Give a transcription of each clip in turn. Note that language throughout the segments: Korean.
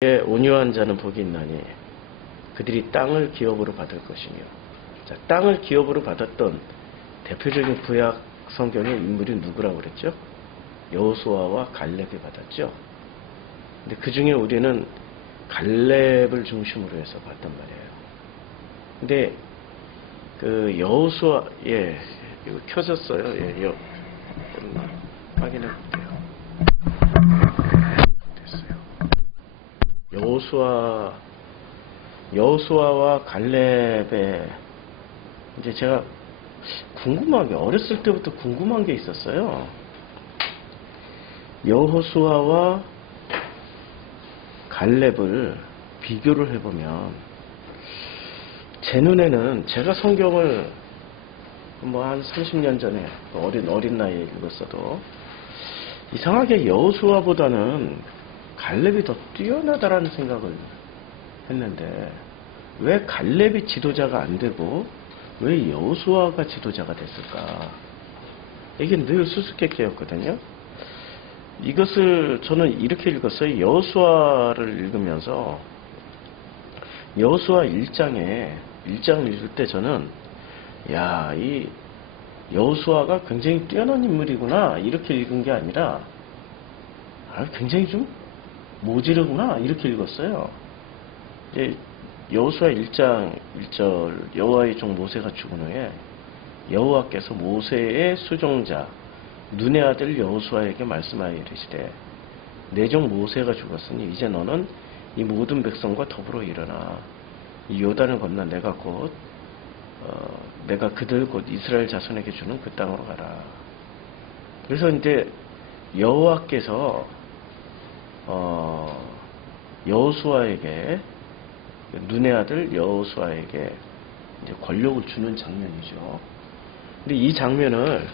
온유한 자는 복이 있나니 그들이 땅을 기업으로 받을 것이며. 자, 땅을 기업으로 받았던 대표적인 구약 성경의 인물이 누구라고 그랬죠? 여호수아와 갈렙이 받았죠. 근데 그 중에 우리는 갈렙을 중심으로 해서 봤단 말이에요. 근데 그 여호수아, 이거 켜졌어요. 확인해 볼게요. 여호수아와 갈렙의, 이제 제가 궁금한 게, 어렸을 때부터 궁금한 게 있었어요. 여호수아와 갈렙을 비교를 해보면, 제 눈에는, 제가 성경을 한 30년 전에 어린 나이에 읽었어도 이상하게 여호수아보다는 갈렙이 더 뛰어나다라는 생각을 했는데, 왜 갈렙이 지도자가 안 되고 왜 여호수아가 지도자가 됐을까? 이게 늘 수수께끼였거든요. 이것을 저는 이렇게 읽었어요. 여호수아를 읽으면서, 여호수아 1장을 읽을 때 저는, 이 여호수아가 굉장히 뛰어난 인물이구나 이렇게 읽은 게 아니라, 굉장히 좀 모지르구나 이렇게 읽었어요. 이제 여호수아 1장 1절, 여호와의 종 모세가 죽은 후에 여호와께서 모세의 수종자 눈의 아들 여호수아에게 말씀하여 이르시되, 내 종 모세가 죽었으니 이제 너는 이 모든 백성과 더불어 일어나 이 요단을 건너 내가 그들 곧 이스라엘 자손에게 주는 그 땅으로 가라. 그래서 이제 여호와께서 여호수아에게, 눈의 아들 여호수아에게 이제 권력을 주는 장면이죠. 근데 이 장면을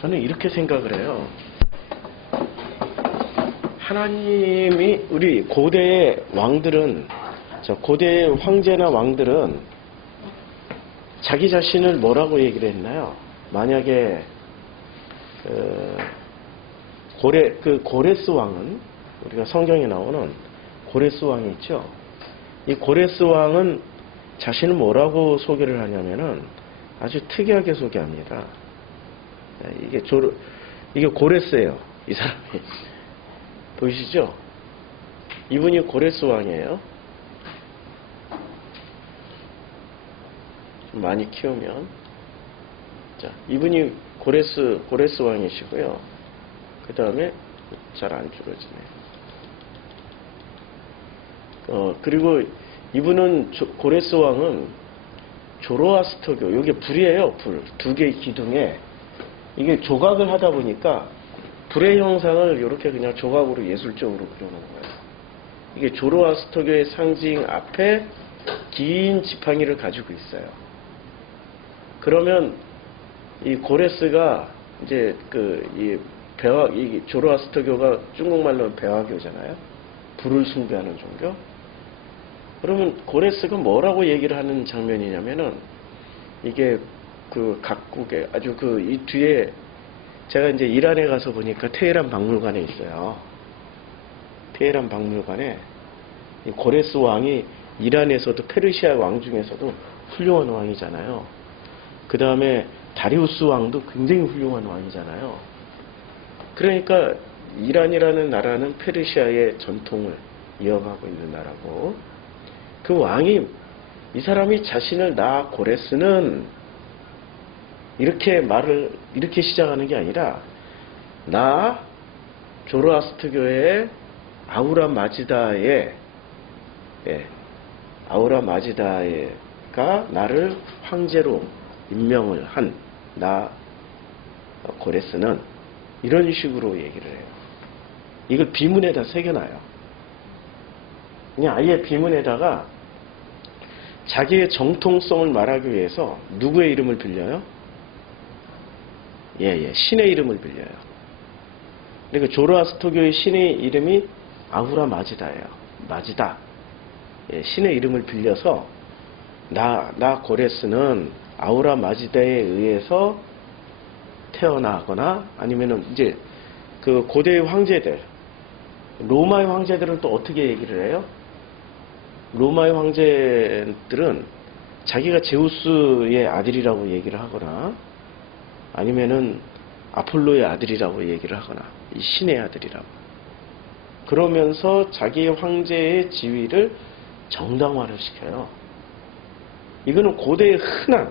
저는 이렇게 생각을 해요. 하나님이, 우리 고대의 왕들은, 고대의 황제나 왕들은 자기 자신을 뭐라고 얘기를 했나요? 만약에 고레스 왕은, 우리가 성경에 나오는 고레스 왕이 있죠. 이 고레스 왕은 자신을 뭐라고 소개를 하냐면은 아주 특이하게 소개합니다. 이게 고레스예요. 이 사람이. 보이시죠? 이분이 고레스 왕이에요. 좀 많이 키우면. 자, 이분이 고레스 왕이시고요. 그 다음에 잘 안 줄어지네. 그리고 이분은, 고레스 왕은 조로아스터교, 이게 불이에요. 불. 두 개의 기둥에 이게 조각을 하다 보니까 불의 형상을 이렇게 그냥 조각으로 예술적으로 그려놓은 거예요. 이게 조로아스터교의 상징 앞에 긴 지팡이를 가지고 있어요. 그러면 이 고레스가 이제 이 조로아스터교가 중국말로는 배화교잖아요. 불을 숭배하는 종교. 그러면 고레스가 뭐라고 얘기를 하는 장면이냐면은, 이게 각국에 아주 이 뒤에, 제가 이제 이란에 가서 보니까 테헤란 박물관에 있어요. 테헤란 박물관에 이 고레스 왕이 이란에서도, 페르시아 왕 중에서도 훌륭한 왕이잖아요. 그 다음에 다리우스 왕도 굉장히 훌륭한 왕이잖아요. 그러니까 이란이라는 나라는 페르시아의 전통을 이어가고 있는 나라고, 그 왕이, 이 사람이 자신을, 나 고레스는 이렇게 시작하는 게 아니라, 나 조로아스트교의 아우라 마지다가 나를 황제로 임명을 한 나 고레스는 이런 식으로 얘기를 해요. 이걸 비문에다 새겨놔요. 그냥 아예 비문에다가 자기의 정통성을 말하기 위해서 누구의 이름을 빌려요? 신의 이름을 빌려요. 그러니까 조로아스터교의 신의 이름이 아후라 마지다예요. 마지다. 신의 이름을 빌려서 나 고레스는 아우라 마지다에 의해서 태어나거나, 아니면은 이제 그 고대의 황제들, 로마의 황제들은 또 어떻게 얘기를 해요? 로마의 황제들은 자기가 제우스의 아들이라고 얘기를 하거나 아니면은 아폴로의 아들이라고 얘기를 하거나 이 신의 아들이라고 그러면서 자기의 황제의 지위를 정당화를 시켜요. 이거는 고대의 흔한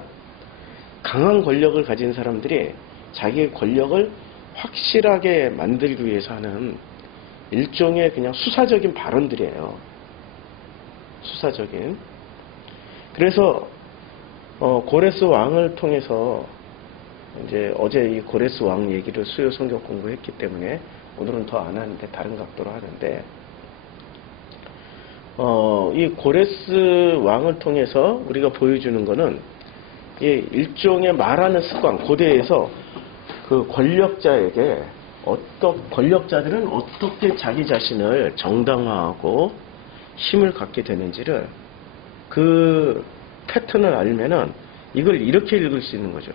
강한 권력을 가진 사람들이 자기의 권력을 확실하게 만들기 위해서 하는 일종의 그냥 수사적인 발언들이에요. 수사적인. 그래서 고레스 왕을 통해서 이제 어제 이 고레스 왕 얘기를 수요 성경 공부했기 때문에 오늘은 더 안 하는데 다른 각도로 하는데 이 고레스 왕을 통해서 우리가 보여주는 거는 이 일종의 말하는 습관, 고대에서 그 권력자들은 어떻게 자기 자신을 정당화하고 힘을 갖게 되는지를 그 패턴을 알면은 이걸 이렇게 읽을 수 있는 거죠.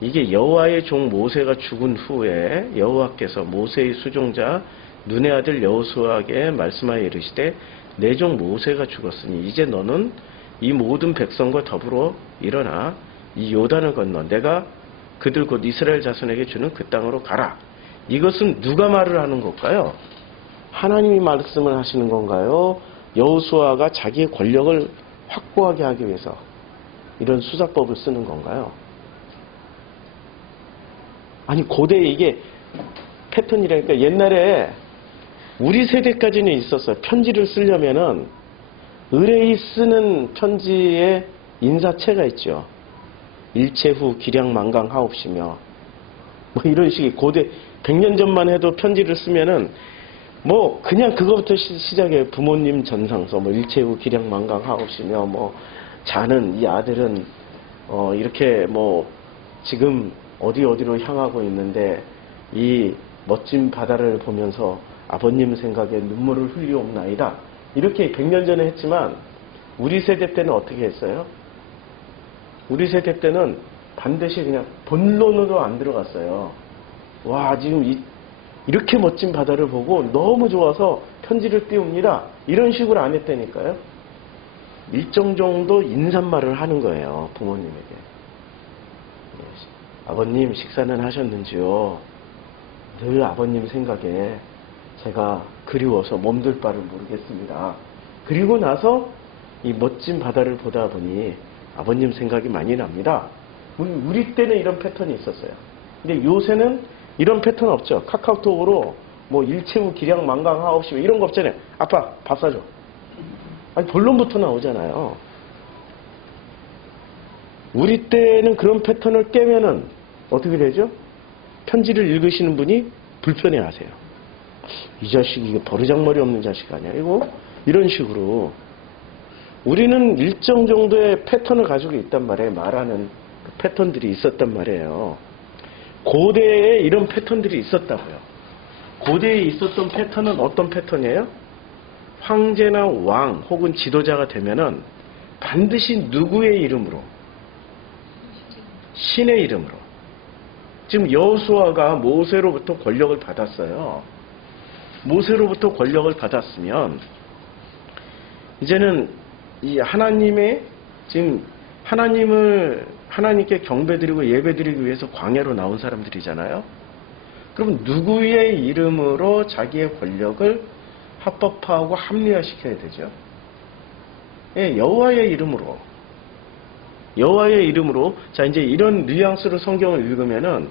이게 여호와의 종 모세가 죽은 후에 여호와께서 모세의 수종자 눈의 아들 여호수아에게 말씀하여 이르시되 내 종 모세가 죽었으니 이제 너는 이 모든 백성과 더불어 일어나 이 요단을 건너 내가 그들 곧 이스라엘 자손에게 주는 그 땅으로 가라. 이것은 누가 말을 하는 걸까요? 하나님이 말씀을 하시는 건가요? 여호수아가 자기의 권력을 확고하게 하기 위해서 이런 수사법을 쓰는 건가요? 아니 고대에 이게 패턴이라니까 옛날에 우리 세대까지는 있었어요. 편지를 쓰려면은 의뢰이 쓰는 편지에 인사체가 있죠. 일체후 기량만강하옵시며 뭐 이런 식의 고대 100년 전만 해도 편지를 쓰면은 뭐 그냥 그거부터 시작해요. 부모님 전상서 뭐 일체후 기량만강하옵시며 뭐 자는 이 아들은 이렇게 뭐 지금 어디로 향하고 있는데 이 멋진 바다를 보면서 아버님 생각에 눈물을 흘리옵나이다. 이렇게 100년 전에 했지만 우리 세대 때는 어떻게 했어요? 우리 세대 때는 반드시 그냥 본론으로 안 들어갔어요. 와 지금 이렇게 멋진 바다를 보고 너무 좋아서 편지를 띄웁니다. 이런 식으로 안 했다니까요. 일정 정도 인사말을 하는 거예요. 부모님에게. 아버님 식사는 하셨는지요? 늘 아버님 생각에 제가 그리워서 몸둘 바를 모르겠습니다. 그리고 나서 이 멋진 바다를 보다 보니 아버님 생각이 많이 납니다. 우리 때는 이런 패턴이 있었어요. 근데 요새는 이런 패턴 없죠. 카카오톡으로 뭐 일체후 기량만강하옵시며 이런 거 없잖아요. 아빠 밥 사줘. 아니 본론부터 나오잖아요. 우리 때는 그런 패턴을 깨면은 어떻게 되죠? 편지를 읽으시는 분이 불편해하세요. 이 자식이 이게 버르장머리 없는 자식 아니야 이거? 이런 식으로 우리는 일정 정도의 패턴을 가지고 있단 말이에요. 말하는 그 패턴들이 있었단 말이에요. 고대에 이런 패턴들이 있었다고요. 고대에 있었던 패턴은 어떤 패턴이에요? 황제나 왕 혹은 지도자가 되면은 반드시 누구의 이름으로? 신의 이름으로. 지금 여호수아가 모세로부터 권력을 받았어요. 모세로부터 권력을 받았으면 이제는 이 하나님의 지금 하나님께 경배드리고 예배드리기 위해서 광야로 나온 사람들이잖아요. 그럼 누구의 이름으로 자기의 권력을 합법화하고 합리화시켜야 되죠? 예, 여호와의 이름으로. 여호와의 이름으로. 자, 이제 이런 뉘앙스로 성경을 읽으면은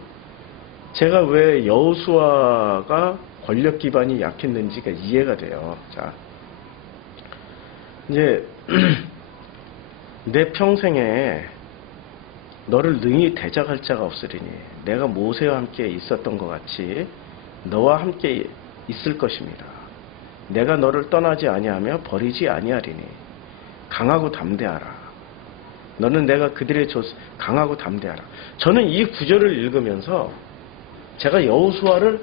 제가 왜 여호수아가 권력 기반이 약했는지가 이해가 돼요. 자, 이제 내 평생에 너를 능히 대적할 자가 없으리니 내가 모세와 함께 있었던 것 같이 너와 함께 있을 것입니다. 내가 너를 떠나지 아니하며 버리지 아니하리니 강하고 담대하라. 너는 내가 그들의 강하고 담대하라. 저는 이 구절을 읽으면서 제가 여호수아를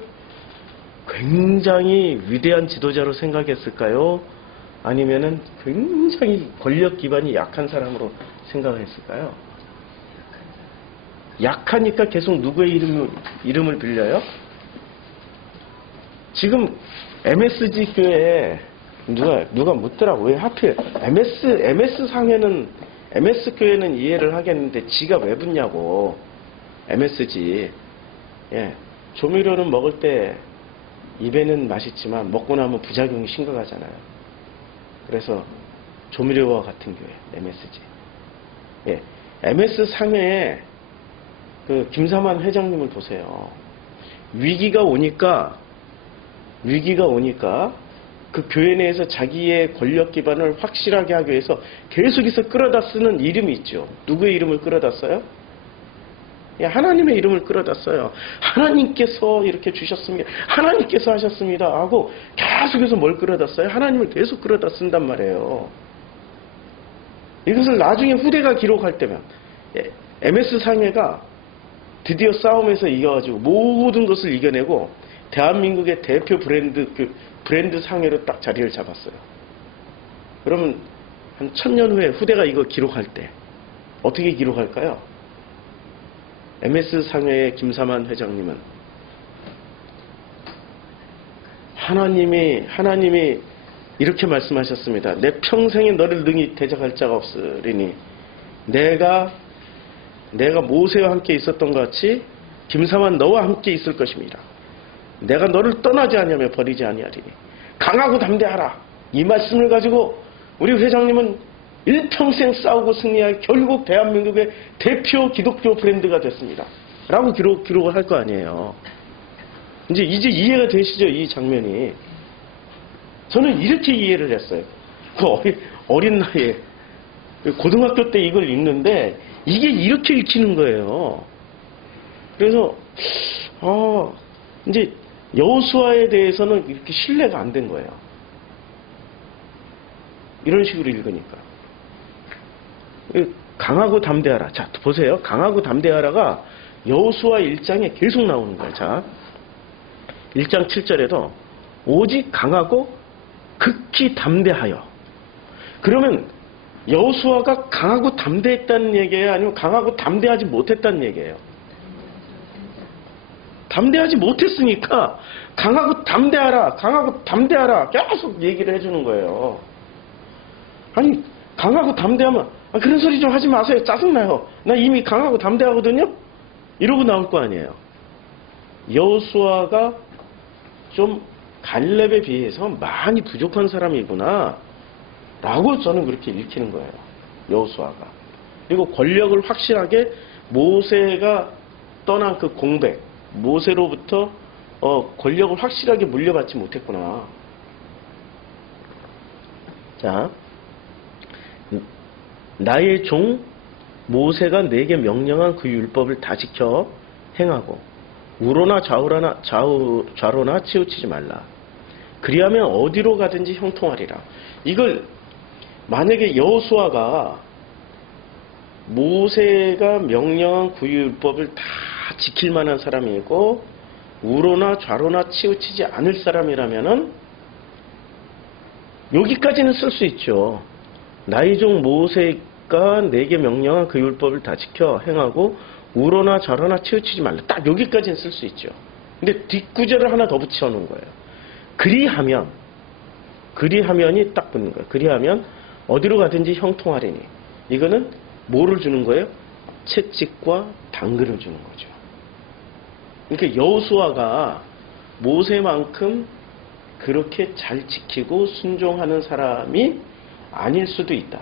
굉장히 위대한 지도자로 생각했을까요? 아니면은 굉장히 권력 기반이 약한 사람으로 생각했을까요? 약하니까 계속 누구의 이름을 빌려요? 지금 MSG 교회에 누가 묻더라고. 왜 하필 MS 상에는 MS 교회는 이해를 하겠는데 지가 왜 붙냐고. MSG. 예. 조미료는 먹을 때 입에는 맛있지만 먹고 나면 부작용이 심각하잖아요. 그래서 조미료와 같은 교회 MSG. 예. MS 상회에 그 김사만 회장님을 보세요. 위기가 오니까 그 교회 내에서 자기의 권력 기반을 확실하게 하기 위해서 계속해서 끌어다 쓰는 이름이 있죠. 누구의 이름을 끌어다 써요? 예, 하나님의 이름을 끌어다 써요. 하나님께서 이렇게 주셨습니다. 하나님께서 하셨습니다. 하고 계속해서 뭘 끌어다 써요? 하나님을 계속 끌어다 쓴단 말이에요. 이것을 나중에 후대가 기록할 때면 MS 상회가 드디어 싸움에서 이겨가지고 모든 것을 이겨내고 대한민국의 대표 브랜드 상회로 딱 자리를 잡았어요. 그러면 한 1000년 후에 후대가 이거 기록할 때 어떻게 기록할까요? MS 상회의 김사만 회장님은 하나님이 이렇게 말씀하셨습니다. 내 평생에 너를 능히 대적할 자가 없으리니 내가 모세와 함께 있었던 것 같이 김사만 너와 함께 있을 것입니다. 내가 너를 떠나지 아니하며 버리지 아니하리니 강하고 담대하라. 이 말씀을 가지고 우리 회장님은 일평생 싸우고 승리할 결국 대한민국의 대표 기독교 브랜드가 됐습니다. 라고 기록을 할 거 아니에요. 이제 이해가 되시죠? 이 장면이. 저는 이렇게 이해를 했어요. 그 어린 나이에 고등학교 때 이걸 읽는데 이게 이렇게 읽히는 거예요. 그래서 이제 여호수아에 대해서는 이렇게 신뢰가 안 된 거예요. 이런 식으로 읽으니까. 강하고 담대하라. 자, 보세요. 강하고 담대하라가 여호수아 1장에 계속 나오는 거예요. 자, 1장 7절에도 오직 강하고 극히 담대하여. 그러면 여호수아가 강하고 담대했다는 얘기예요? 아니면 강하고 담대하지 못했다는 얘기예요? 담대하지 못했으니까 강하고 담대하라 계속 얘기를 해주는 거예요. 아니 강하고 담대하면 그런 소리 좀 하지 마세요. 짜증나요. 나 이미 강하고 담대하거든요. 이러고 나올 거 아니에요. 여호수아가 좀 갈렙에 비해서 많이 부족한 사람이구나 라고 저는 그렇게 읽히는 거예요. 여호수아가. 그리고 권력을 확실하게 모세가 떠난 그 공백, 모세로부터 권력을 확실하게 물려받지 못했구나. 자, 나의 종 모세가 내게 명령한 그 율법을 다 지켜 행하고 우로나 좌로나 치우치지 말라. 그리하면 어디로 가든지 형통하리라. 이걸 만약에 여호수아가 모세가 명령한 그 율법을 다 지킬 만한 사람이고 우로나 좌로나 치우치지 않을 사람이라면은 여기까지는 쓸 수 있죠. 나의 종 모세가 내게 명령한 그 율법을 다 지켜 행하고 우로나 좌로나 치우치지 말라. 딱 여기까지는 쓸 수 있죠. 근데 뒷구절을 하나 더 붙여놓은 거예요. 그리하면이 딱 붙는 거예요. 그리하면 어디로 가든지 형통하리니. 이거는 뭐를 주는 거예요? 채찍과 당근을 주는 거죠. 그러니까 여호수아가 모세만큼 그렇게 잘 지키고 순종하는 사람이 아닐 수도 있다.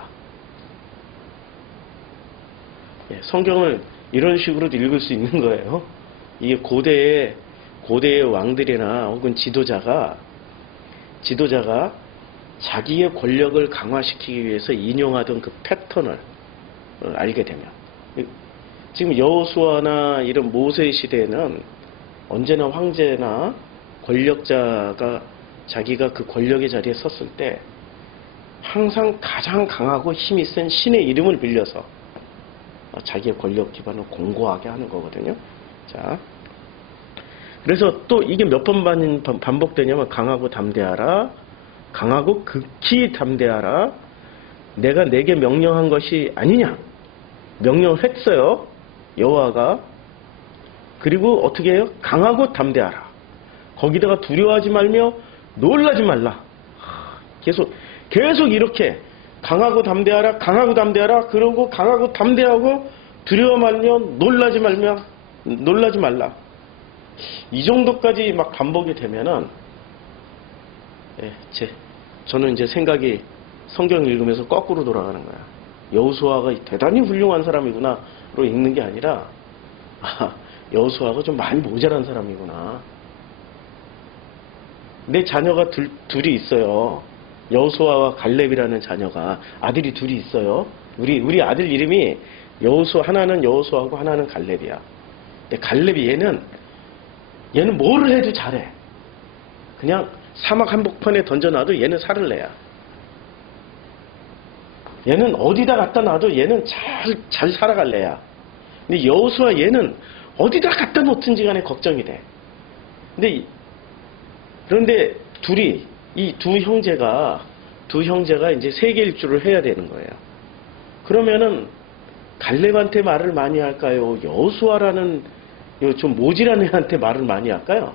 성경을 이런 식으로도 읽을 수 있는 거예요. 이게 고대의 왕들이나 혹은 지도자가 자기의 권력을 강화시키기 위해서 인용하던 그 패턴을 알게 되면, 지금 여호수아나 이런 모세 시대에는 언제나 황제나 권력자가 자기가 그 권력의 자리에 섰을 때 항상 가장 강하고 힘이 센 신의 이름을 빌려서 자기의 권력 기반을 공고하게 하는 거거든요. 자, 그래서 또 이게 몇 번 반복되냐면 강하고 담대하라, 강하고 극히 담대하라, 내가 내게 명령한 것이 아니냐, 명령을 했어요 여호와가. 그리고 어떻게 해요? 강하고 담대하라. 거기다가 두려워하지 말며 놀라지 말라. 계속 이렇게 강하고 담대하라, 강하고 담대하라, 그러고 강하고 담대하고 두려워 말며 놀라지 말라. 이 정도까지 막 반복이 되면은, 저는 이제 생각이 성경 읽으면서 거꾸로 돌아가는 거야. 여호수아가 대단히 훌륭한 사람이구나로 읽는 게 아니라, 여호수아가 좀 많이 모자란 사람이구나. 내 자녀가 둘이 있어요. 여호수아와 갈렙이라는 자녀가 아들이 둘이 있어요. 우리 아들 이름이 하나는 여호수아고 하나는 갈렙이야. 근데 갈렙이 얘는 뭐를 해도 잘해. 그냥 사막 한복판에 던져놔도 얘는 살을 내야. 얘는 어디다 갖다 놔도 얘는 잘 살아갈 애야. 근데 여호수아 얘는 어디다 갖다 놓든지 간에 걱정이 돼. 그런데 이 두 형제가 이제 세계 일주를 해야 되는 거예요. 그러면은 갈렙한테 말을 많이 할까요? 여호수아라는 좀 모질한 애한테 말을 많이 할까요?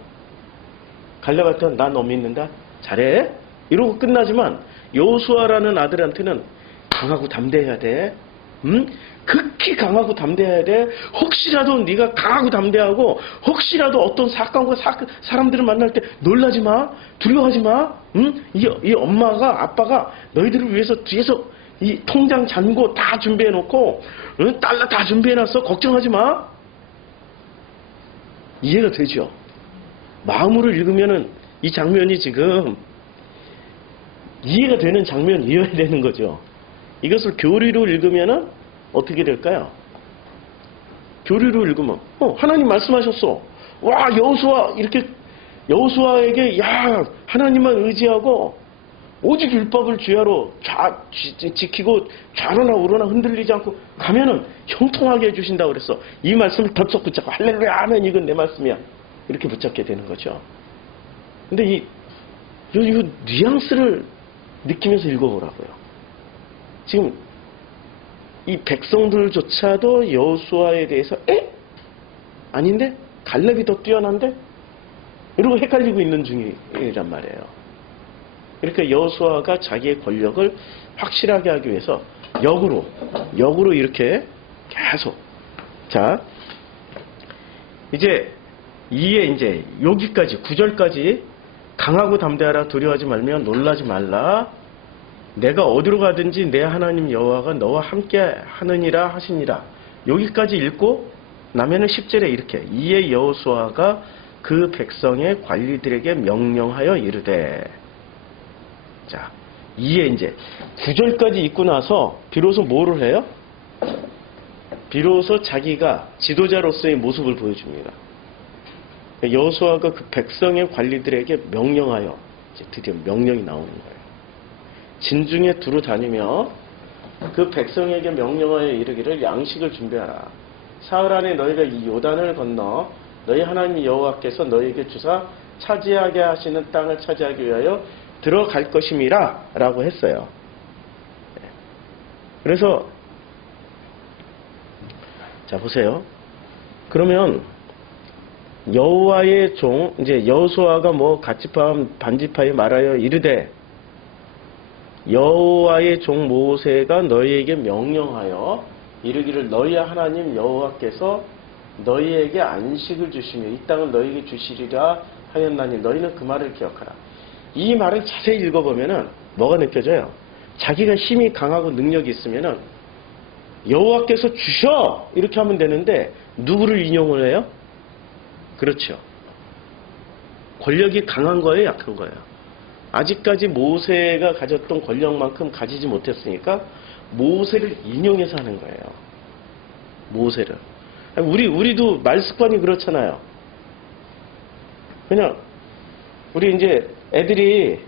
갈렙한테 나 너 믿는다? 잘해? 이러고 끝나지만 여호수아라는 아들한테는 강하고 담대해야 돼. 극히 강하고 담대해야 돼. 혹시라도 네가 강하고 담대하고 혹시라도 어떤 사건과 사람들을 만날 때 놀라지 마. 두려워하지 마. 이 엄마가 아빠가 너희들을 위해서 뒤에서 이 통장 잔고 다 준비해 놓고 달러 다 준비해 놨어. 걱정하지 마. 이해가 되죠? 마음으로 읽으면은 이 장면이 지금 이해가 되는 장면이어야 되는 거죠. 이것을 교리로 읽으면은 어떻게 될까요? 교리로 읽으면 하나님 말씀하셨어. 와, 여호수아에게 하나님만 의지하고 오직 율법을 주야로 지키고 좌로나 우로나 흔들리지 않고 가면은 형통하게 해주신다고 그랬어. 이 말씀을 덥석 붙잡고 할렐루야 하면 이건 내 말씀이야. 이렇게 붙잡게 되는 거죠. 근데 이 뉘앙스를 느끼면서 읽어보라고요. 지금 이 백성들조차도 여호수아에 대해서 아닌데? 갈렙이 더 뛰어난데? 이러고 헷갈리고 있는 중이란 말이에요. 그러니까 여호수아가 자기의 권력을 확실하게 하기 위해서 역으로 이렇게 계속. 자, 이제 이제 여기까지 9절까지 강하고 담대하라, 두려워하지 말며 놀라지 말라. 내가 어디로 가든지 내 하나님 여호와가 너와 함께 하느니라 하시니라. 여기까지 읽고 나면은 10절에 이렇게 이에 여호수아가 그 백성의 관리들에게 명령하여 이르되. 자, 이에 이제 9절까지 읽고 나서 비로소 뭐를 해요? 비로소 자기가 지도자로서의 모습을 보여줍니다. 여호수아가 그 백성의 관리들에게 명령하여, 이제 드디어 명령이 나오는 거예요. 진중에 두루 다니며 그 백성에게 명령하여 이르기를 양식을 준비하라. 사흘 안에 너희가 이 요단을 건너 너희 하나님 여호와께서 너희에게 주사 차지하게 하시는 땅을 차지하기 위하여 들어갈 것임이라 라고 했어요. 그래서 자 보세요. 그러면 여호와의 종 이제 여호수아가 반지파에 말하여 이르되 여호와의 종 모세가 너희에게 명령하여 이르기를 너희 하나님 여호와께서 너희에게 안식을 주시며 이 땅을 너희에게 주시리라 하였나니 너희는 그 말을 기억하라. 이 말을 자세히 읽어보면은 뭐가 느껴져요? 자기가 힘이 강하고 능력이 있으면은 여호와께서 주셔 이렇게 하면 되는데 누구를 인용을 해요? 그렇죠. 권력이 강한 거예요, 약한 거예요? 아직까지 모세가 가졌던 권력만큼 가지지 못했으니까 모세를 인용해서 하는 거예요. 모세를. 우리도 말 습관이 그렇잖아요. 그냥 우리 이제 애들끼리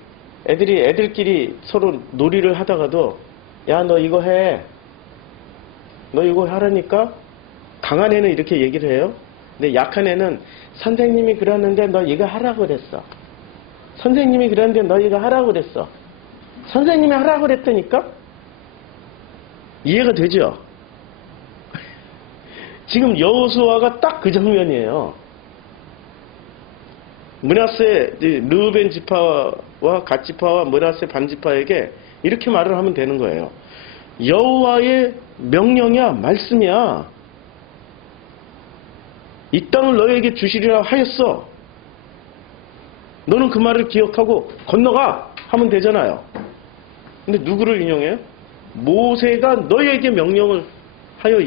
서로 놀이를 하다가도 야, 너 이거 해. 너 이거 하라니까? 강한 애는 이렇게 얘기를 해요. 근데 약한 애는 선생님이 그러는데 너 이거 하라고 그랬어. 선생님이 그랬는데 너 이거 하라고 그랬어. 선생님이 하라고 그랬다니까? 이해가 되죠? 지금 여호수아가 딱 그 장면이에요. 므낫세 르우벤 지파와 갓 지파와 므낫세 반 지파에게 이렇게 말을 하면 되는 거예요. 여호와의 명령이야, 말씀이야. 이 땅을 너에게 주시리라 하였어. 너는 그 말을 기억하고 건너가 하면 되잖아요. 근데 누구를 인용해요? 모세가 너에게 명령을 하여,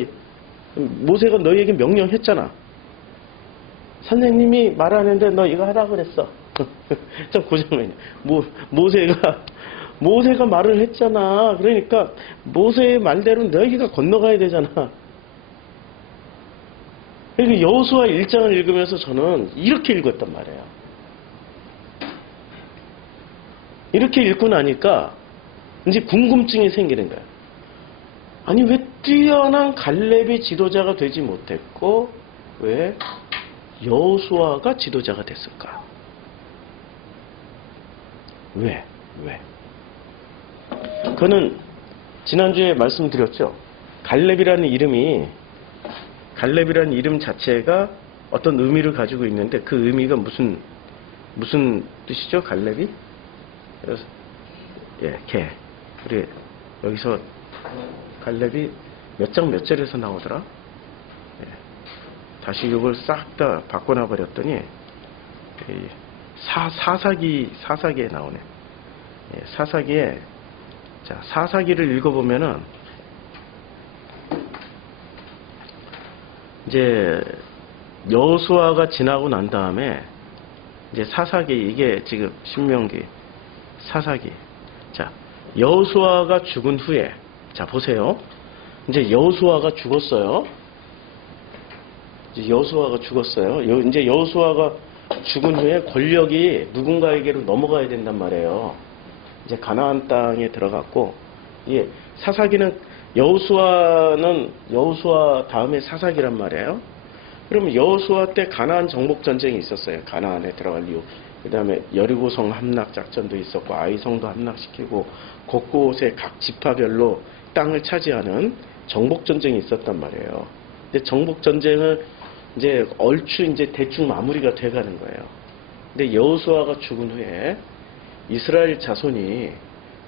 모세가 너에게 명령했잖아. 선생님이 말하는데 너 이거 하라 그랬어. 좀 고정이냐. 모세가 말을 했잖아. 그러니까 모세의 말대로 너희가 건너가야 되잖아. 그러니까 여호수아 1장을 읽으면서 저는 이렇게 읽었단 말이에요. 이렇게 읽고 나니까 이제 궁금증이 생기는 거예요. 아니, 왜 뛰어난 갈렙이 지도자가 되지 못했고 왜 여호수아가 지도자가 됐을까? 왜? 그는 지난주에 말씀드렸죠. 갈렙이라는 이름 자체가 어떤 의미를 가지고 있는데 그 의미가 무슨 뜻이죠? 갈렙이? 개. 우리 여기서 갈렙이 몇 장 몇 절에서 나오더라? 다시 이걸 싹 다 바꿔놔 버렸더니 사사기에 나오네. 사사기에, 자, 사사기를 읽어보면은 이제 여호수아가 지나고 난 다음에 이제 사사기, 이게 지금 신명기, 사사기. 자, 여호수아가 죽은 후에, 자 보세요. 이제 여호수아가 죽었어요. 이제 여호수아가 죽은 후에 권력이 누군가에게로 넘어가야 된단 말이에요. 이제 가나안 땅에 들어갔고, 예, 사사기는 여호수아 다음에 사사기란 말이에요. 그러면 여호수아 때 가나안 정복 전쟁이 있었어요. 가나안에 들어갈 이유. 그다음에 여리고성 함락 작전도 있었고, 아이성도 함락시키고, 곳곳에 각 지파별로 땅을 차지하는 정복 전쟁이 있었단 말이에요. 근데 정복 전쟁을 이제 얼추 이제 대충 마무리가 돼가는 거예요. 근데 여호수아가 죽은 후에 이스라엘 자손이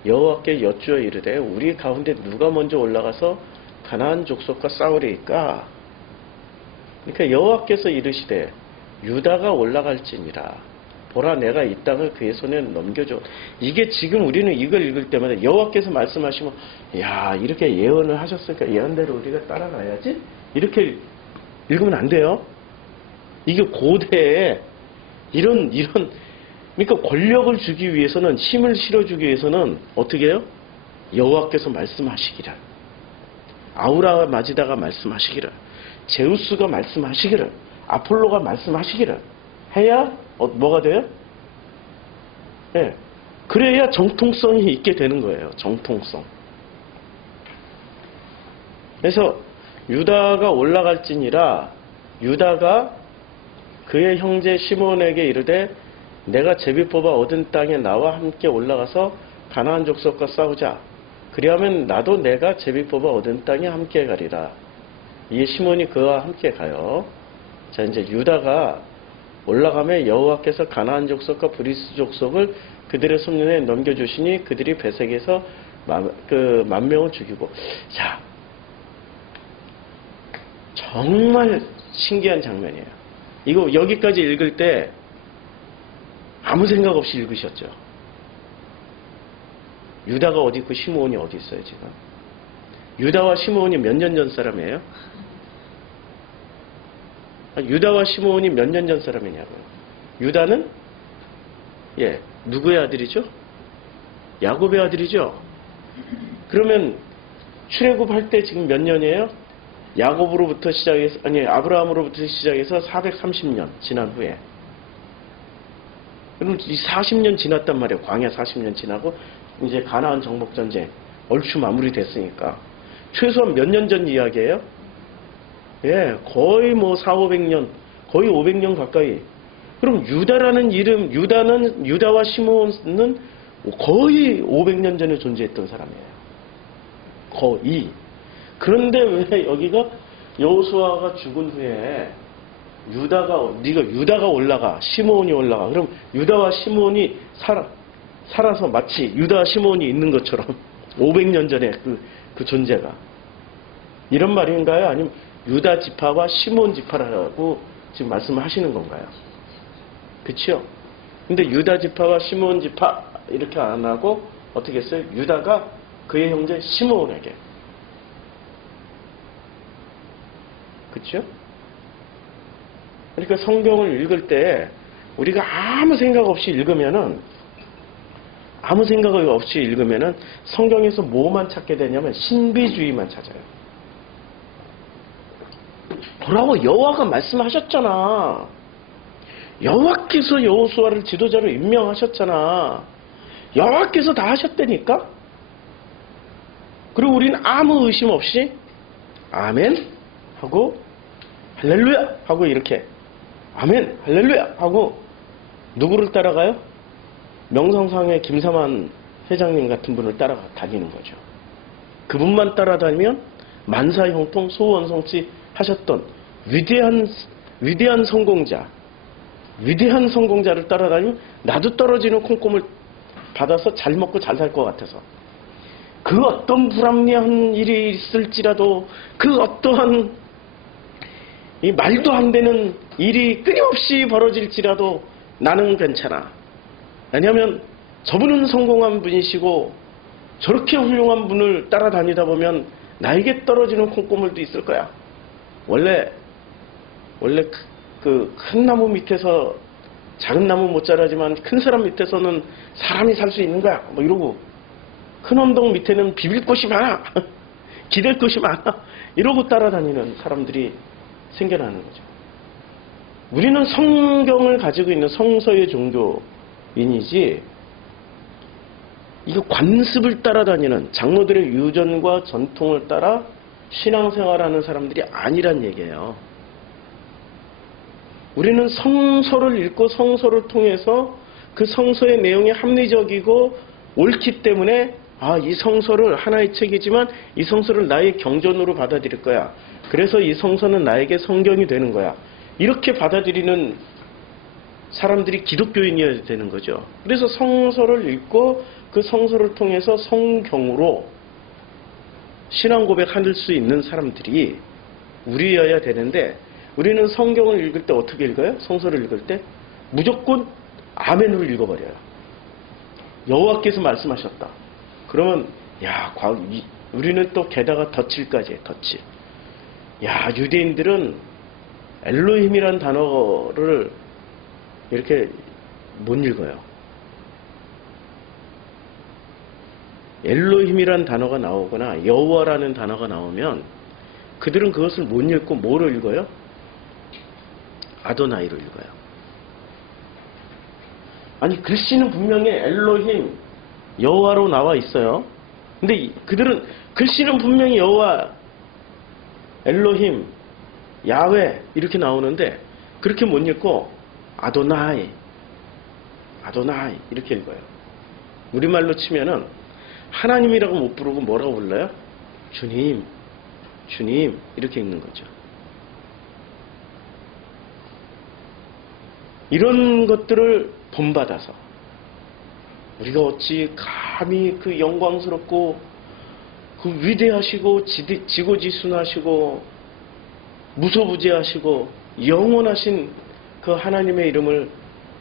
여호와께 여쭈어 이르되 우리 가운데 누가 먼저 올라가서 가나안 족속과 싸우리이까? 그러니까 여호와께서 이르시되 유다가 올라갈지니라. 보라, 내가 이 땅을 그의 손에 넘겨줘. 이게 지금 우리는 이걸 읽을 때마다 여호와께서 말씀하시면, 야, 이렇게 예언을 하셨으니까 예언대로 우리가 따라가야지? 이렇게 읽으면 안 돼요. 이게 고대에 그러니까 권력을 주기 위해서는, 힘을 실어주기 위해서는 어떻게 해요? 여호와께서 말씀하시기를, 아우라 마지다가 말씀하시기를, 제우스가 말씀하시기를, 아폴로가 말씀하시기를 해야 뭐가 돼요? 예, 그래야 정통성이 있게 되는 거예요. 정통성. 그래서 유다가 올라갈지니라, 유다가 그의 형제 시몬에게 이르되 내가 제비 뽑아 얻은 땅에 나와 함께 올라가서 가나안 족속과 싸우자. 그리하면 나도 내가 제비 뽑아 얻은 땅에 함께 가리라. 이에 시몬이 그와 함께 가요. 자, 이제 유다가 올라가면 여호와께서 가나안 족속과 브리스 족속을 그들의 손에 넘겨주시니 그들이 베색에서 만 명을 죽이고. 자, 정말 신기한 장면이에요. 이거 여기까지 읽을 때 아무 생각 없이 읽으셨죠? 유다가 어디 있고 시므온이 어디 있어요 지금? 유다와 시므온이 몇 년 전 사람이에요? 유다와 시므온이 몇 년 전 사람이냐고요. 유다는 누구의 아들이죠? 야곱의 아들이죠. 그러면 출애굽할 때 지금 몇 년이에요? 야곱으로부터 시작해서, 아브라함으로부터 시작해서 430년 지난 후에. 그럼 이 40년 지났단 말이에요. 광야 40년 지나고 이제 가나안 정복 전쟁 얼추 마무리됐으니까 최소한 몇 년 전 이야기예요? 거의 400~500년, 거의 500년 가까이. 그럼 유다라는 이름, 유다와 시므온은 거의 500년 전에 존재했던 사람이에요. 거의. 그런데 왜 여기가 여호수아가 죽은 후에 네가 유다가 올라가, 시므온이 올라가. 그럼 유다와 시므온이 살아서 마치 유다와 시므온이 있는 것처럼 500년 전에 그 존재가 이런 말인가요? 아니면 유다 지파와 시므온 지파라고 지금 말씀을 하시는 건가요? 그렇죠? 근데 유다 지파와 시므온 지파 이렇게 안 하고 어떻게 했어요? 유다가 그의 형제 시므온에게. 그렇죠? 그러니까 성경을 읽을 때 우리가 아무 생각 없이 읽으면은 성경에서 뭐만 찾게 되냐면 신비주의만 찾아요. 보라고 여호와가 말씀하셨잖아. 여호와께서 여호수아를 지도자로 임명하셨잖아. 여호와께서 다 하셨다니까? 그리고 우리는 아무 의심 없이 아멘 하고 할렐루야 하고 이렇게 아멘 할렐루야 하고 누구를 따라가요? 명성상의 김사만 회장님 같은 분을 따라다니는 거죠. 그분만 따라다니면 만사형통 소원성취 하셨던 위대한 성공자를 따라다니면 나도 떨어지는 콩고물 받아서 잘 먹고 잘 살 것 같아서 그 어떤 불합리한 일이 있을지라도 그 어떠한 이 말도 안 되는 일이 끊임없이 벌어질지라도 나는 괜찮아. 왜냐하면 저분은 성공한 분이시고 저렇게 훌륭한 분을 따라다니다 보면 나에게 떨어지는 콩고물도 있을 거야. 원래 그 큰 나무 밑에서 작은 나무 못 자라지만 큰 사람 밑에서는 사람이 살 수 있는 거야. 뭐 이러고 큰 언덕 밑에는 비빌 곳이 많아. 기댈 곳이 많아. 이러고 따라다니는 사람들이 생겨나는 거죠. 우리는 성경을 가지고 있는 성서의 종교인이지 이거 관습을 따라다니는 장로들의 유전과 전통을 따라 신앙생활하는 사람들이 아니란 얘기예요. 우리는 성서를 읽고 성서를 통해서 그 성서의 내용이 합리적이고 옳기 때문에 이 성서를 하나의 책이지만 이 성서를 나의 경전으로 받아들일 거야. 그래서 이 성서는 나에게 성경이 되는 거야. 이렇게 받아들이는 사람들이 기독교인이어야 되는 거죠. 그래서 성서를 읽고 그 성서를 통해서 성경으로 신앙 고백할 수 있는 사람들이 우리여야 되는데 우리는 성경을 읽을 때 어떻게 읽어요? 성서를 읽을 때 무조건 아멘으로 읽어버려요. 여호와께서 말씀하셨다. 그러면 우리는 또 게다가 덧칠까지 해. 덧칠. 유대인들은 엘로힘이란 단어를 이렇게 못 읽어요. 엘로힘이란 단어가 나오거나 여호와라는 단어가 나오면 그들은 그것을 못 읽고 뭐로 읽어요? 아도나이로 읽어요. 아니 글씨는 분명히 엘로힘 여호와로 나와 있어요. 근데 그들은 글씨는 분명히 여호와 엘로힘 야훼 이렇게 나오는데 그렇게 못 읽고 아도나이 이렇게 읽어요. 우리말로 치면은 하나님이라고 못 부르고 뭐라고 불러요? 주님 이렇게 읽는 거죠. 이런 것들을 본받아서 우리가 어찌 감히 그 영광스럽고 그 위대하시고 지고지순하시고 무소부재하시고 영원하신 그 하나님의 이름을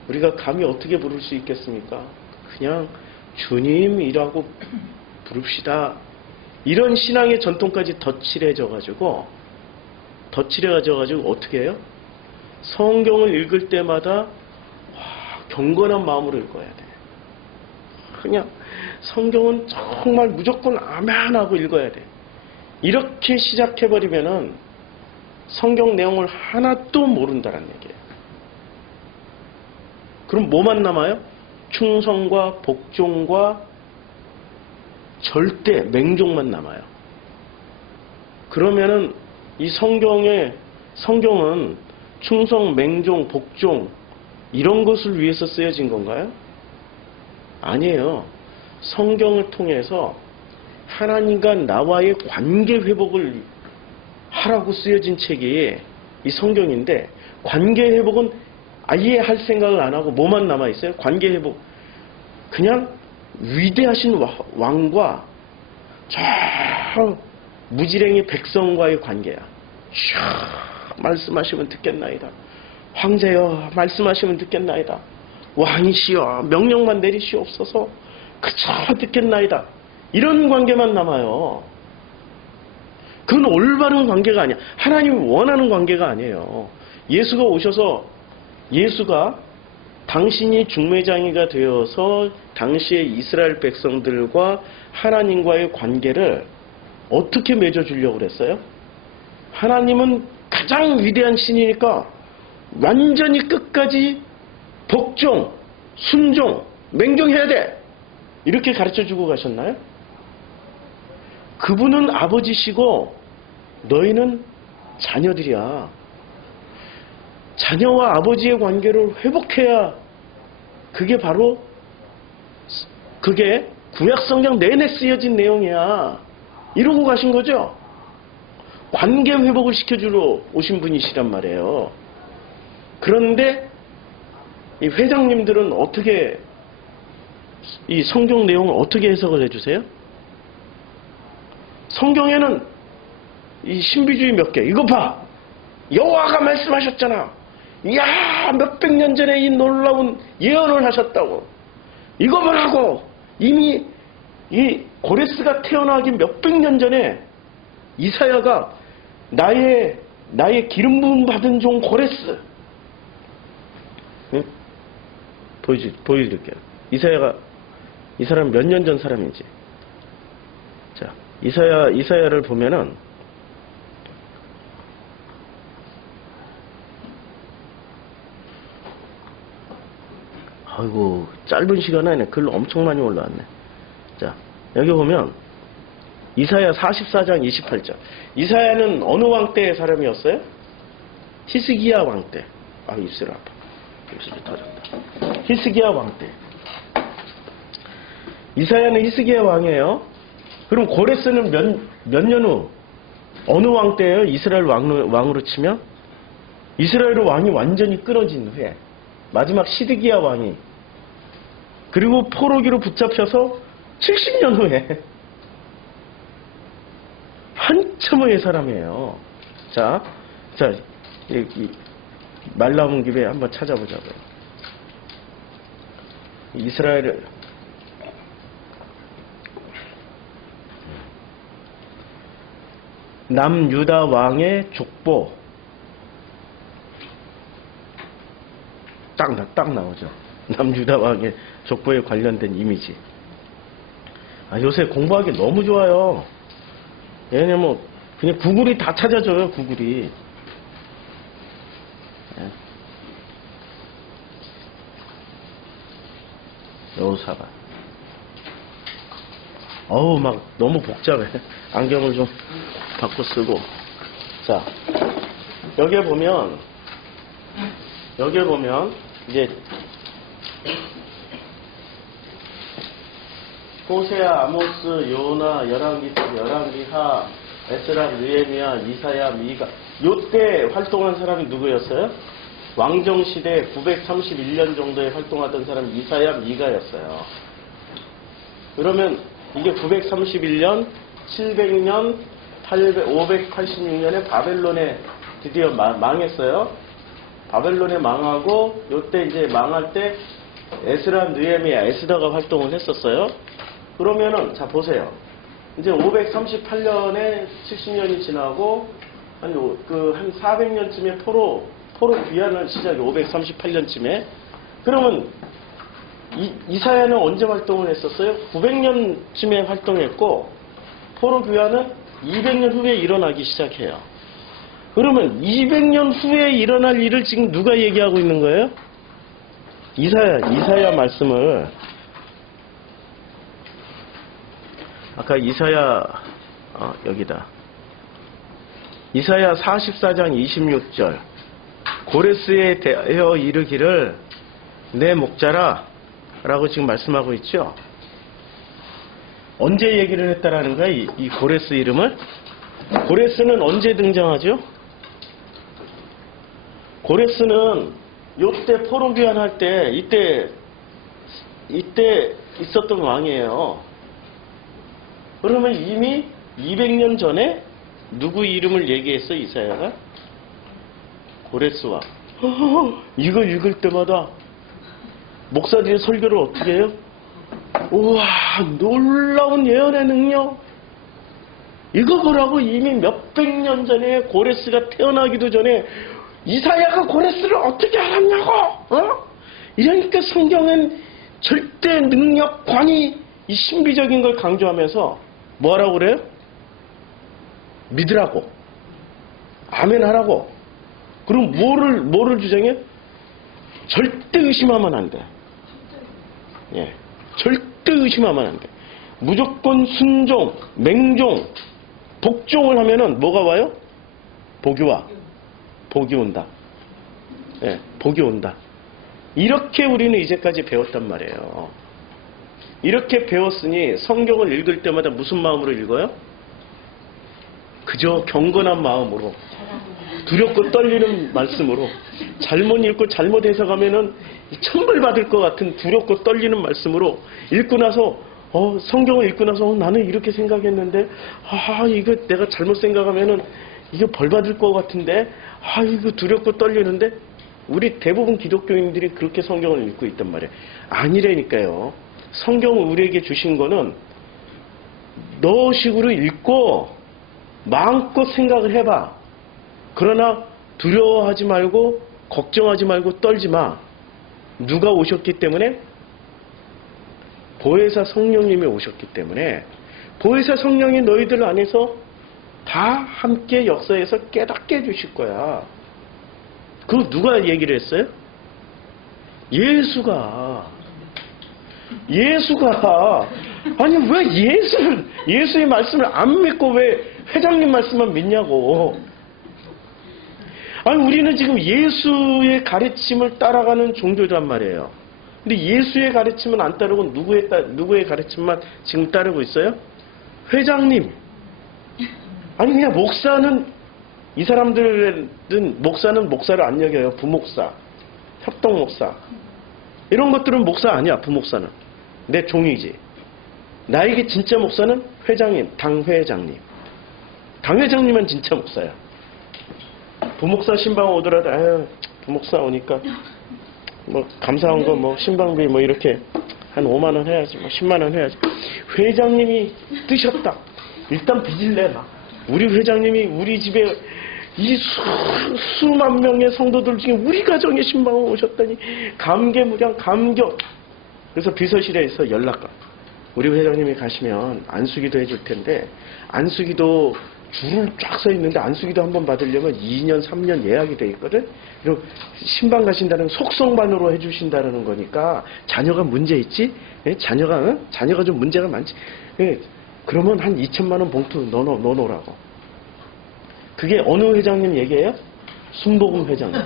우리가 감히 어떻게 부를 수 있겠습니까? 그냥 주님이라고 부릅시다. 이런 신앙의 전통까지 덧칠해져가지고 어떻게 해요? 성경을 읽을 때마다 경건한 마음으로 읽어야 돼. 그냥 성경은 정말 무조건 아멘하고 읽어야 돼. 이렇게 시작해버리면은 성경 내용을 하나도 모른다는 얘기예요. 그럼 뭐만 남아요? 충성과 복종과 절대 맹종만 남아요. 그러면은 이 성경은 충성, 맹종, 복종 이런 것을 위해서 쓰여진 건가요? 아니에요. 성경을 통해서 하나님과 나와의 관계 회복을 하라고 쓰여진 책이 이 성경인데 관계 회복은 아예 할 생각을 안 하고 뭐만 남아 있어요? 관계 회복. 그냥 위대하신 왕과 저 무지랭이 백성과의 관계야. 말씀하시면 듣겠나이다. 황제여 말씀하시면 듣겠나이다. 왕이시여 명령만 내리시옵소서. 그저 듣겠나이다. 이런 관계만 남아요. 그건 올바른 관계가 아니야. 하나님이 원하는 관계가 아니에요. 예수가 오셔서 예수가 당신이 중매장이가 되어서 당시의 이스라엘 백성들과 하나님과의 관계를 어떻게 맺어주려고 그랬어요? 하나님은 가장 위대한 신이니까 완전히 끝까지 복종, 순종, 맹종해야 돼. 이렇게 가르쳐주고 가셨나요? 그분은 아버지시고 너희는 자녀들이야. 자녀와 아버지의 관계를 회복해야 그게 구약성경 내내 쓰여진 내용이야. 이러고 가신 거죠? 관계 회복을 시켜주러 오신 분이시란 말이에요. 그런데 이 회장님들은 어떻게 이 성경 내용을 어떻게 해석을 해주세요? 성경에는 이 신비주의 몇 개. 이거 봐. 여호와가 말씀하셨잖아. 이야 몇백 년 전에 이 놀라운 예언을 하셨다고. 이거 보라고. 이미 이 고레스가 태어나기 몇백 년 전에 이사야가 나의 기름 부음 받은 종 고레스. 네? 보여드릴게요. 이사야가 이 사람 몇 년 전 사람인지. 자, 이사야를 보면은 아이고 짧은 시간 안에 글 엄청 많이 올라왔네. 자, 여기 보면 이사야 44장 28절. 이사야는 어느 왕 때의 사람이었어요? 히스기야 왕 때. 아, 입술 아파. 입술이 터졌다. 히스기야 왕 때. 이사야는 히스기야 왕이에요. 그럼 고레스는 몇 년 후? 어느 왕 때예요? 이스라엘 왕으로 치면? 이스라엘 왕이 완전히 끊어진 후에. 마지막 시드기야 왕이. 그리고 포로기로 붙잡혀서 70년 후에. 한참 후의 사람이에요. 자, 말 나온 김에 한번 찾아보자고요. 이스라엘 남유다 왕의 족보 딱 나오죠. 남유다 왕의 족보에 관련된 이미지. 요새 공부하기 너무 좋아요. 왜냐면 그냥 구글이 다 찾아줘요. 구글이. 여호사밧. 막 너무 복잡해. 안경을 좀 바꿔 쓰고. 자, 여기에 보면 이제 호세아, 아모스, 요나, 열왕기하, 에스라, 느헤미야, 이사야, 미가. 요때 활동한 사람이 누구였어요? 왕정시대 931년 정도에 활동하던 사람이 이사야, 미가였어요. 그러면 이게 931년, 700년, 586년에 바벨론에 드디어 망했어요. 바벨론에 망하고 요때 이제 망할 때 에스라, 느헤미야, 에스더가 활동을 했었어요. 그러면은 자 보세요. 이제 538년에 70년이 지나고 한 400년쯤에 포로 귀환을 시작해. 538년쯤에. 그러면 이사야는 언제 활동을 했었어요? 900년쯤에 활동했고 포로 귀환은 200년 후에 일어나기 시작해요. 그러면 200년 후에 일어날 일을 지금 누가 얘기하고 있는 거예요? 이사야 말씀을. 아까 이사야 여기다. 이사야 44장 26절. 고레스에 대하여 이르기를 내 목자라 라고 지금 말씀하고 있죠. 언제 얘기를 했다라는 거야? 이 고레스 이름을? 고레스는 언제 등장하죠? 고레스는 요때 포로기환 할 때 이때 있었던 왕이에요. 그러면 이미 200년 전에 누구 이름을 얘기했어 이사야가? 고레스와. 이거 읽을 때마다 목사들이 설교를 어떻게 해요? 우와, 놀라운 예언의 능력. 이거 보라고. 이미 몇백 년 전에 고레스가 태어나기도 전에 이사야가 고레스를 어떻게 알았냐고. 이러니까 성경은 절대 능력, 권위, 이 신비적인 걸 강조하면서 뭐라고 그래요? 믿으라고. 아멘 하라고. 그럼 뭐를 주장해? 절대 의심하면 안 돼. 예. 절대 의심하면 안 돼. 무조건 순종, 맹종, 복종을 하면은 뭐가 와요? 복이 와. 복이 온다. 예, 복이 온다. 이렇게 우리는 이제까지 배웠단 말이에요. 이렇게 배웠으니 성경을 읽을 때마다 무슨 마음으로 읽어요? 그저 경건한 마음으로, 두렵고 떨리는 말씀으로, 잘못 읽고 잘못 해석하면은 천벌 받을 것 같은 두렵고 떨리는 말씀으로 읽고 나서 성경을 읽고 나서 나는 이렇게 생각했는데 이거 내가 잘못 생각하면은 이거 벌 받을 것 같은데 이거 두렵고 떨리는데 우리 대부분 기독교인들이 그렇게 성경을 읽고 있단 말이에요. 아니라니까요. 성경을 우리에게 주신 거는 너 식으로 읽고 마음껏 생각을 해봐. 그러나 두려워하지 말고 걱정하지 말고 떨지 마. 누가 오셨기 때문에? 보혜사 성령님이 오셨기 때문에 보혜사 성령이 너희들 안에서 다 함께 역사에서 깨닫게 해주실 거야. 그거 누가 얘기를 했어요? 예수가. 아니 왜 예수의 말씀을 안 믿고 왜 회장님 말씀만 믿냐고. 아니 우리는 지금 예수의 가르침을 따라가는 종교란 말이에요. 근데 예수의 가르침은 안 따르고 누구의 가르침만 지금 따르고 있어요? 회장님. 아니 그냥 목사는, 이 사람들은 목사는 목사를 안 여겨요. 부목사, 협동목사, 이런 것들은 목사 아니야. 부목사는 내 종이지. 나에게 진짜 목사는 회장님, 당회장님. 당회장님은 진짜 목사야. 부목사 신방 오더라도 부목사 오니까 뭐 감사한 거 뭐 신방비 뭐 이렇게 한 5만 원 해야지, 뭐 10만 원 해야지. 회장님이 뜨셨다. 일단 빚을 내놔. 우리 회장님이 우리 집에 이 수만 명의 성도들 중에 우리 가정에 신방을 오셨다니 감개무량, 감격. 그래서 비서실에서 연락가. 우리 회장님이 가시면 안수기도 해줄 텐데 안수기도 줄을 쫙 서 있는데 안수기도 한번 받으려면 2년, 3년 예약이 돼 있거든. 그리고 신방 가신다는 속성반으로 해주신다는 거니까 자녀가 문제 있지? 예? 자녀가 좀 문제가 많지. 예? 그러면 한 2천만 원 봉투 넣어놓으라고. 그게 어느 회장님 얘기예요? 순복음 회장님.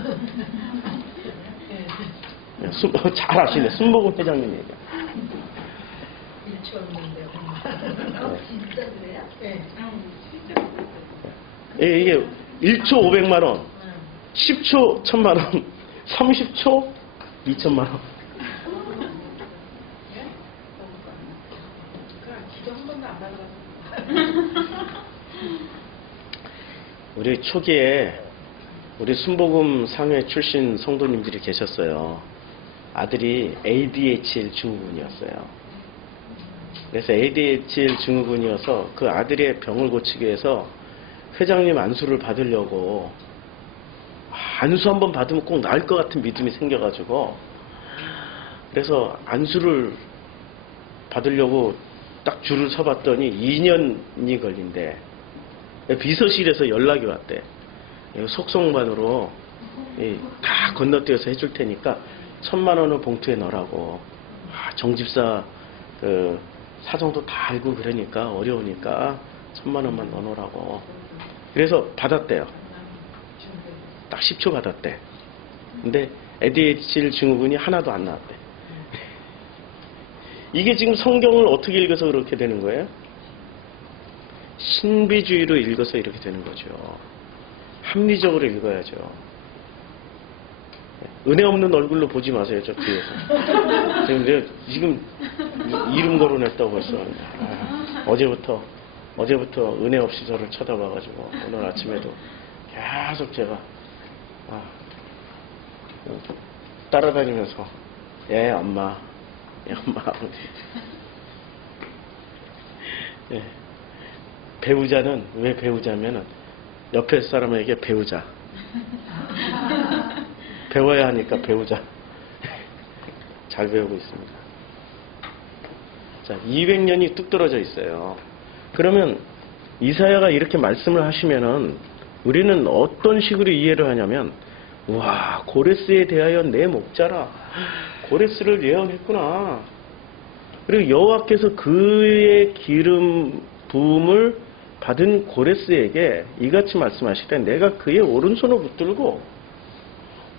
잘 아시네. 순복음 회장님 얘기. 예, 이게 1초 500만 원, 10초 1000만 원, 30초 2000만 원. 우리 초기에 우리 순복음 상회 출신 성도님들이 계셨어요. 아들이 ADHD 증후군이었어요. 그래서 ADHD 증후군이어서 그 아들의 병을 고치기 위해서 회장님 안수를 받으려고, 안수 한번 받으면 꼭 나을 것 같은 믿음이 생겨가지고, 그래서 안수를 받으려고 딱 줄을 서봤더니 2년이 걸린대. 비서실에서 연락이 왔대. 속성반으로 다 건너뛰어서 해줄 테니까 1000만 원을 봉투에 넣으라고. 정집사 그 사정도 다 알고 그러니까 어려우니까 1000만 원만 넣어놓으라고. 그래서 받았대요. 딱 10초 받았대. 근데 ADHD 증후군이 하나도 안 나왔대. 이게 지금 성경을 어떻게 읽어서 그렇게 되는 거예요? 신비주의로 읽어서 이렇게 되는 거죠. 합리적으로 읽어야죠. 은혜 없는 얼굴로 보지 마세요, 저 뒤에서. 지금 내가 지금 이름 거론했다고 벌써. 어제부터 은혜 없이 저를 쳐다봐가지고 오늘 아침에도 계속 제가 따라다니면서 예 엄마 아버지. 예. 배우자는 왜 배우자면은 옆에 사람에게 배우자. 배워야 하니까 배우자. 잘 배우고 있습니다. 자, 200년이 뚝 떨어져 있어요. 그러면 이사야가 이렇게 말씀을 하시면은 우리는 어떤 식으로 이해를 하냐면, 와, 고레스에 대하여 내 목자라. 고레스를 예언했구나. 그리고 여호와께서 그의 기름 부음을 받은 고레스에게 이같이 말씀하시되 내가 그의 오른손을 붙들고,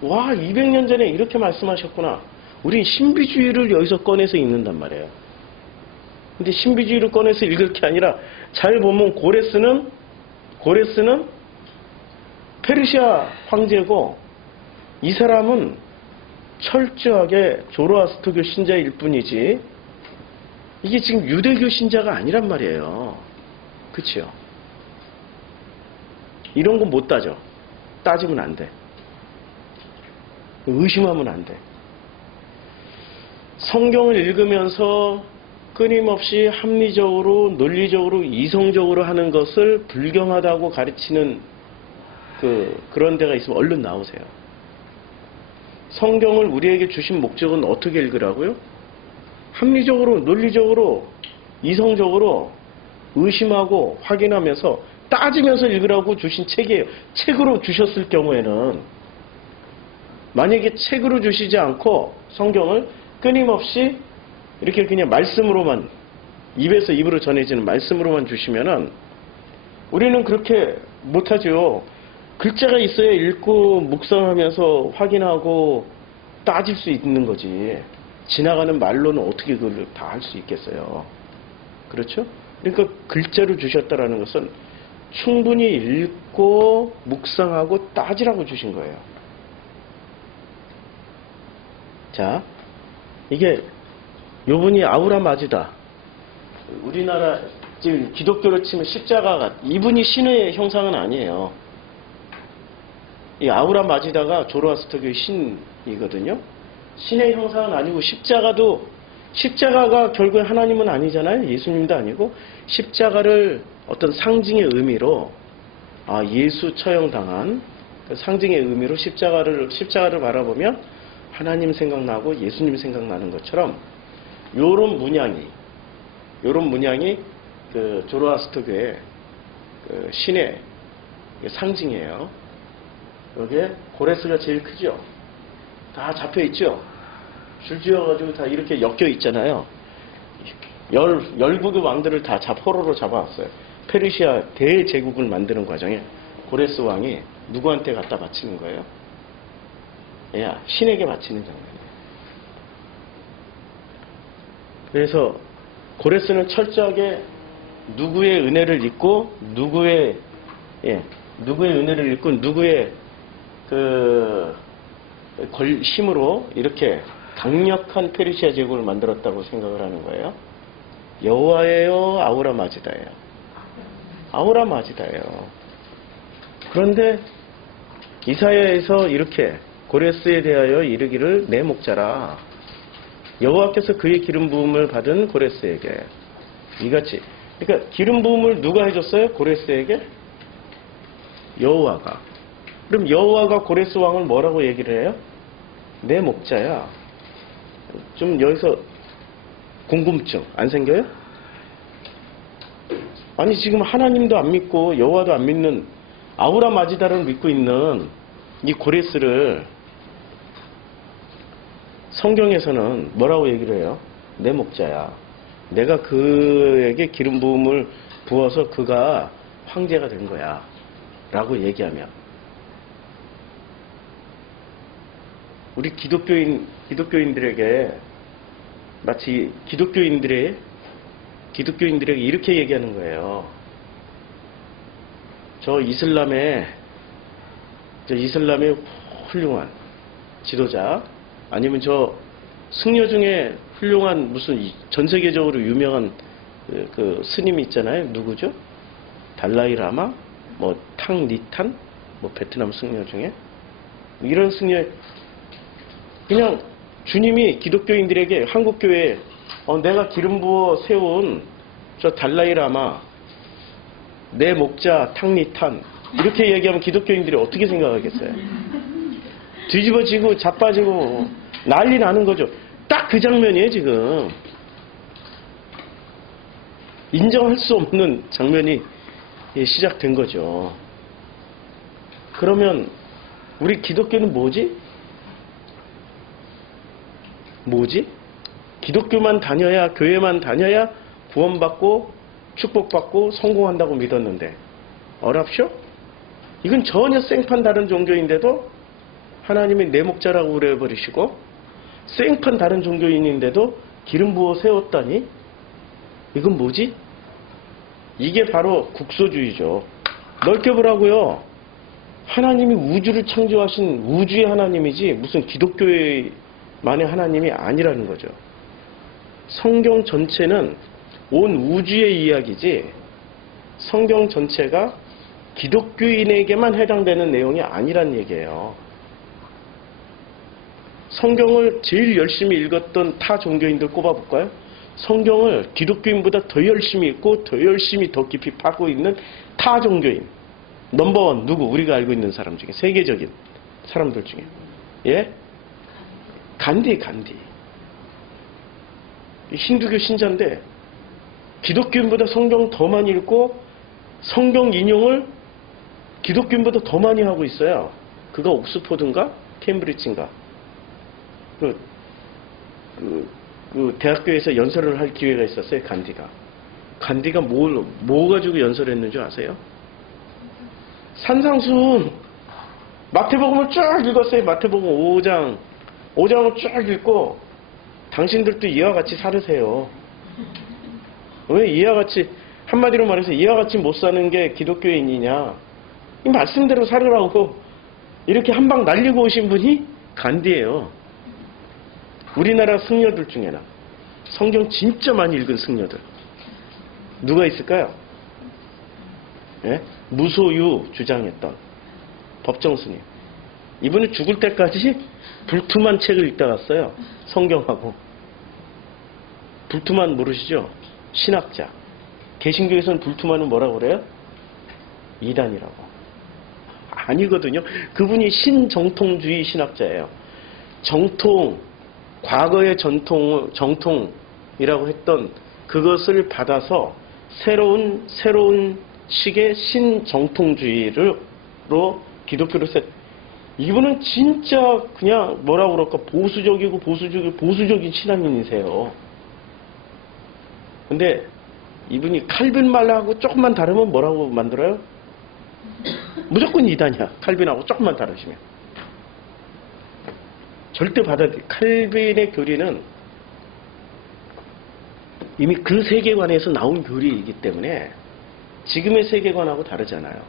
와, 200년 전에 이렇게 말씀하셨구나. 우린 신비주의를 여기서 꺼내서 읽는단 말이에요. 근데 신비주의를 꺼내서 읽을 게 아니라 잘 보면 고레스는 페르시아 황제고, 이 사람은 철저하게 조로아스터교 신자일 뿐이지 이게 지금 유대교 신자가 아니란 말이에요. 그치요? 이런 건 못 따져. 따지면 안 돼. 의심하면 안 돼. 성경을 읽으면서 끊임없이 합리적으로, 논리적으로, 이성적으로 하는 것을 불경하다고 가르치는 그런 데가 있으면 얼른 나오세요. 성경을 우리에게 주신 목적은 어떻게 읽으라고요? 합리적으로, 논리적으로, 이성적으로 의심하고 확인하면서 따지면서 읽으라고 주신 책이에요. 책으로 주셨을 경우에는, 만약에 책으로 주시지 않고 성경을 끊임없이 이렇게 그냥 말씀으로만, 입에서 입으로 전해지는 말씀으로만 주시면은 우리는 그렇게 못하죠. 글자가 있어야 읽고 묵상하면서 확인하고 따질 수 있는 거지. 지나가는 말로는 어떻게 그걸 다 할 수 있겠어요. 그렇죠? 그러니까 글자로 주셨다라는 것은 충분히 읽고 묵상하고 따지라고 주신 거예요. 자, 이게 요분이 아우라 마지다. 우리나라 지금 기독교로 치면 십자가가, 이분이 신의 형상은 아니에요. 이 아우라 마지다가 조로아스터교의 신이거든요. 신의 형상은 아니고, 십자가가 결국에 하나님은 아니잖아요. 예수님도 아니고, 십자가를 어떤 상징의 의미로, 예수 처형당한 그 상징의 의미로 십자가를 바라보면 하나님 생각나고 예수님 생각나는 것처럼, 요런 문양이 그 조로아스터교의 그 신의 상징이에요. 여기에 고레스가 제일 크죠. 다 잡혀 있죠. 줄 지어가지고 다 이렇게 엮여 있잖아요. 19개 왕들을 다 포로로 잡아왔어요. 페르시아 대제국을 만드는 과정에 고레스 왕이 누구한테 갖다 바치는 거예요? 신에게 바치는 장면이에요. 그래서 고레스는 철저하게 누구의 은혜를 입고 누구의 힘으로 이렇게 강력한 페르시아 제국을 만들었다고 생각을 하는 거예요. 여호와예요, 아우라 마지다예요? 아우라 마지다예요. 그런데 이사야에서 이렇게 고레스에 대하여 이르기를 내 목자라. 여호와께서 그의 기름 부음을 받은 고레스에게 이같이. 그러니까 기름 부음을 누가 해줬어요? 고레스에게? 여호와가. 그럼 여호와가 고레스 왕을 뭐라고 얘기를 해요? 내 목자야. 좀 여기서 궁금증 안 생겨요? 아니, 지금 하나님도 안 믿고 여호와도 안 믿는 아우라 마지다를 믿고 있는 이 고레스를 성경에서는 뭐라고 얘기를 해요? 내 목자야. 내가 그에게 기름 부음을 부어서 그가 황제가 된 거야 라고 얘기하면, 우리 기독교인들에게 마치 기독교인들에게 이렇게 얘기하는 거예요. 저 이슬람의 훌륭한 지도자, 아니면 저 승려 중에 훌륭한 무슨 전 세계적으로 유명한 그 스님이 있잖아요. 누구죠? 달라이라마, 뭐 탕니탄, 뭐 베트남 승려 중에 이런 승려, 그냥 주님이 기독교인들에게 한국 교회에 내가 기름 부어 세운 저 달라이라마, 내 목자 탕니탄 이렇게 얘기하면 기독교인들이 어떻게 생각하겠어요? 뒤집어지고 자빠지고 난리 나는 거죠. 딱 그 장면이에요. 지금 인정할 수 없는 장면이 시작된 거죠. 그러면 우리 기독교는 뭐지? 기독교만 다녀야, 교회만 다녀야 구원받고 축복받고 성공한다고 믿었는데 어랍쇼? 이건 전혀 생판 다른 종교인데도 하나님이 내 목자라고 그래버리시고, 생판 다른 종교인인데도 기름 부어 세웠다니? 이건 뭐지? 이게 바로 국소주의죠. 넓게 보라고요. 하나님이 우주를 창조하신 우주의 하나님이지 무슨 기독교만의 하나님이 아니라는 거죠. 성경 전체는 온 우주의 이야기지 성경 전체가 기독교인에게만 해당되는 내용이 아니란 얘기예요. 성경을 제일 열심히 읽었던 타 종교인들 꼽아볼까요? 성경을 기독교인보다 더 열심히 읽고 더 열심히 더 깊이 파고 있는 타 종교인 넘버원 누구? 우리가 알고 있는 사람 중에, 세계적인 사람들 중에, 예? 간디. 힌두교 신자인데 기독교인보다 성경 더 많이 읽고 성경 인용을 기독교인보다 더 많이 하고 있어요. 그가 옥스포드인가 케임브리지인가 그 대학교에서 연설을 할 기회가 있었어요. 간디가 뭐 가지고 연설했는 줄 아세요? 산상순 마태복음을 쭉 읽었어요. 마태복음 5장을 쭉 읽고, 당신들도 이와 같이 살으세요. 왜 이와 같이, 한마디로 말해서 이와 같이 못 사는 게 기독교인이냐, 이 말씀대로 살으라고 이렇게 한 방 날리고 오신 분이 간디예요. 우리나라 승려들 중에나 성경 진짜 많이 읽은 승려들 누가 있을까요? 예? 무소유 주장했던 법정스님. 이분은 죽을 때까지 불투만 책을 읽다 갔어요. 성경하고. 불투만 모르시죠? 신학자. 개신교에서는 불투만은 뭐라고 그래요? 이단이라고. 아니거든요. 그분이 신정통주의 신학자예요. 과거의 정통이라고 했던 그것을 받아서 새로운 식의 신정통주의로 기독교를 이분은 진짜 그냥 뭐라고 그럴까, 보수적인 신앙인이세요. 근데 이분이 칼빈 말하고 조금만 다르면 뭐라고 만들어요? 무조건 이단이야. 칼빈하고 조금만 다르시면. 절대 칼빈의 교리는 이미 그 세계관에서 나온 교리이기 때문에 지금의 세계관하고 다르잖아요.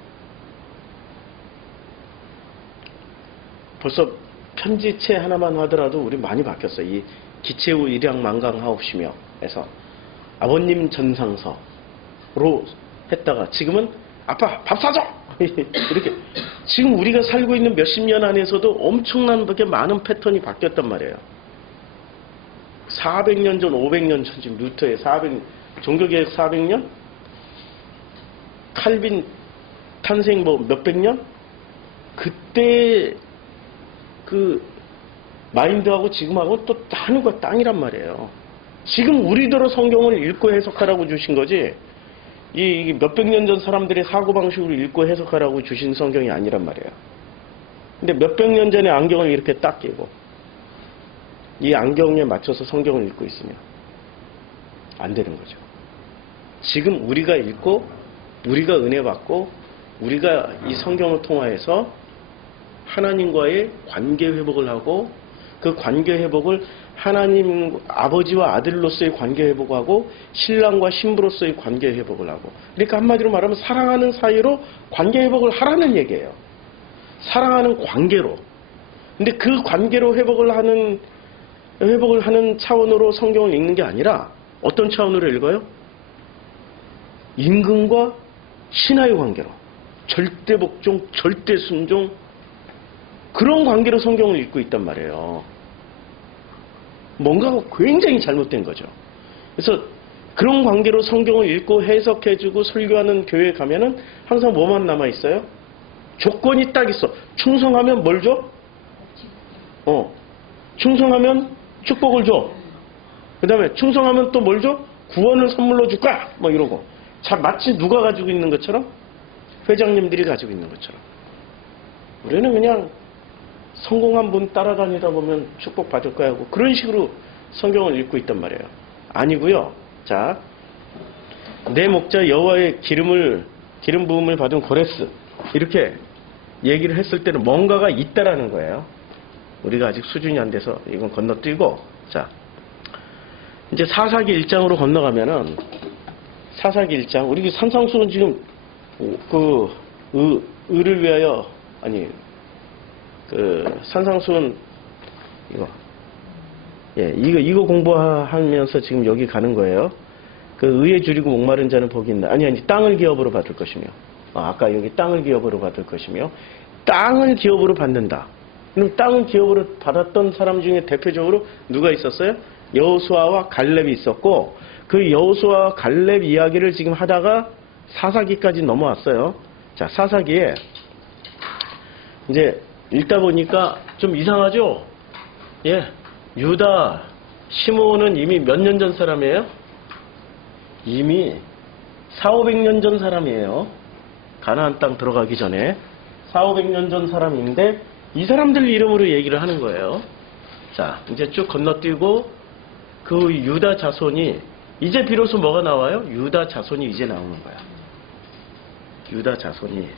벌써 편지체 하나만 하더라도 우리 많이 바뀌었어요. 이 기체후 일양만강하옵시며 에서 아버님 전상서로 했다가 지금은 아빠 밥 사줘! 이렇게. 지금 우리가 살고 있는 몇십 년 안에서도 엄청나게 많은 패턴이 바뀌었단 말이에요. 400년 전, 500년 전, 지금 루터의 종교개혁 400년? 칼빈 탄생 몇백 년? 그때 그 마인드하고 지금하고 또 하늘과 땅이란 말이에요. 지금 우리대로 성경을 읽고 해석하라고 주신 거지, 이 몇백 년 전 사람들의 사고방식으로 읽고 해석하라고 주신 성경이 아니란 말이에요. 근데 몇백 년 전에 안경을 이렇게 딱 끼고 이 안경에 맞춰서 성경을 읽고 있으면 안 되는 거죠. 지금 우리가 읽고 우리가 은혜 받고 우리가 이 성경을 통하여서 하나님과의 관계 회복을 하고, 그 관계 회복을 하나님 아버지와 아들로서의 관계 회복하고 신랑과 신부로서의 관계 회복을 하고, 그러니까 한마디로 말하면 사랑하는 사이로 관계 회복을 하라는 얘기예요. 사랑하는 관계로. 근데 그 관계로 회복을 하는 차원으로 성경을 읽는 게 아니라 어떤 차원으로 읽어요? 임금과 신하의 관계로. 절대 복종, 절대 순종, 그런 관계로 성경을 읽고 있단 말이에요. 뭔가 굉장히 잘못된 거죠. 그래서 그런 관계로 성경을 읽고 해석해주고 설교하는 교회에 가면은 항상 뭐만 남아있어요? 조건이 딱 있어. 충성하면 뭘 줘? 충성하면 축복을 줘. 그 다음에 충성하면 또 뭘 줘? 구원을 선물로 줄까? 뭐 이러고. 마치 누가 가지고 있는 것처럼? 회장님들이 가지고 있는 것처럼. 우리는 그냥 성공한 분 따라다니다 보면 축복 받을 거야 하고 그런 식으로 성경을 읽고 있단 말이에요. 아니고요. 자, 내 목자 여호와의 기름 부음을 받은 고레스, 이렇게 얘기를 했을 때는 뭔가가 있다라는 거예요. 우리가 아직 수준이 안 돼서 이건 건너뛰고, 자, 이제 사사기 1장으로 건너가면은 사사기 1장, 우리 산상수는 지금 의를 위하여, 아니, 산상수는 이거 공부하면서 지금 여기 가는 거예요. 의에 줄이고 목마른 자는 복이 있나. 아니, 땅을 기업으로 받을 것이며. 아까 여기 땅을 기업으로 받을 것이며. 땅을 기업으로 받는다. 그럼 땅을 기업으로 받았던 사람 중에 대표적으로 누가 있었어요? 여호수아와 갈렙이 있었고, 그 여호수아와 갈렙 이야기를 지금 하다가 사사기까지 넘어왔어요. 자, 사사기에 이제 읽다 보니까 좀 이상하죠? 예. 유다, 시므온은 이미 몇 년 전 사람이에요? 이미 400~500년 전 사람이에요. 가나안 땅 들어가기 전에 400~500년 전 사람인데 이 사람들 이름으로 얘기를 하는 거예요. 자, 이제 쭉 건너뛰고 그 유다 자손이 이제 비로소 뭐가 나와요? 유다 자손이 이제 나오는 거야. 유다 자손이.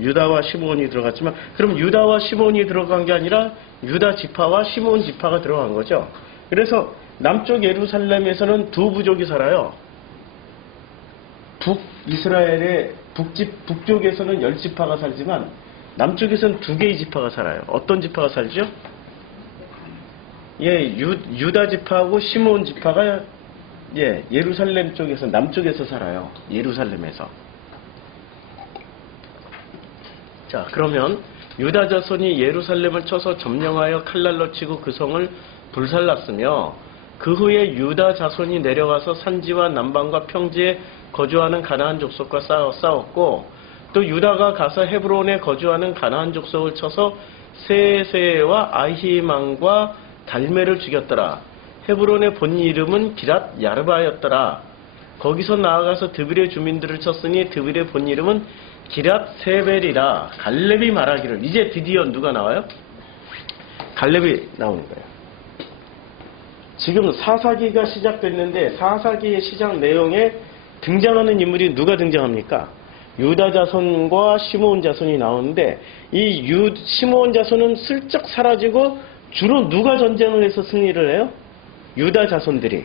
유다와 시므온이 들어갔지만, 그럼 유다와 시므온이 들어간 게 아니라 유다 지파와 시므온 지파가 들어간 거죠. 그래서 남쪽 예루살렘에서는 두 부족이 살아요. 북이스라엘의 북쪽에서는 10지파가 살지만 남쪽에서는 2개의 지파가 살아요. 어떤 지파가 살죠? 예, 유다 지파하고 시므온 지파가 예루살렘 쪽에서, 남쪽에서 살아요. 예루살렘에서. 자, 그러면 유다 자손이 예루살렘을 쳐서 점령하여 칼날로 치고 그 성을 불살랐으며, 그 후에 유다 자손이 내려가서 산지와 남방과 평지에 거주하는 가나안 족속과 싸웠고, 또 유다가 가서 헤브론에 거주하는 가나안 족속을 쳐서 세세와 아히망과 달메를 죽였더라. 헤브론의 본 이름은 기랏 야르바였더라. 거기서 나아가서 드빌의 주민들을 쳤으니 드빌의 본 이름은 기랏 세벨이라. 갈렙이 말하기를, 이제 드디어 누가 나와요? 갈렙이 나오는 거예요. 지금 사사기가 시작됐는데 사사기의 시작 내용에 등장하는 인물이 누가 등장합니까? 유다 자손과 시므온 자손이 나오는데, 이 시므온 자손은 슬쩍 사라지고 주로 누가 전쟁을 해서 승리를 해요? 유다 자손들이.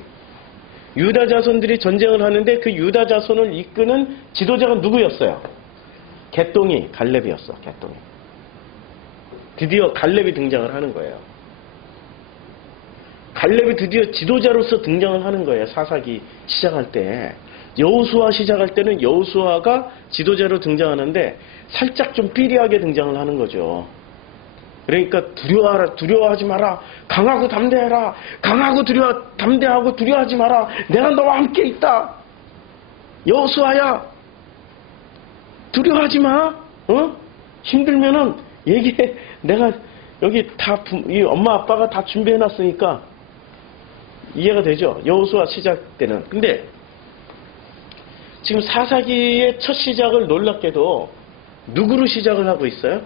유다 자손들이 전쟁을 하는데 그 유다 자손을 이끄는 지도자가 누구였어요? 개똥이 갈렙이었어. 개똥이. 드디어 갈렙이 등장을 하는 거예요. 갈렙이 드디어 지도자로서 등장을 하는 거예요. 사사기 시작할 때. 여호수아 시작할 때는 여호수아가 지도자로 등장하는데 살짝 좀 삐리하게 등장을 하는 거죠. 그러니까 두려워하지 마라. 강하고 담대해라. 강하고 담대하고 두려워하지 마라. 내가 너와 함께 있다. 여호수아야, 두려워하지 마. 힘들면은 얘기해. 내가 여기 이 엄마 아빠가 다 준비해놨으니까. 이해가 되죠? 여호수아 시작 때는. 근데 지금 사사기의 첫 시작을 놀랍게도 누구로 시작을 하고 있어요?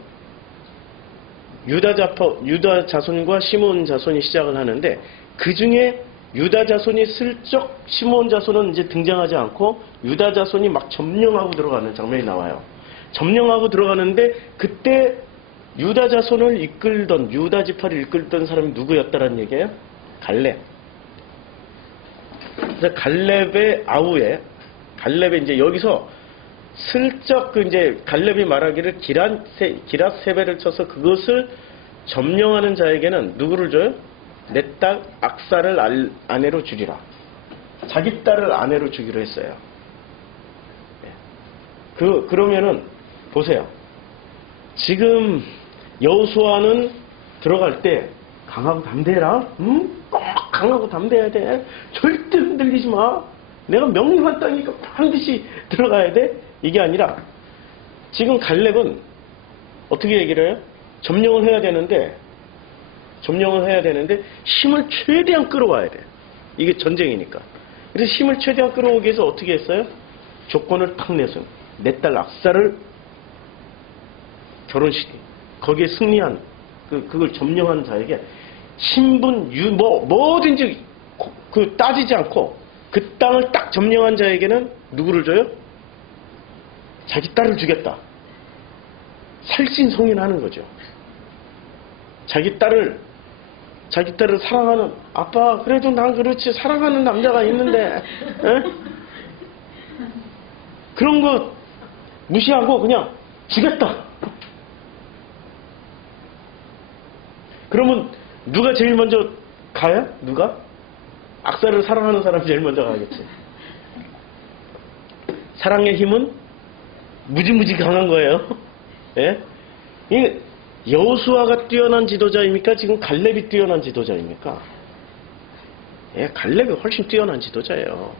유다 자손과 시므온 자손이 시작을 하는데, 그 중에 유다 자손이 슬쩍, 시므온 자손은 이제 등장하지 않고 유다 자손이 막 점령하고 들어가는 장면이 나와요. 점령하고 들어가는데 그때 유다 자손을 이끌던, 유다 지파를 이끌던 사람이 누구였다라는 얘기예요? 갈렙. 그래서 갈렙의 아우에, 갈렙의 이제 여기서 슬쩍 이제 갈렙이 말하기를 기랏 세벨을 쳐서 그것을 점령하는 자에게는 누구를 줘요? 내 딸 악사를 아내로 주리라. 자기 딸을 아내로 주기로 했어요. 그러면은 보세요. 지금 여호수아는 들어갈 때 강하고 담대해라. 응? 꼭 강하고 담대해야 돼. 절대 흔들리지 마. 내가 명령한 땅이니까 반드시 들어가야 돼. 이게 아니라 지금 갈렙은 어떻게 얘기를 해요? 점령을 해야 되는데 힘을 최대한 끌어와야 돼. 이게 전쟁이니까. 그래서 힘을 최대한 끌어오기 위해서 어떻게 했어요? 조건을 탁 내서 내 딸 악사를 결혼시키 거기에 승리한 그걸 점령한 자에게 신분 뭐든지 따지지 않고 그 땅을 딱 점령한 자에게는 누구를 줘요? 자기 딸을 주겠다. 살신성인하는 거죠. 자기 딸을 사랑하는 아빠 그래도 난 그렇지 사랑하는 남자가 있는데 에? 그런 거 무시하고 그냥 주겠다. 그러면 누가 제일 먼저 가요? 누가? 악사를 사랑하는 사람이 제일 먼저 가겠지. 사랑의 힘은 무지무지 강한 거예요. 예? 이 여호수아가 뛰어난 지도자입니까? 지금 갈렙이 뛰어난 지도자입니까? 예, 갈렙이 훨씬 뛰어난 지도자예요.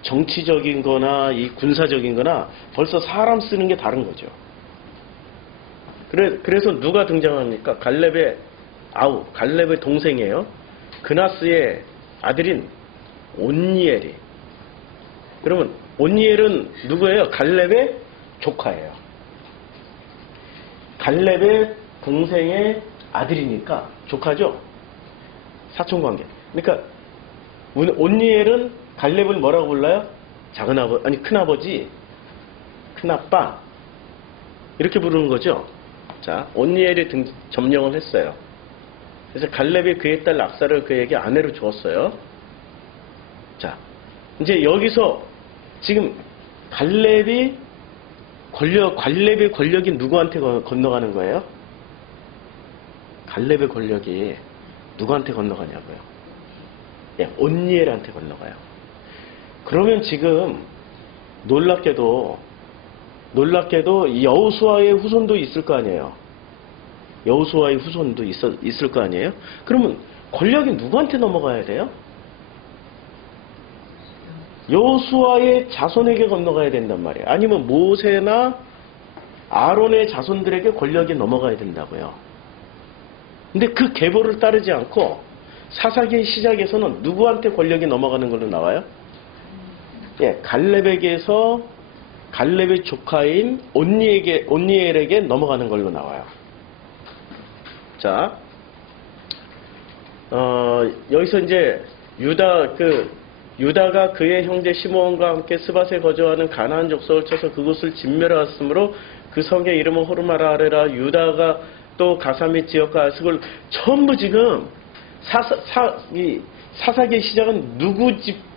정치적인 거나 이 군사적인 거나 벌써 사람 쓰는 게 다른 거죠. 그래서 누가 등장합니까? 갈렙의 동생이에요. 그나스의 아들인 온니엘이. 그러면 온니엘은 누구예요? 갈렙의 조카예요. 갈렙의 동생의 아들이니까 조카죠? 사촌관계. 그러니까 온니엘은 갈렙을 뭐라고 불러요? 큰아버지, 큰아빠 이렇게 부르는 거죠. 자, 온니엘이 점령을 했어요. 그래서 갈렙이 그의 딸 악사를 그에게 아내로 주었어요. 자, 이제 여기서 지금 갈렙의 권력이 누구한테 건너가는 거예요? 갈렙의 권력이 누구한테 건너가냐고요? 예, 온니엘한테 건너가요. 그러면 지금 놀랍게도 여호수아의 후손도 있을 거 아니에요. 여호수아의 후손도 있을 거 아니에요. 그러면 권력이 누구한테 넘어가야 돼요? 여호수아의 자손에게 건너가야 된단 말이에요. 아니면 모세나 아론의 자손들에게 권력이 넘어가야 된다고요. 근데 그 계보를 따르지 않고 사사기의 시작에서는 누구한테 권력이 넘어가는 걸로 나와요? 예, 갈렙에게서 갈렙의 조카인 온니엘에게 넘어가는 걸로 나와요. 자, 여기서 이제 유다가 그의 형제 시므온과 함께 스밧에 거주하는 가나안 족속을 쳐서 그곳을 진멸하였으므로 그 성의 이름은 호르마라레라. 유다가 또 가사 및 지역과 아스골 전부 지금 사사기의 시작은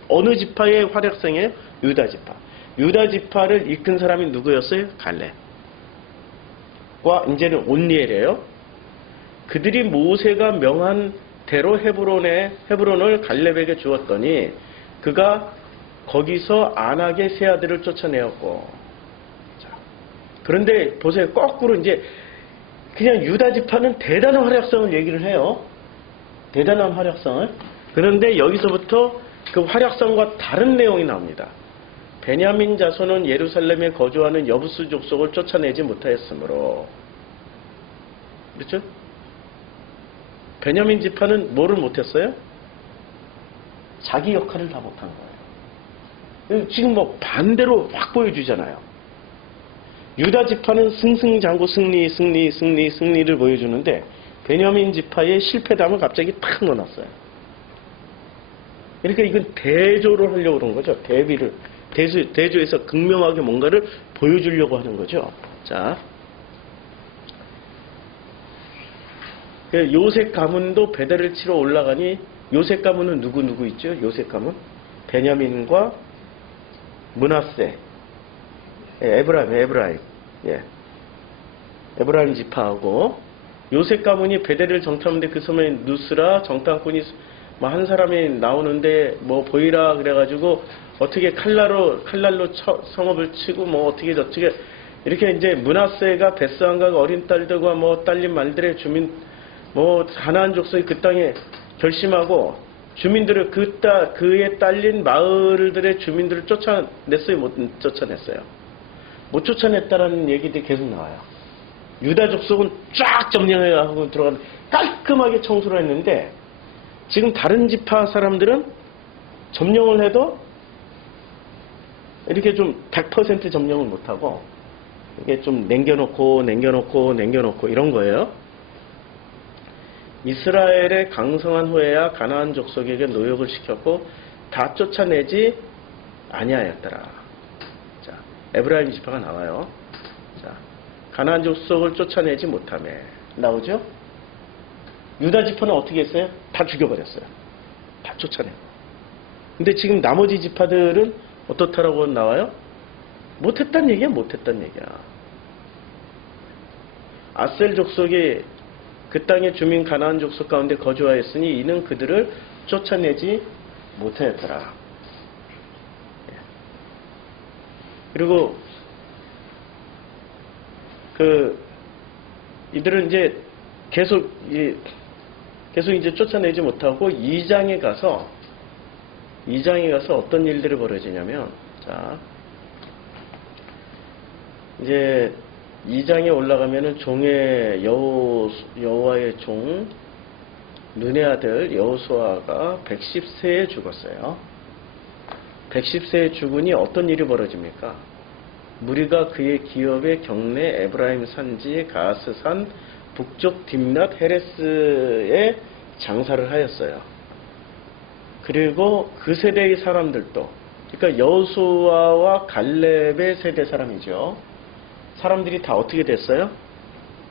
어느 지파의 활약성이에요? 유다 지파. 유다 지파를 이끈 사람이 누구였어요? 갈렙과 이제는 온니엘이에요. 그들이 모세가 명한 대로 헤브론을 갈렙에게 주었더니 그가 거기서 안악의 세 아들을 쫓아내었고. 자, 그런데 보세요. 거꾸로 이제 그냥 유다 지파는 대단한 활약성을 얘기를 해요. 대단한 활약성을. 그런데 여기서부터 그 활약성과 다른 내용이 나옵니다. 베냐민 자손은 예루살렘에 거주하는 여부스 족속을 쫓아내지 못하였으므로. 그렇죠? 베냐민 지파는 뭐를 못했어요? 자기 역할을 다 못한 거예요. 지금 뭐 반대로 확 보여주잖아요. 유다 지파는 승승장구 승리를 보여주는데 베냐민 지파의 실패담을 갑자기 탁 넣어놨어요. 그러니까 이건 대조를 하려고 그런 거죠. 대조에서 극명하게 뭔가를 보여주려고 하는 거죠. 자, 요셉 가문도 베델을 치러 올라가니 요셉 가문은 누구 있죠? 요셉 가문? 베냐민과 므낫세, 에브라임. 예. 에브라임 지파하고 요셉 가문이 베델을 정탐하는데 그 섬에 누스라 정탐꾼이 뭐 한 사람이 나오는데 뭐 보이라 그래가지고 어떻게 칼날로 성읍을 치고 뭐 어떻게 저떻게 이렇게 이제 므낫세가 베스안과 어린 딸들과 뭐 딸린 말들의 주민 뭐 가나안 족속이 그 땅에 결심하고 주민들을 그의 딸린 마을들의 주민들을 쫓아냈어요, 못 쫓아냈어요? 못 쫓아냈다라는 얘기들이 계속 나와요. 유다 족속은 쫙 점령하고 들어가는 깔끔하게 청소를 했는데 지금 다른 지파 사람들은 점령을 해도 이렇게 좀 100% 점령을 못하고 이게 좀 남겨놓고 이런 거예요. 이스라엘의 강성한 후에야 가나안 족속에게 노역을 시켰고 다 쫓아내지 아니하였더라. 자, 에브라임 지파가 나와요. 자, 가나안 족속을 쫓아내지 못하며 나오죠? 유다 지파는 어떻게 했어요? 다 죽여버렸어요. 다 쫓아내고. 근데 지금 나머지 지파들은 어떻다라고 나와요? 못했단 얘기야, 못했단 얘기야. 아셀 족속이 그 땅의 주민 가나안 족속 가운데 거주하였으니 이는 그들을 쫓아내지 못하였더라. 그리고 이들은 이제 계속 이제 쫓아내지 못하고 2장에 가서 어떤 일들이 벌어지냐면, 자, 이제 2장에 올라가면은 종의 여호와의 종 눈의 아들 여호수아가 110세에 죽었어요. 110세에 죽으니 어떤 일이 벌어집니까? 무리가 그의 기업의 경내 에브라임 산지 가스산 북쪽 딥낫 헤레스에 장사를 하였어요. 그리고 그 세대의 사람들도, 그러니까 여호수아와 갈렙의 세대 사람이죠. 사람들이 다 어떻게 됐어요?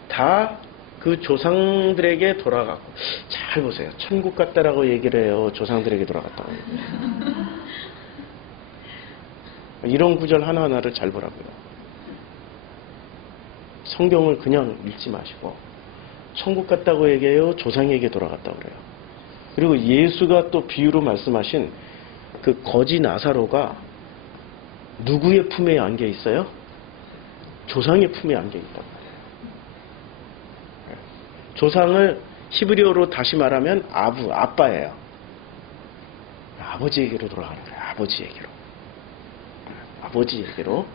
다 그 조상들에게 돌아가고. 잘 보세요. 천국 갔다라고 얘기를 해요. 조상들에게 돌아갔다고. 이런 구절 하나하나를 잘 보라고요. 성경을 그냥 읽지 마시고 천국 갔다고 얘기해요. 조상에게 돌아갔다고 그래요. 그리고 예수가 또 비유로 말씀하신 그 거지 나사로가 누구의 품에 안겨 있어요? 조상의 품에 안겨 있단 말이에요. 조상을 히브리어로 다시 말하면 아빠예요. 아버지에게로 돌아가는 거예요. 아버지에게로.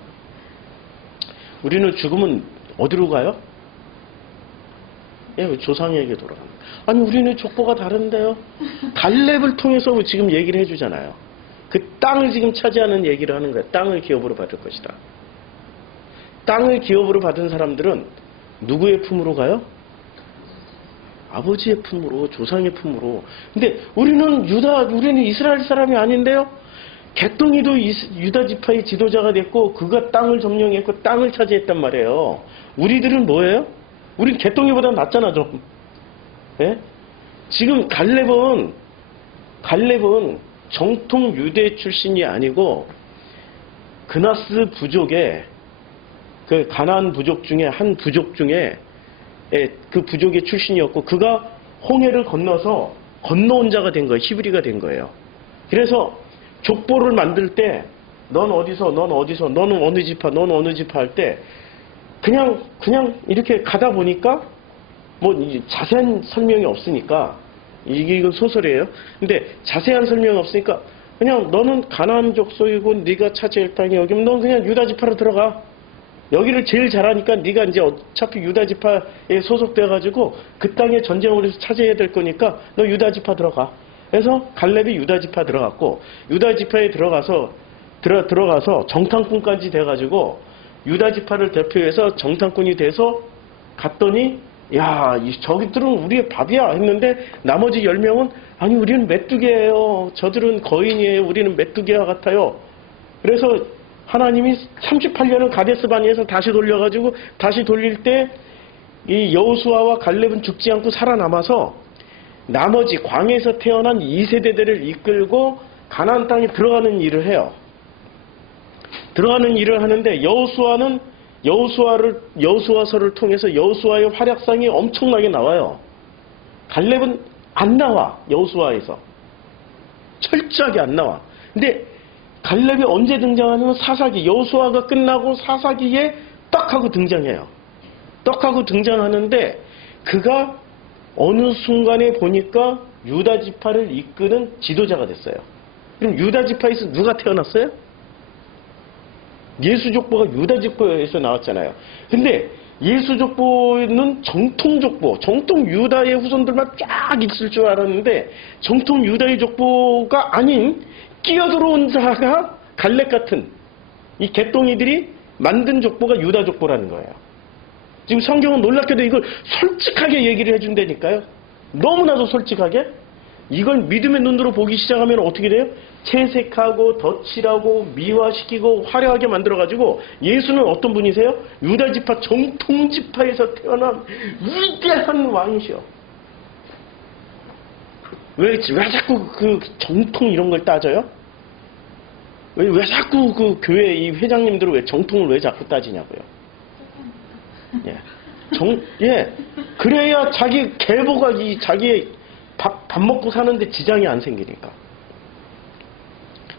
우리는 죽으면 어디로 가요? 예, 조상에게 돌아가는 거예요. 아니, 우리는 족보가 다른데요. 갈렙을 통해서 지금 얘기를 해주잖아요. 그 땅을 지금 차지하는 얘기를 하는 거예요. 땅을 기업으로 받을 것이다. 땅을 기업으로 받은 사람들은 누구의 품으로 가요? 아버지의 품으로, 조상의 품으로. 근데 우리는 이스라엘 사람이 아닌데요? 개똥이도 유다 지파의 지도자가 됐고 그가 땅을 점령했고 땅을 차지했단 말이에요. 우리들은 뭐예요? 우린 개똥이보다 낫잖아 좀. 예? 지금 갈렙은 정통 유대 출신이 아니고 그나스 부족의 그 가나안 부족 중에 한 부족 중에 그 부족의 출신이었고 그가 홍해를 건너온 자가 된 거예요. 히브리가 된 거예요. 그래서 족보를 만들 때 넌 어디서 너는 어느 지파 할 때 그냥 이렇게 가다 보니까 뭐 자세한 설명이 없으니까 이게 소설이에요. 근데 자세한 설명이 없으니까 그냥 너는 가나안 족속이고 네가 차지할 땅이 여기면 넌 그냥 유다 지파로 들어가. 여기를 제일 잘하니까 네가 이제 어차피 유다 지파에 소속돼 가지고 그 땅에 전쟁을 해서 차지해야 될 거니까 너 유다 지파 들어가. 그래서 갈렙이 유다 지파 들어갔고 유다 지파에 들어가서 정탐꾼까지 돼 가지고 유다 지파를 대표해서 정탐꾼이 돼서 갔더니 야, 저기들은 우리의 밥이야 했는데 나머지 10명은 아니 우리는 메뚜기예요. 저들은 거인이에요. 우리는 메뚜기와 같아요. 그래서 하나님이 38년을 가데스 바니에서 다시 돌릴 때 이 여호수아와 갈렙은 죽지 않고 살아남아서 나머지 광야에서 태어난 2세대들을 이끌고 가나안 땅에 들어가는 일을 해요. 들어가는 일을 하는데 여호수아는 여호수아서를 통해서 여호수아의 활약상이 엄청나게 나와요. 갈렙은 안 나와. 여호수아에서 철저하게 안 나와. 근데 갈렙이 언제 등장하냐면 사사기, 여호수아가 끝나고 사사기에 딱 하고 등장해요. 딱 하고 등장하는데 그가 어느 순간에 보니까 유다 지파를 이끄는 지도자가 됐어요. 그럼 유다 지파에서 누가 태어났어요? 예수족보가 유다 지파에서 나왔잖아요. 근데 예수족보는 정통 유다의 후손들만 쫙 있을 줄 알았는데 정통 유다의 족보가 아닌 끼어들어온 자가 갈렙 같은 이 개똥이들이 만든 족보가 유다 족보라는 거예요. 지금 성경은 놀랍게도 이걸 솔직하게 얘기를 해준다니까요. 너무나도 솔직하게. 이걸 믿음의 눈으로 보기 시작하면 어떻게 돼요? 채색하고 덧칠하고 미화시키고 화려하게 만들어가지고 예수는 어떤 분이세요? 유다지파 정통지파에서 태어난 위대한 왕이시여. 왜 자꾸 그 정통 이런 걸 따져요? 왜 자꾸 그 교회 이 회장님들은 왜 정통을 왜 자꾸 따지냐고요? 그래야 자기 계보가 자기의 밥 먹고 사는데 지장이 안 생기니까.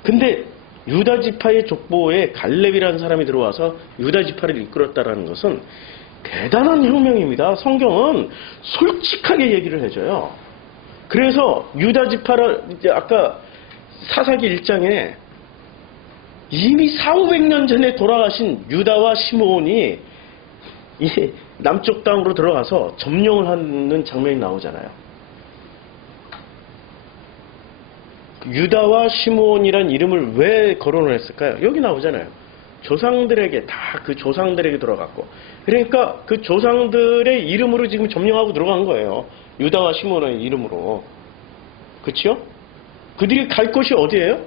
근데 유다 지파의 족보에 갈렙이라는 사람이 들어와서 유다 지파를 이끌었다라는 것은 대단한 혁명입니다. 성경은 솔직하게 얘기를 해줘요. 그래서 유다 지파를 이제 아까 사사기 1장에 이미 400~500년 전에 돌아가신 유다와 시므온이 이 남쪽 땅으로 들어가서 점령을 하는 장면이 나오잖아요. 유다와 시므온이란 이름을 왜 거론을 했을까요? 여기 나오잖아요. 조상들에게 다 그 조상들에게 들어갔고, 그러니까 그 조상들의 이름으로 지금 점령하고 들어간 거예요. 유다와 시므온의 이름으로. 그렇죠? 그들이 갈 곳이 어디예요?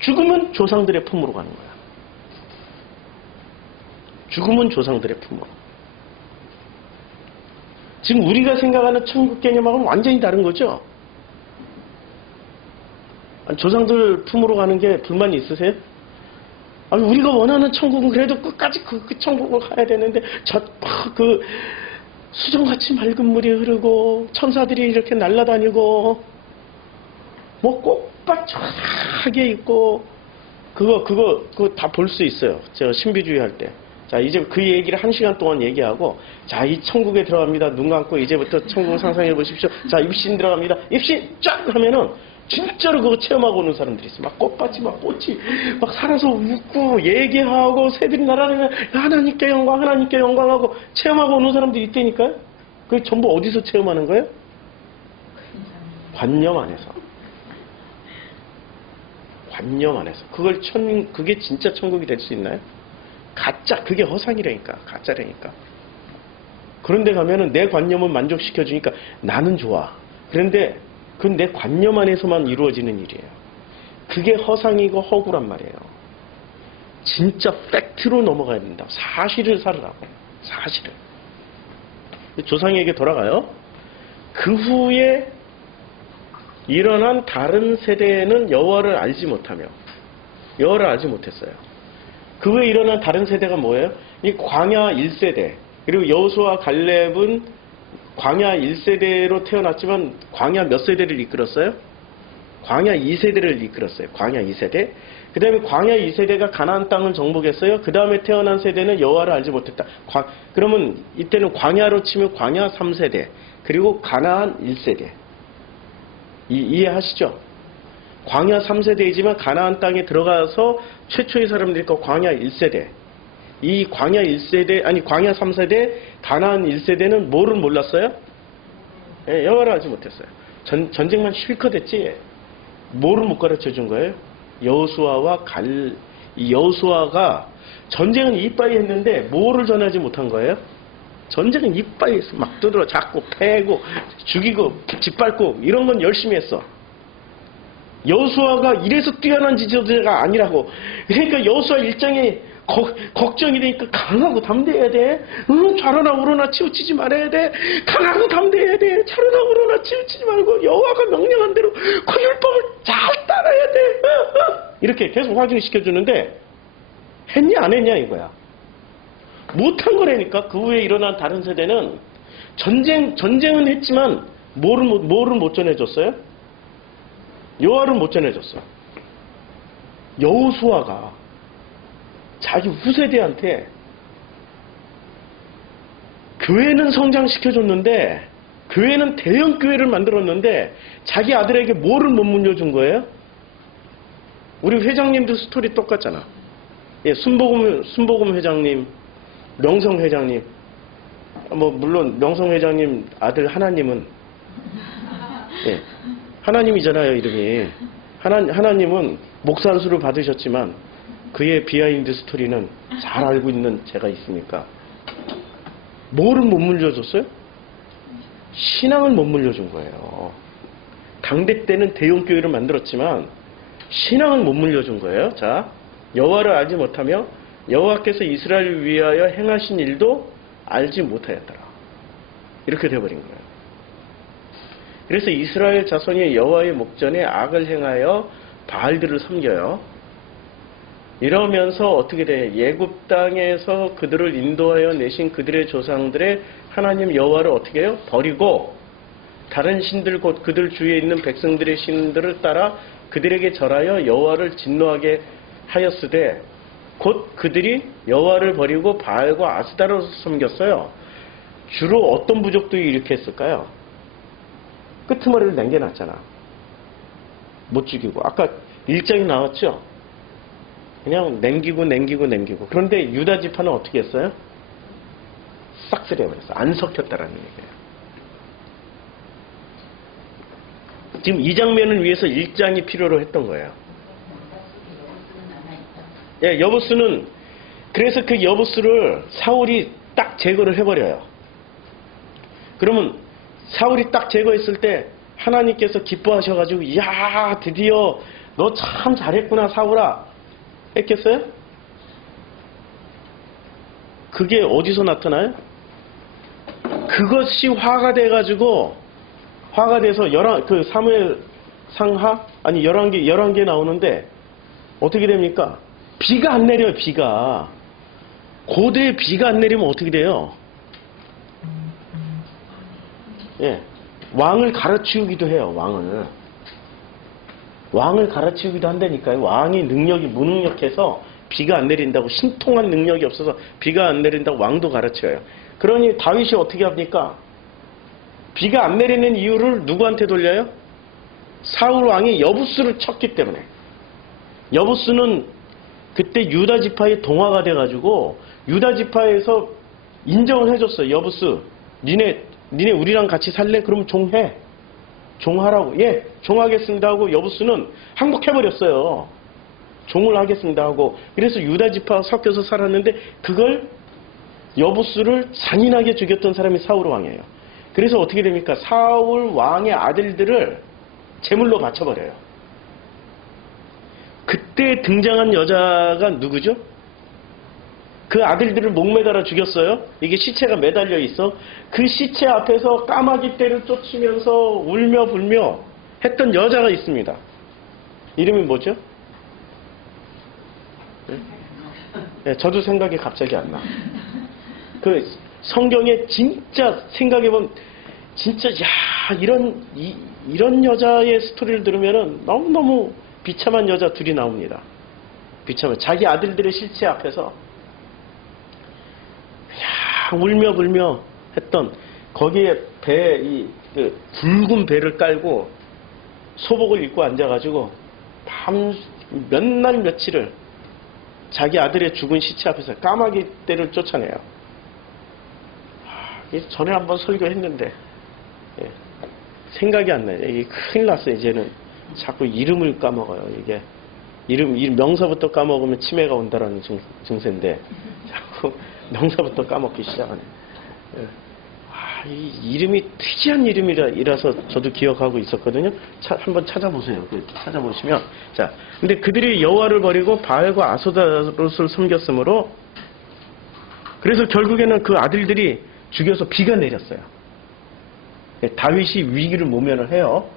죽으면 조상들의 품으로 가는 거야. 죽으면 조상들의 품으로. 지금 우리가 생각하는 천국 개념하고는 완전히 다른 거죠? 조상들 품으로 가는 게 불만이 있으세요? 아니, 우리가 원하는 천국은 그래도 끝까지 그 천국을 가야 되는데, 그 수정같이 맑은 물이 흐르고, 천사들이 이렇게 날아다니고, 뭐 꽃밭하게 있고, 그거 다 볼 수 있어요. 제가 신비주의 할 때. 자, 이제 그 얘기를 1시간 동안 얘기하고, 자, 이 천국에 들어갑니다. 눈 감고 이제부터 천국을 상상해 보십시오. 자, 입신 들어갑니다. 입신 쫙 하면은, 진짜로 그거 체험하고 오는 사람들이 있어요. 막 꽃밭이 막 꽃이 막 살아서 웃고 얘기하고 새들이 날아다니면 하나님께 영광, 하나님께 영광하고 체험하고 오는 사람들이 있다니까요. 그게 전부 어디서 체험하는 거예요? 관념 안에서. 관념 안에서. 그게 진짜 천국이 될 수 있나요? 가짜, 그게 허상이라니까. 가짜라니까. 그런데 가면은 내 관념을 만족시켜주니까 나는 좋아. 그런데 그건 내 관념 안에서만 이루어지는 일이에요. 그게 허상이고 허구란 말이에요. 진짜 팩트로 넘어가야 된다. 사실을 살으라고. 사실을. 조상에게 돌아가요. 그 후에 일어난 다른 세대는 여호와를 알지 못하며 여호와를 알지 못했어요. 그 후에 일어난 다른 세대가 뭐예요? 이 광야 1세대. 그리고 여호수아 갈렙은 광야 1세대로 태어났지만 광야 몇 세대를 이끌었어요? 광야 2세대를 이끌었어요. 광야 2세대. 그 다음에 광야 2세대가 가나안 땅을 정복했어요. 그 다음에 태어난 세대는 여호와를 알지 못했다. 그러면 이때는 광야로 치면 광야 3세대. 그리고 가나안 1세대. 이해하시죠? 광야 3세대이지만 가나안 땅에 들어가서 최초의 사람들이 광야 1세대. 이 광야 1세대, 아니 광야 3세대, 가나안 1세대는 뭐를 몰랐어요? 예, 여호와를 알지 못했어요. 전쟁만 실컷 했지 뭐를 못 가르쳐 준 거예요? 여호수아가 전쟁은 이빠이 했는데 뭐를 전하지 못한 거예요? 전쟁은 이빠이 했어. 막 두드러 잡고 패고 죽이고 짓밟고 이런 건 열심히 했어. 여호수아가 이래서 뛰어난 지도자가 아니라고. 그러니까 여호수아 1장에 걱정이 되니까 강하고 담대해야 돼. 좌로나 우로나 치우치지 말아야 돼. 강하고 담대해야 돼. 좌로나 우로나 치우치지 말고 여호와가 명령한 대로 그 율법을 잘 따라야 돼. 이렇게 계속 확인시켜주는데 했냐 안 했냐 이거야. 못한 거라니까. 그 후에 일어난 다른 세대는 전쟁은 했지만 뭐를 못 전해줬어요? 여호와를 못 전해줬어. 여호수아가 자기 후세대한테 교회는 성장시켜줬는데, 교회는 대형 교회를 만들었는데 자기 아들에게 뭐를 못 물려준 거예요? 우리 회장님도 스토리 똑같잖아. 예, 순복음 회장님, 명성 회장님, 물론 명성 회장님 아들 하나님은, 예, 하나님이잖아요, 이름이. 하나님은 목사수를 받으셨지만 그의 비하인드 스토리는 잘 알고 있는 제가 있으니까. 뭐를 못 물려줬어요? 신앙을 못 물려준 거예요. 당대 때는 대형 교회를 만들었지만 신앙을 못 물려준 거예요. 자, 여호와를 알지 못하며 여호와께서 이스라엘을 위하여 행하신 일도 알지 못하였더라. 이렇게 되어버린 거예요. 그래서 이스라엘 자손이 여호와의 목전에 악을 행하여 바알들을 섬겨요. 이러면서 어떻게 돼? 예굽 땅에서 그들을 인도하여 내신 그들의 조상들의 하나님 여호와를 어떻게 해요? 버리고 다른 신들 곧 그들 주위에 있는 백성들의 신들을 따라 그들에게 절하여 여호와를 진노하게 하였으되 곧 그들이 여호와를 버리고 바알과 아스다로를 섬겼어요. 주로 어떤 부족들이 이렇게 했을까요? 끄트머리를 남겨놨잖아. 못 죽이고. 아까 1장이 나왔죠? 그냥 남기고. 그런데 유다 지파는 어떻게 했어요? 싹쓸이해버렸어. 안 섞였다라는 얘기예요. 지금 이 장면을 위해서 1장이 필요로 했던 거예요. 예, 여부수는, 그래서 그 여부수를 사울이 딱 제거를 해버려요. 그러면 사울이 딱 제거했을 때 하나님께서 기뻐하셔가지고, 이야, 드디어 너 참 잘했구나, 사울아. 했겠어요? 그게 어디서 나타나요? 그것이 화가 돼서 그 사무엘 상하? 아니, 11개 나오는데, 어떻게 됩니까? 비가 안 내려요, 비가. 고대에 비가 안 내리면 어떻게 돼요? 예. 왕을 갈아치우기도 해요, 왕을 갈아치우기도 한다니까요. 왕이 능력이 무능력해서 비가 안 내린다고, 신통한 능력이 없어서 비가 안 내린다고 왕도 갈아치워요. 그러니 다윗이 어떻게 합니까? 비가 안 내리는 이유를 누구한테 돌려요? 사울 왕이 여부스를 쳤기 때문에. 여부스는 그때 유다 지파의 동화가 돼가지고 유다 지파에서 인정을 해줬어요. 여부스, 니네 우리랑 같이 살래? 그러면 종해. 종하라고. 예, 종하겠습니다 하고 여부스는 항복해버렸어요. 종을 하겠습니다 하고. 그래서 유다 지파 섞여서 살았는데 그걸 여부스를 잔인하게 죽였던 사람이 사울 왕이에요. 그래서 어떻게 됩니까? 사울 왕의 아들들을 제물로 바쳐버려요. 그때 등장한 여자가 누구죠? 그 아들들을 목매달아 죽였어요. 이게 시체가 매달려 있어. 그 시체 앞에서 까마귀 떼를 쫓으면서 울며 불며 했던 여자가 있습니다. 이름이 뭐죠? 네, 저도 생각이 갑자기 안 나. 그 성경에 진짜 생각해보면 진짜 이런 여자의 스토리를 들으면은 너무너무 비참한 여자 둘이 나옵니다. 비참한 자기 아들들의 실체 앞에서 울며 불며 했던 거기에 그 붉은 배를 깔고 소복을 입고 앉아가지고 몇 날 며칠을 자기 아들의 죽은 시체 앞에서 까마귀 떼를 쫓아내요. 전에 한번 설교했는데 생각이 안 나요. 이게 큰일 났어요. 이제는 자꾸 이름을 까먹어요. 이게 이름 명사부터 까먹으면 치매가 온다라는 증세인데 자꾸 명사부터 까먹기 시작하네. 이 이름이 특이한 이름이라서 저도 기억하고 있었거든요. 한번 찾아보세요. 찾아보시면 자, 근데 그들이 여호와를 버리고 바알과 아스타롯을 섬겼으므로 그래서 결국에는 그 아들들이 죽여서 비가 내렸어요. 다윗이 위기를 모면을 해요.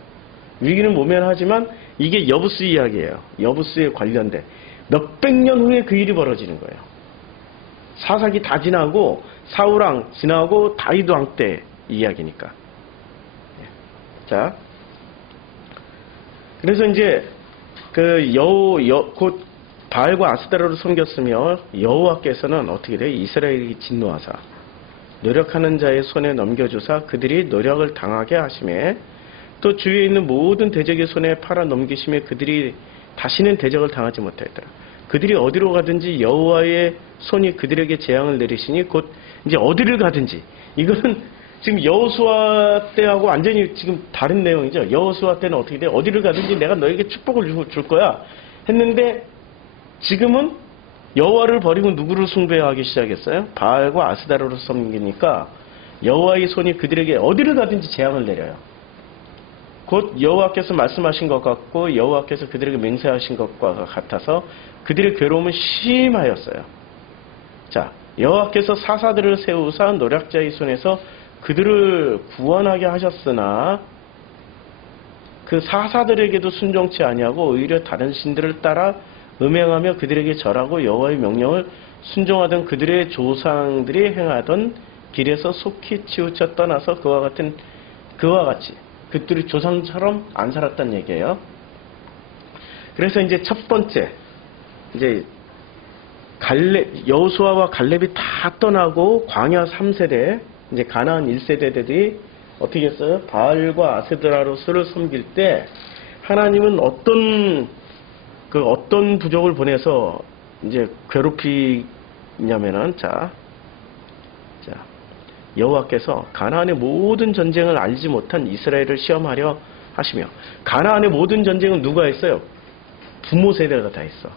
위기는 모면하지만 이게 여부스 이야기예요. 여부스에 관련된 몇백 년 후에 그 일이 벌어지는 거예요. 사사기 다 지나고 사울왕 지나고 다윗 왕 때 이야기니까. 자, 그래서 이제 곧 바알과 아스타라를 섬겼으며 여호와께서는 어떻게 돼? 이스라엘이 진노하사 노력하는 자의 손에 넘겨주사 그들이 노력을 당하게 하심에 또 주위에 있는 모든 대적의 손에 팔아 넘기심에 그들이 다시는 대적을 당하지 못하였더라. 그들이 어디로 가든지 여호와의 손이 그들에게 재앙을 내리시니 곧 이제 어디를 가든지 이거는 지금 여호수아 때하고 완전히 지금 다른 내용이죠. 여호수아 때는 어떻게 돼? 어디를 가든지 내가 너에게 축복을 줄 거야 했는데 지금은 여호와를 버리고 누구를 숭배하기 시작했어요? 바알과 아스다로를 섬기니까 여호와의 손이 그들에게 어디를 가든지 재앙을 내려요. 곧 여호와께서 말씀하신 것 같고 여호와께서 그들에게 맹세하신 것과 같아서 그들의 괴로움은 심하였어요. 자, 여호와께서 사사들을 세우사 노략자의 손에서 그들을 구원하게 하셨으나 그 사사들에게도 순종치 아니하고 오히려 다른 신들을 따라 음행하며 그들에게 절하고 여호와의 명령을 순종하던 그들의 조상들이 행하던 길에서 속히 치우쳐 떠나서 그와 같이 그들이 조상처럼 안 살았단 얘기예요. 그래서 이제 첫 번째 이제 여호수아와 갈렙이 다 떠나고 광야 3세대 이제 가나안 1세대들이 어떻게 했어요? 바알과 아세드라로스를 섬길 때 하나님은 어떤 부족을 보내서 이제 괴롭히냐면은 자 여호와께서 가나안의 모든 전쟁을 알지 못한 이스라엘을 시험하려 하시며 가나안의 모든 전쟁은 누가 했어요? 부모 세대가 다 했어.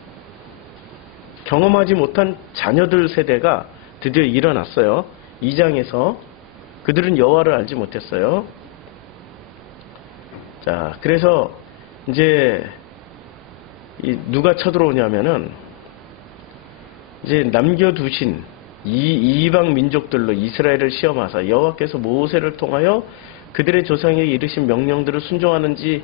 경험하지 못한 자녀들 세대가 드디어 일어났어요. 2장에서 그들은 여호와를 알지 못했어요. 자, 그래서 이제 누가 쳐들어오냐면은 이제 남겨두신 이방 민족들로 이스라엘을 시험하사 여호와께서 모세를 통하여 그들의 조상에게 이르신 명령들을 순종하는지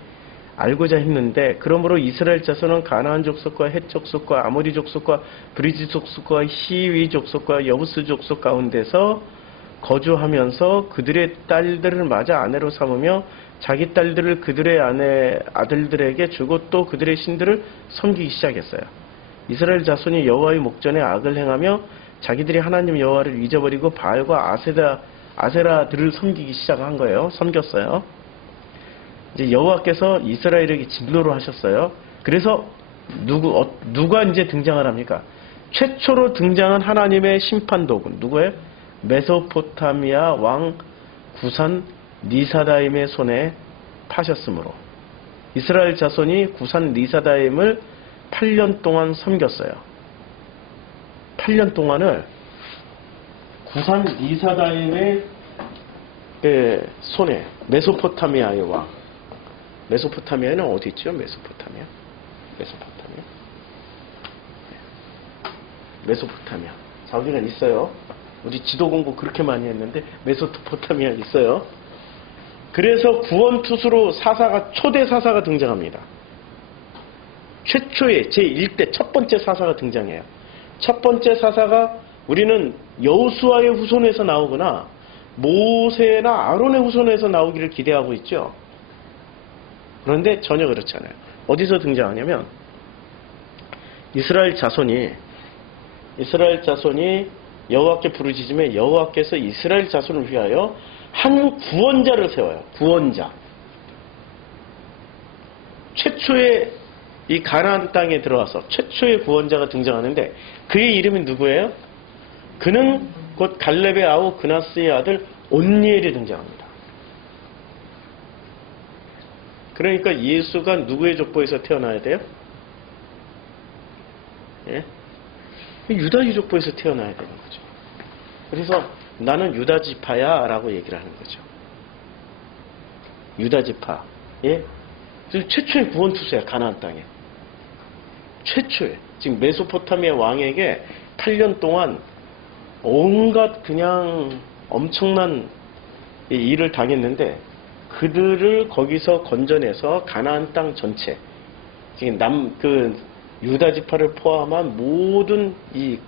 알고자 했는데 그러므로 이스라엘 자손은 가나안 족속과 헷 족속과 아모리 족속과 브리지 족속과 히위 족속과 여부스 족속 가운데서 거주하면서 그들의 딸들을 맞아 아내로 삼으며 자기 딸들을 그들의 아들들에게 주고 또 그들의 신들을 섬기기 시작했어요. 이스라엘 자손이 여호와의 목전에 악을 행하며 자기들이 하나님 여호와를 잊어버리고 바알과 아세라들을 섬기기 시작한 거예요. 섬겼어요. 이제 여호와께서 이스라엘에게 진노를 하셨어요. 그래서 누가 이제 등장을 합니까? 최초로 등장한 하나님의 심판 도구 누구예요? 메소포타미아 왕 구산 니사다임의 손에 파셨으므로 이스라엘 자손이 구산 니사다임을 8년 동안 섬겼어요. 8년 동안을 구산 니사다임의 손에 메소포타미아의 왕 메소포타미아는 어디 있죠? 메소포타미아 자기가 있어요. 우리 지도 공부 그렇게 많이 했는데 메소포타미아 있어요. 그래서 구원투수로 초대 사사가 등장합니다. 최초의 제1대 첫 번째 사사가 등장해요. 첫 번째 사사가 우리는 여호수아의 후손에서 나오거나 모세나 아론의 후손에서 나오기를 기대하고 있죠. 그런데 전혀 그렇지 않아요. 어디서 등장하냐면 이스라엘 자손이 여호와께 부르짖음에 여호와께서 이스라엘 자손을 위하여 한 구원자를 세워요. 구원자. 최초의 이 가나안 땅에 들어와서 최초의 구원자가 등장하는데 그의 이름이 누구예요? 그는 곧 갈렙의 아우 그나스의 아들 온니엘이 등장합니다. 그러니까 예수가 누구의 족보에서 태어나야 돼요? 예? 유다 유족보에서 태어나야 되는 거죠. 그래서 나는 유다 지파야 라고 얘기를 하는 거죠. 유다 지파. 예? 최초의 구원투수야 가나안 땅에. 최초의. 지금 메소포타미아 왕에게 8년 동안 온갖 그냥 엄청난 일을 당했는데 그들을 거기서 건져내서 가나안 땅 전체 지금 유다 지파를 포함한 모든 이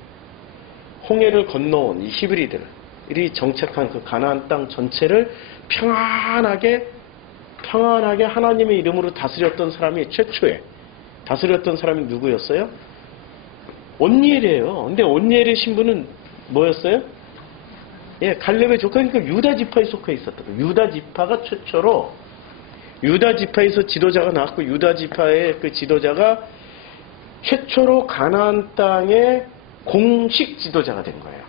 홍해를 건너온 이 히브리들이 정착한 그 가나안 땅 전체를 평안하게 하나님의 이름으로 다스렸던 사람이 최초에 다스렸던 사람이 누구였어요? 온니엘이에요. 근데 온니엘의 신부는 뭐였어요? 예, 갈렙의 조카니까 유다 지파에 속해 있었던 거예요. 유다 지파가 최초로 유다 지파에서 지도자가 나왔고 유다 지파의 그 지도자가 최초로 가나안 땅의 공식 지도자가 된 거예요.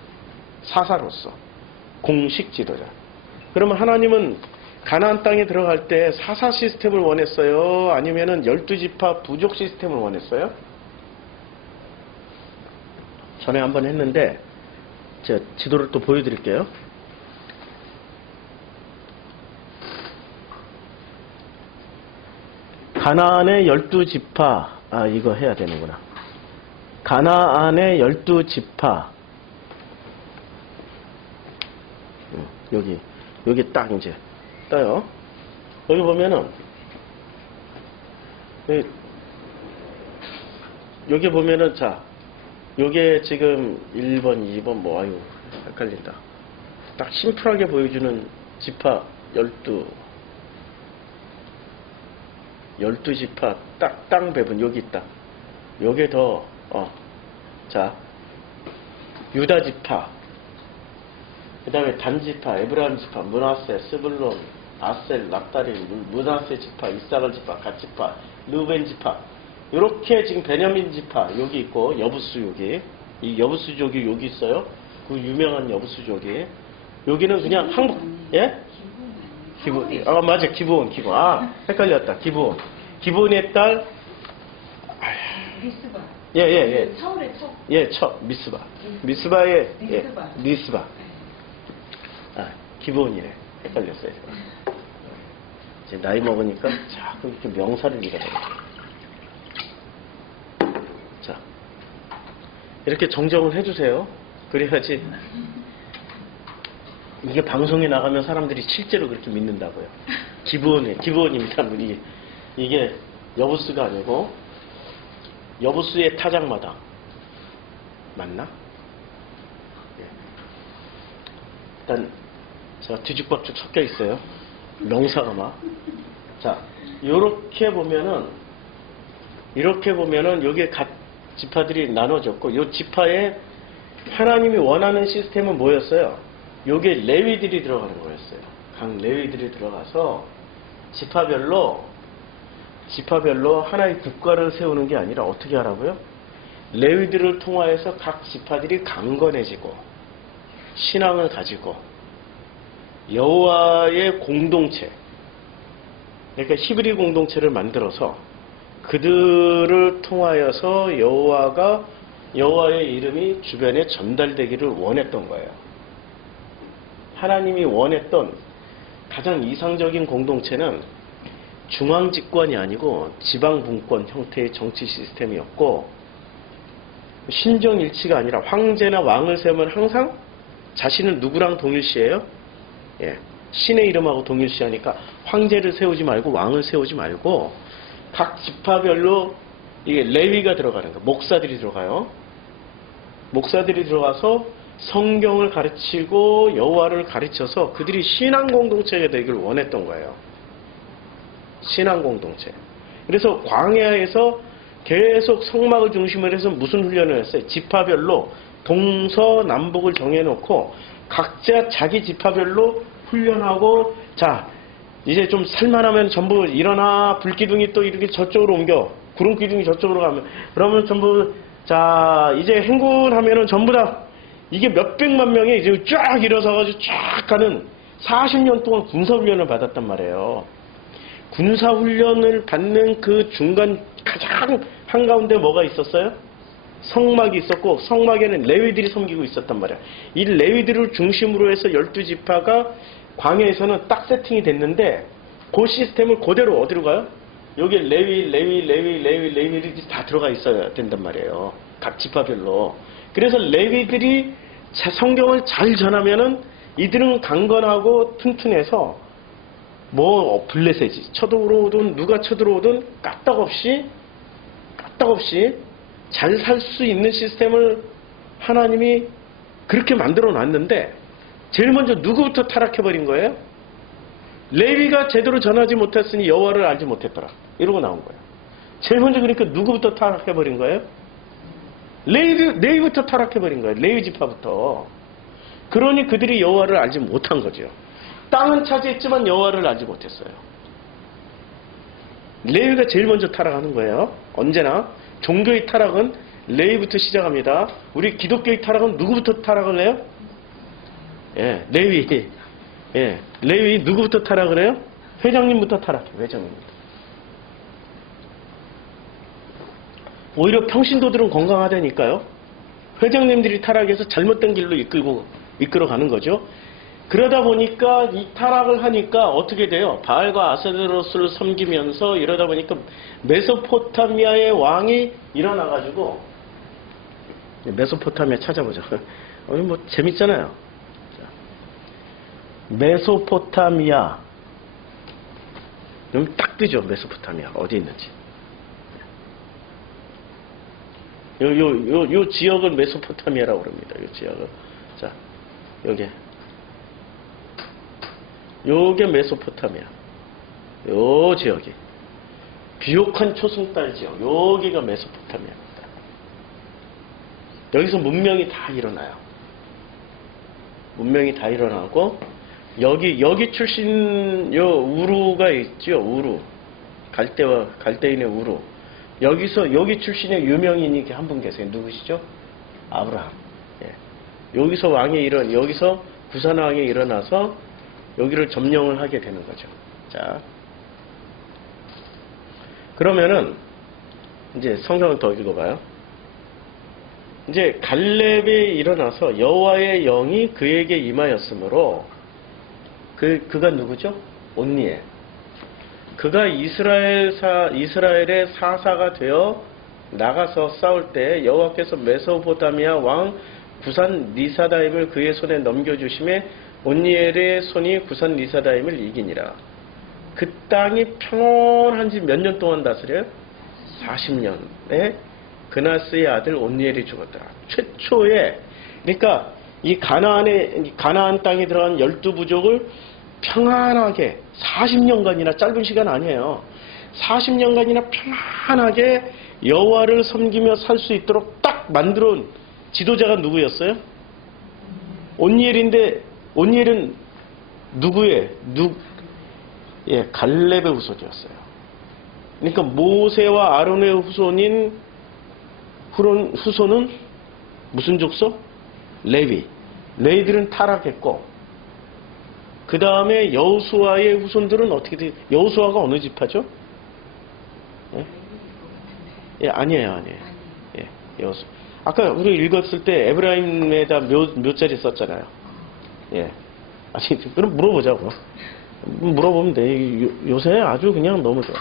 사사로서 공식 지도자. 그러면 하나님은 가나안 땅에 들어갈 때 사사 시스템을 원했어요? 아니면은 12지파 부족 시스템을 원했어요? 전에 한번 했는데 제가 지도를 또 보여드릴게요. 가나안의 12지파, 이거 해야 되는구나. 가나안의 12지파. 여기 딱 이제 떠요. 여기 보면은, 여기 보면은, 자, 요게 지금 1번, 2번, 아유, 헷갈린다. 딱 심플하게 보여주는 지파 12지파 딱 땅 배분 여기 있다. 요게 더 자 유다 지파, 그 다음에 단 지파, 에브라임 지파, 므낫세, 스불론, 아셀, 납달리, 므낫세 지파, 이사갈 지파, 갓 지파, 르벤 지파, 요렇게 지금 베냐민 지파 여기 있고 여부수 여기 이 여부수족이 여기 있어요. 그 유명한 여부수족이 여기는 그냥 한국 예? 기브온. 맞아. 기브온. 헷갈렸다. 기브온의 딸 미스바. 예. 서울의 첫. 예, 미스바. 미스바의 리스바. 기브온이래. 헷갈렸어요. 이제 나이 먹으니까 자꾸 이렇게 명사를 잃어버려. 자, 이렇게 정정을 해주세요. 그래야지. 이게 방송에 나가면 사람들이 실제로 그렇게 믿는다고요. 기브온입니다. 이게 여부수가 아니고 여부수의 타작마당 맞나? 예. 일단 제가 뒤죽박죽 섞여 있어요. 명사가 막. 자, 이렇게 보면은 여기에 각 지파들이 나눠졌고 이 지파에 하나님이 원하는 시스템은 뭐였어요? 요게 레위들이 들어가는 거였어요. 각 레위들이 들어가서 지파별로 하나의 국가를 세우는 게 아니라 어떻게 하라고요? 레위들을 통하여서 각 지파들이 강건해지고 신앙을 가지고 여호와의 공동체, 그러니까 히브리 공동체를 만들어서 그들을 통하여서 여호와의 이름이 주변에 전달되기를 원했던 거예요. 하나님이 원했던 가장 이상적인 공동체는 중앙집권이 아니고 지방분권 형태의 정치 시스템이었고 신정일치가 아니라 황제나 왕을 세우면 항상 자신은 누구랑 동일시해요? 예, 신의 이름하고 동일시하니까 황제를 세우지 말고 왕을 세우지 말고 각 지파별로 이게 레위가 들어가는 거예요. 목사들이 들어가요. 목사들이 들어가서 성경을 가르치고 여호와를 가르쳐서 그들이 신앙 공동체가 되기를 원했던 거예요. 신앙 공동체. 그래서 광야에서 계속 성막을 중심으로 해서 무슨 훈련을 했어요? 지파별로 동서남북을 정해놓고 각자 자기 지파별로 훈련하고 자 이제 좀 살만하면 전부 일어나 불기둥이 또 이렇게 저쪽으로 옮겨 구름기둥이 저쪽으로 가면 그러면 전부 자 이제 행군하면은 전부 다 이게 몇백만 명이 이제 쫙 일어서가지고 쫙 가는 40년 동안 군사훈련을 받았단 말이에요. 군사훈련을 받는 그 중간 가장 한가운데 뭐가 있었어요? 성막이 있었고 성막에는 레위들이 섬기고 있었단 말이야. 이 레위들을 중심으로 해서 12지파가 광야에서는 딱 세팅이 됐는데 그 시스템을 그대로 어디로 가요? 여기에 레위들이 다 들어가 있어야 된단 말이에요. 각 지파별로. 그래서 레위들이 성경을 잘 전하면은 이들은 강건하고 튼튼해서 블레셋이 쳐들어오든 누가 쳐들어오든 까딱없이 잘 살 수 있는 시스템을 하나님이 그렇게 만들어 놨는데 제일 먼저 누구부터 타락해버린 거예요? 레위가 제대로 전하지 못했으니 여호와를 알지 못했더라. 이러고 나온 거예요. 제일 먼저 그러니까 누구부터 타락해버린 거예요? 레위부터 타락해버린 거예요. 레위 지파부터. 그러니 그들이 여호와를 알지 못한 거죠. 땅은 차지했지만 여호와를 알지 못했어요. 레위가 제일 먼저 타락하는 거예요. 언제나 종교의 타락은 레위부터 시작합니다. 우리 기독교의 타락은 누구부터 타락을 해요? 예, 레위. 예, 레위 누구부터 타락을 해요? 회장님부터 타락해요. 회장님부터. 오히려 평신도들은 건강하다니까요. 회장님들이 타락해서 잘못된 길로 이끌어가는 거죠. 그러다 보니까 이 타락을 하니까 어떻게 돼요? 바알과 아세로스를 섬기면서 이러다 보니까 메소포타미아의 왕이 일어나가지고, 메소포타미아 찾아보자. 뭐 재밌잖아요. 메소포타미아. 여기 딱 뜨죠. 메소포타미아 어디 있는지. 요 지역을 메소포타미아라고 그럽니다. 요 지역을. 자, 요게 메소포타미아. 요 지역이. 비옥한 초승달 지역. 여기가 메소포타미아입니다. 여기서 문명이 다 일어나요. 문명이 다 일어나고, 여기 출신, 우루가 있죠. 우루. 갈대인의 우루. 여기 출신의 유명인이 한 분 계세요. 누구시죠? 아브라함. 예. 여기서 구산왕이 일어나서 여기를 점령을 하게 되는 거죠. 자. 그러면은, 이제 성경을 더 읽어봐요. 이제 갈렙이 일어나서 여호와의 영이 그에게 임하였으므로, 그가 누구죠? 온니엘. 그가 이스라엘의 사사가 되어 나가서 싸울 때 여호와께서 메소포타미아 왕 구산 리사다임을 그의 손에 넘겨주심에 온니엘의 손이 구산 리사다임을 이기니라. 그 땅이 평온한지 몇 년 동안 다스려요? 40년에 그나스의 아들 온니엘이 죽었더라. 최초의, 그러니까 이 가나안 땅에 들어간 12부족을 평안하게 40년간이나, 짧은 시간 아니에요. 40년간이나 평안하게 여호와를 섬기며 살 수 있도록 딱 만들어 온 지도자가 누구였어요? 온니엘인데, 온니엘은 갈렙의 후손이었어요. 그러니까 모세와 아론의 후손은 무슨 족속? 레위들은 타락했고, 그 다음에 여호수아의 후손들은 어떻게 돼요? 여호수아가 어느 지파죠? 예? 예, 아니에요. 예, 여호수. 아까 우리 읽었을 때 에브라임에다 묘자리 썼잖아요. 예. 아니, 그럼 물어보자고. 물어보면 돼. 요새 아주 그냥 너무 좋아.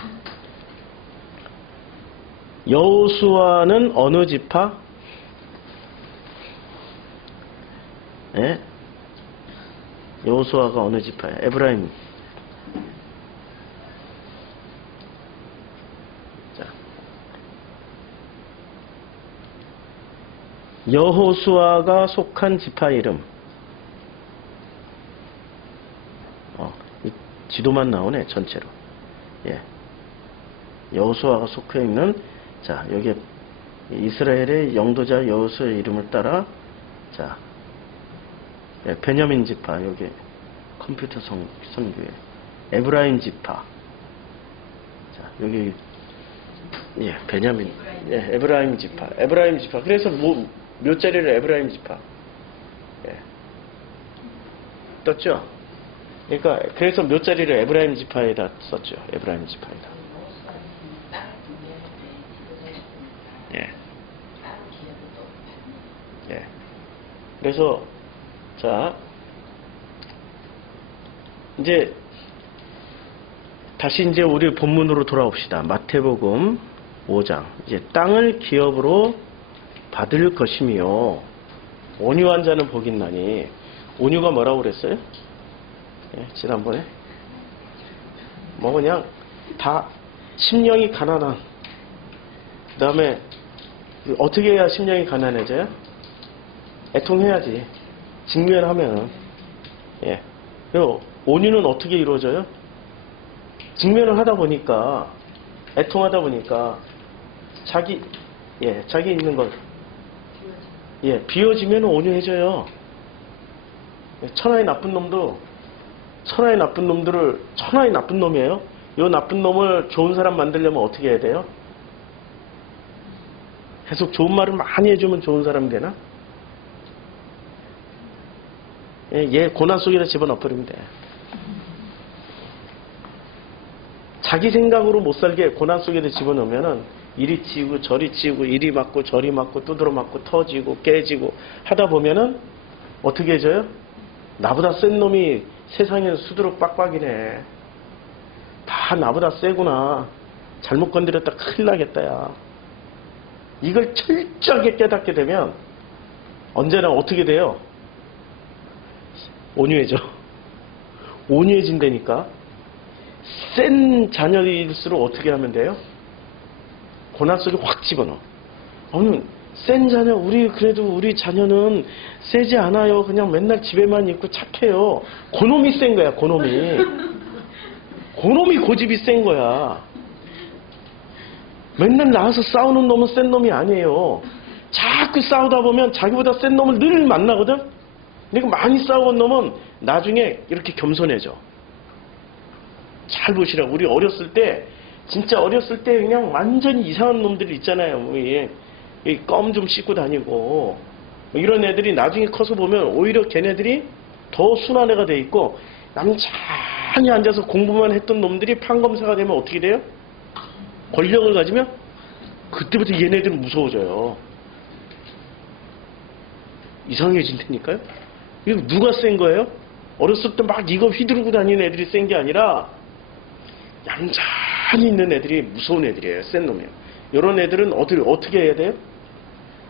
여호수아는 어느 지파? 예? 여호수아가 어느 지파야? 에브라임. 자, 여호수아가 속한 지파 이름. 이 지도만 나오네, 전체로. 예. 여호수아가 속해 있는, 자, 여기 이스라엘의 영도자 여호수아의 이름을 따라, 자, 예, 베냐민 지파, 여기 컴퓨터 선교회. 에브라임 지파. 자, 여기, 예, 베냐민, 예, 에브라임 지파. 그래서 몇 자리를 에브라임 지파. 예. 떴죠? 그러니까, 그래서 몇 자리를 에브라임 지파에다 썼죠. 에브라임 지파에다. 예. 예. 그래서, 자, 다시 우리 본문으로 돌아옵시다. 마태복음 5장. 이제 땅을 기업으로 받을 것이며, 온유한 자는 복이 있나니. 온유가 뭐라고 그랬어요? 예, 지난번에? 뭐 그냥, 다, 심령이 가난한. 그 다음에, 어떻게 해야 심령이 가난해져요? 애통해야지. 직면하면은. 예. 그리고 온유는 어떻게 이루어져요? 직면을 하다 보니까, 애통하다 보니까, 자기 있는 것, 비워지면 온유해져요. 천하의 나쁜 놈도, 천하의 나쁜 놈이에요. 이 나쁜 놈을 좋은 사람 만들려면 어떻게 해야 돼요? 계속 좋은 말을 많이 해주면 좋은 사람이 되나? 얘 고난 속에다 집어넣어버리면 돼. 자기 생각으로 못 살게 고난 속에다 집어넣으면은 이리 치우고 저리 치우고 이리 맞고 저리 맞고 두드러 맞고 터지고 깨지고 하다 보면은 어떻게 해져요? 나보다 센 놈이 세상에는 수두룩 빡빡이네. 다 나보다 세구나. 잘못 건드렸다 큰일 나겠다 야. 이걸 철저하게 깨닫게 되면 언제나 어떻게 돼요? 온유해져. 온유해진다니까. 센 자녀일수록 어떻게 하면 돼요? 고난 속에 확 집어넣어. 아니, 센 자녀, 그래도 우리 자녀는 세지 않아요. 그냥 맨날 집에만 있고 착해요. 그놈이 센 거야, 그놈이. 그놈이 고집이 센 거야. 맨날 나와서 싸우는 놈은 센 놈이 아니에요. 자꾸 싸우다 보면 자기보다 센 놈을 늘 만나거든? 근데 많이 싸운 놈은 나중에 이렇게 겸손해져. 잘 보시라고. 우리 어렸을 때, 진짜 어렸을 때 그냥 완전히 이상한 놈들 있잖아요. 껌 좀 씻고 다니고. 이런 애들이 나중에 커서 보면 오히려 걔네들이 더 순한 애가 돼 있고, 남찬히 앉아서 공부만 했던 놈들이 판검사가 되면 어떻게 돼요? 권력을 가지면 그때부터 얘네들은 무서워져요. 이상해진다니까요? 이거 누가 센 거예요? 어렸을 때 막 이거 휘두르고 다니는 애들이 센 게 아니라 얌전히 있는 애들이 무서운 애들이에요. 센 놈이에요. 이런 애들은 어떻게 해야 돼요?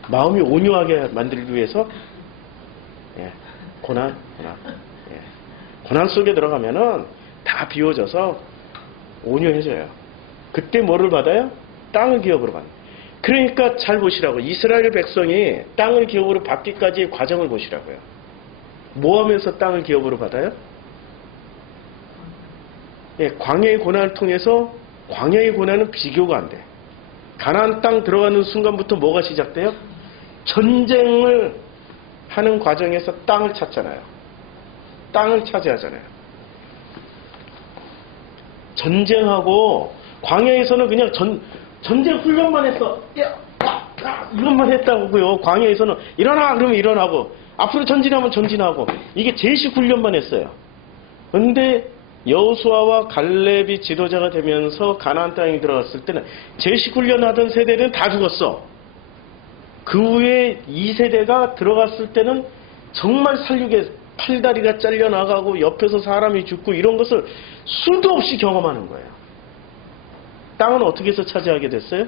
마음이 온유하게 만들기 위해서 고난. 고난 속에 들어가면은 다 비워져서 온유해져요. 그때 뭐를 받아요? 땅을 기업으로 받는. 그러니까 잘 보시라고. 이스라엘 백성이 땅을 기업으로 받기까지의 과정을 보시라고요. 뭐 하면서 땅을 기업으로 받아요? 광야의 고난을 통해서 광야의 고난은 비교가 안 돼. 가나안 땅 들어가는 순간부터 뭐가 시작돼요? 전쟁을 하는 과정에서 땅을 찾잖아요. 땅을 차지하잖아요. 전쟁하고 광야에서는 그냥 전쟁 훈련만 했어. 이것만 했다고요. 광야에서는 일어나 그러면 일어나고 앞으로 전진하면 전진하고 이게 제식 훈련만 했어요. 그런데 여호수아와 갈렙이 지도자가 되면서 가나안 땅에 들어갔을 때는 제식 훈련하던 세대는 다 죽었어. 그 후에 2세대가 들어갔을 때는 정말 살육에 팔다리가 잘려나가고 옆에서 사람이 죽고 이런 것을 수도 없이 경험하는 거예요. 땅은 어떻게 해서 차지하게 됐어요?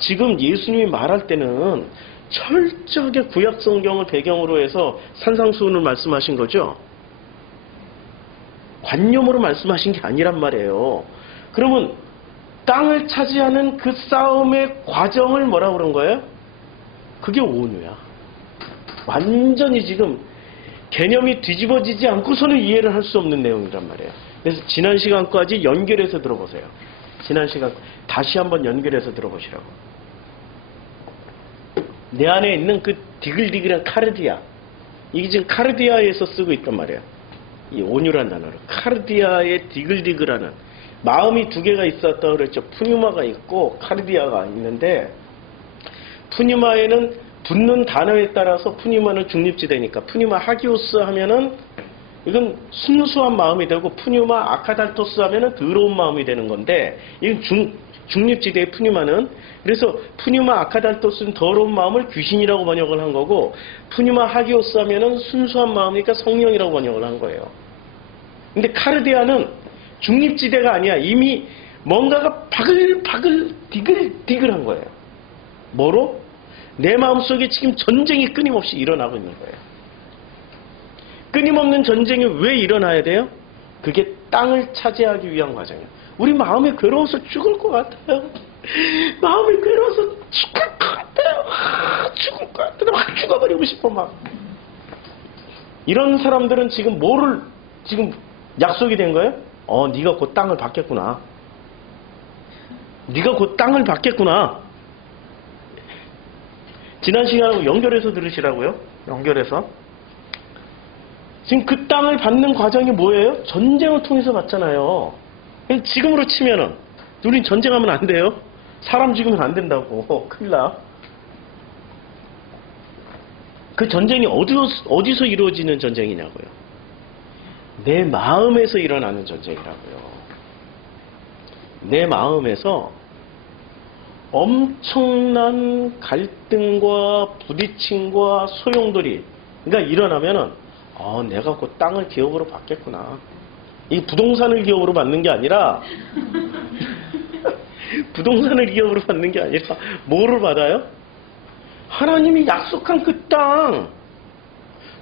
지금 예수님이 말할 때는 철저하게 구약 성경을 배경으로 해서 산상수훈을 말씀하신 거죠. 관념으로 말씀하신 게 아니란 말이에요. 그러면 땅을 차지하는 그 싸움의 과정을 뭐라고 그런 거예요? 그게 온유야. 완전히 지금 개념이 뒤집어지지 않고서는 이해를 할 수 없는 내용이란 말이에요. 그래서 지난 시간까지 연결해서 들어보세요. 지난 시간 다시 한번 연결해서 들어보시라고. 내 안에 있는 그 디글디글한 카르디아, 이게 지금 카르디아에서 쓰고 있단 말이에요. 이 온유란 단어로 카르디아의 디글디글하는 마음이 두 개가 있었다 그랬죠. 푸뉴마가 있고 카르디아가 있는데, 푸뉴마에는 붙는 단어에 따라서 푸뉴마는 중립지대니까 푸뉴마 하기오스 하면은 이건 순수한 마음이 되고, 푸뉴마 아카달토스 하면은 더러운 마음이 되는 건데, 이건 중립지대의 푸뉴마는. 그래서 푸뉴마 아카달토스는 더러운 마음을 귀신이라고 번역을 한 거고, 푸뉴마 하기오스 하면은 순수한 마음이니까 성령이라고 번역을 한 거예요. 근데 카르디아는 중립지대가 아니야. 이미 뭔가가 바글바글 디글디글한 거예요. 뭐로? 내 마음속에 지금 전쟁이 끊임없이 일어나고 있는 거예요. 끊임없는 전쟁이 왜 일어나야 돼요? 그게 땅을 차지하기 위한 과정이에요. 우리 마음이 괴로워서 죽을 것 같아요. 마음이 괴로워서 죽을 것 같아요. 죽을 것 같아요. 막 죽어버리고 살고 싶어 막. 이런 사람들은 지금 뭐를 지금 약속이 된 거예요? 네가 곧 땅을 받겠구나. 네가 곧 땅을 받겠구나. 지난 시간하고 연결해서 들으시라고요. 연결해서. 지금 그 땅을 받는 과정이 뭐예요? 전쟁을 통해서 받잖아요. 지금으로 치면은 우린 전쟁하면 안 돼요. 사람 죽이면 안 된다고. 큰일 나. 그 전쟁이 어디서 이루어지는 전쟁이냐고요. 내 마음에서 일어나는 전쟁이라고요. 내 마음에서 엄청난 갈등과 부딪힘과 소용돌이 그러니까 일어나면은 내가 그 땅을 기업으로 받겠구나. 이 부동산을 기업으로 받는 게 아니라 부동산을 기업으로 받는 게 아니라 뭐를 받아요? 하나님이 약속한 그 땅,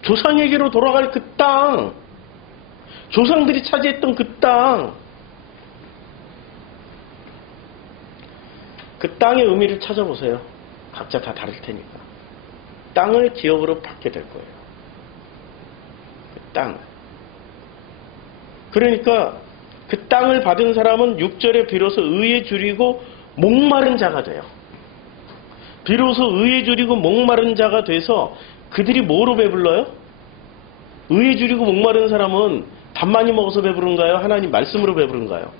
조상에게로 돌아갈 그 땅, 조상들이 차지했던 그 땅, 그 땅의 의미를 찾아보세요. 각자 다 다를 테니까. 땅을 기업으로 받게 될 거예요. 그 땅을. 그러니까 그 땅을 받은 사람은 6절에 비로소 의에 줄이고 목마른 자가 돼요. 비로소 의에 줄이고 목마른 자가 돼서 그들이 뭐로 배불러요? 의에 줄이고 목마른 사람은 밥 많이 먹어서 배부른가요? 하나님 말씀으로 배부른가요?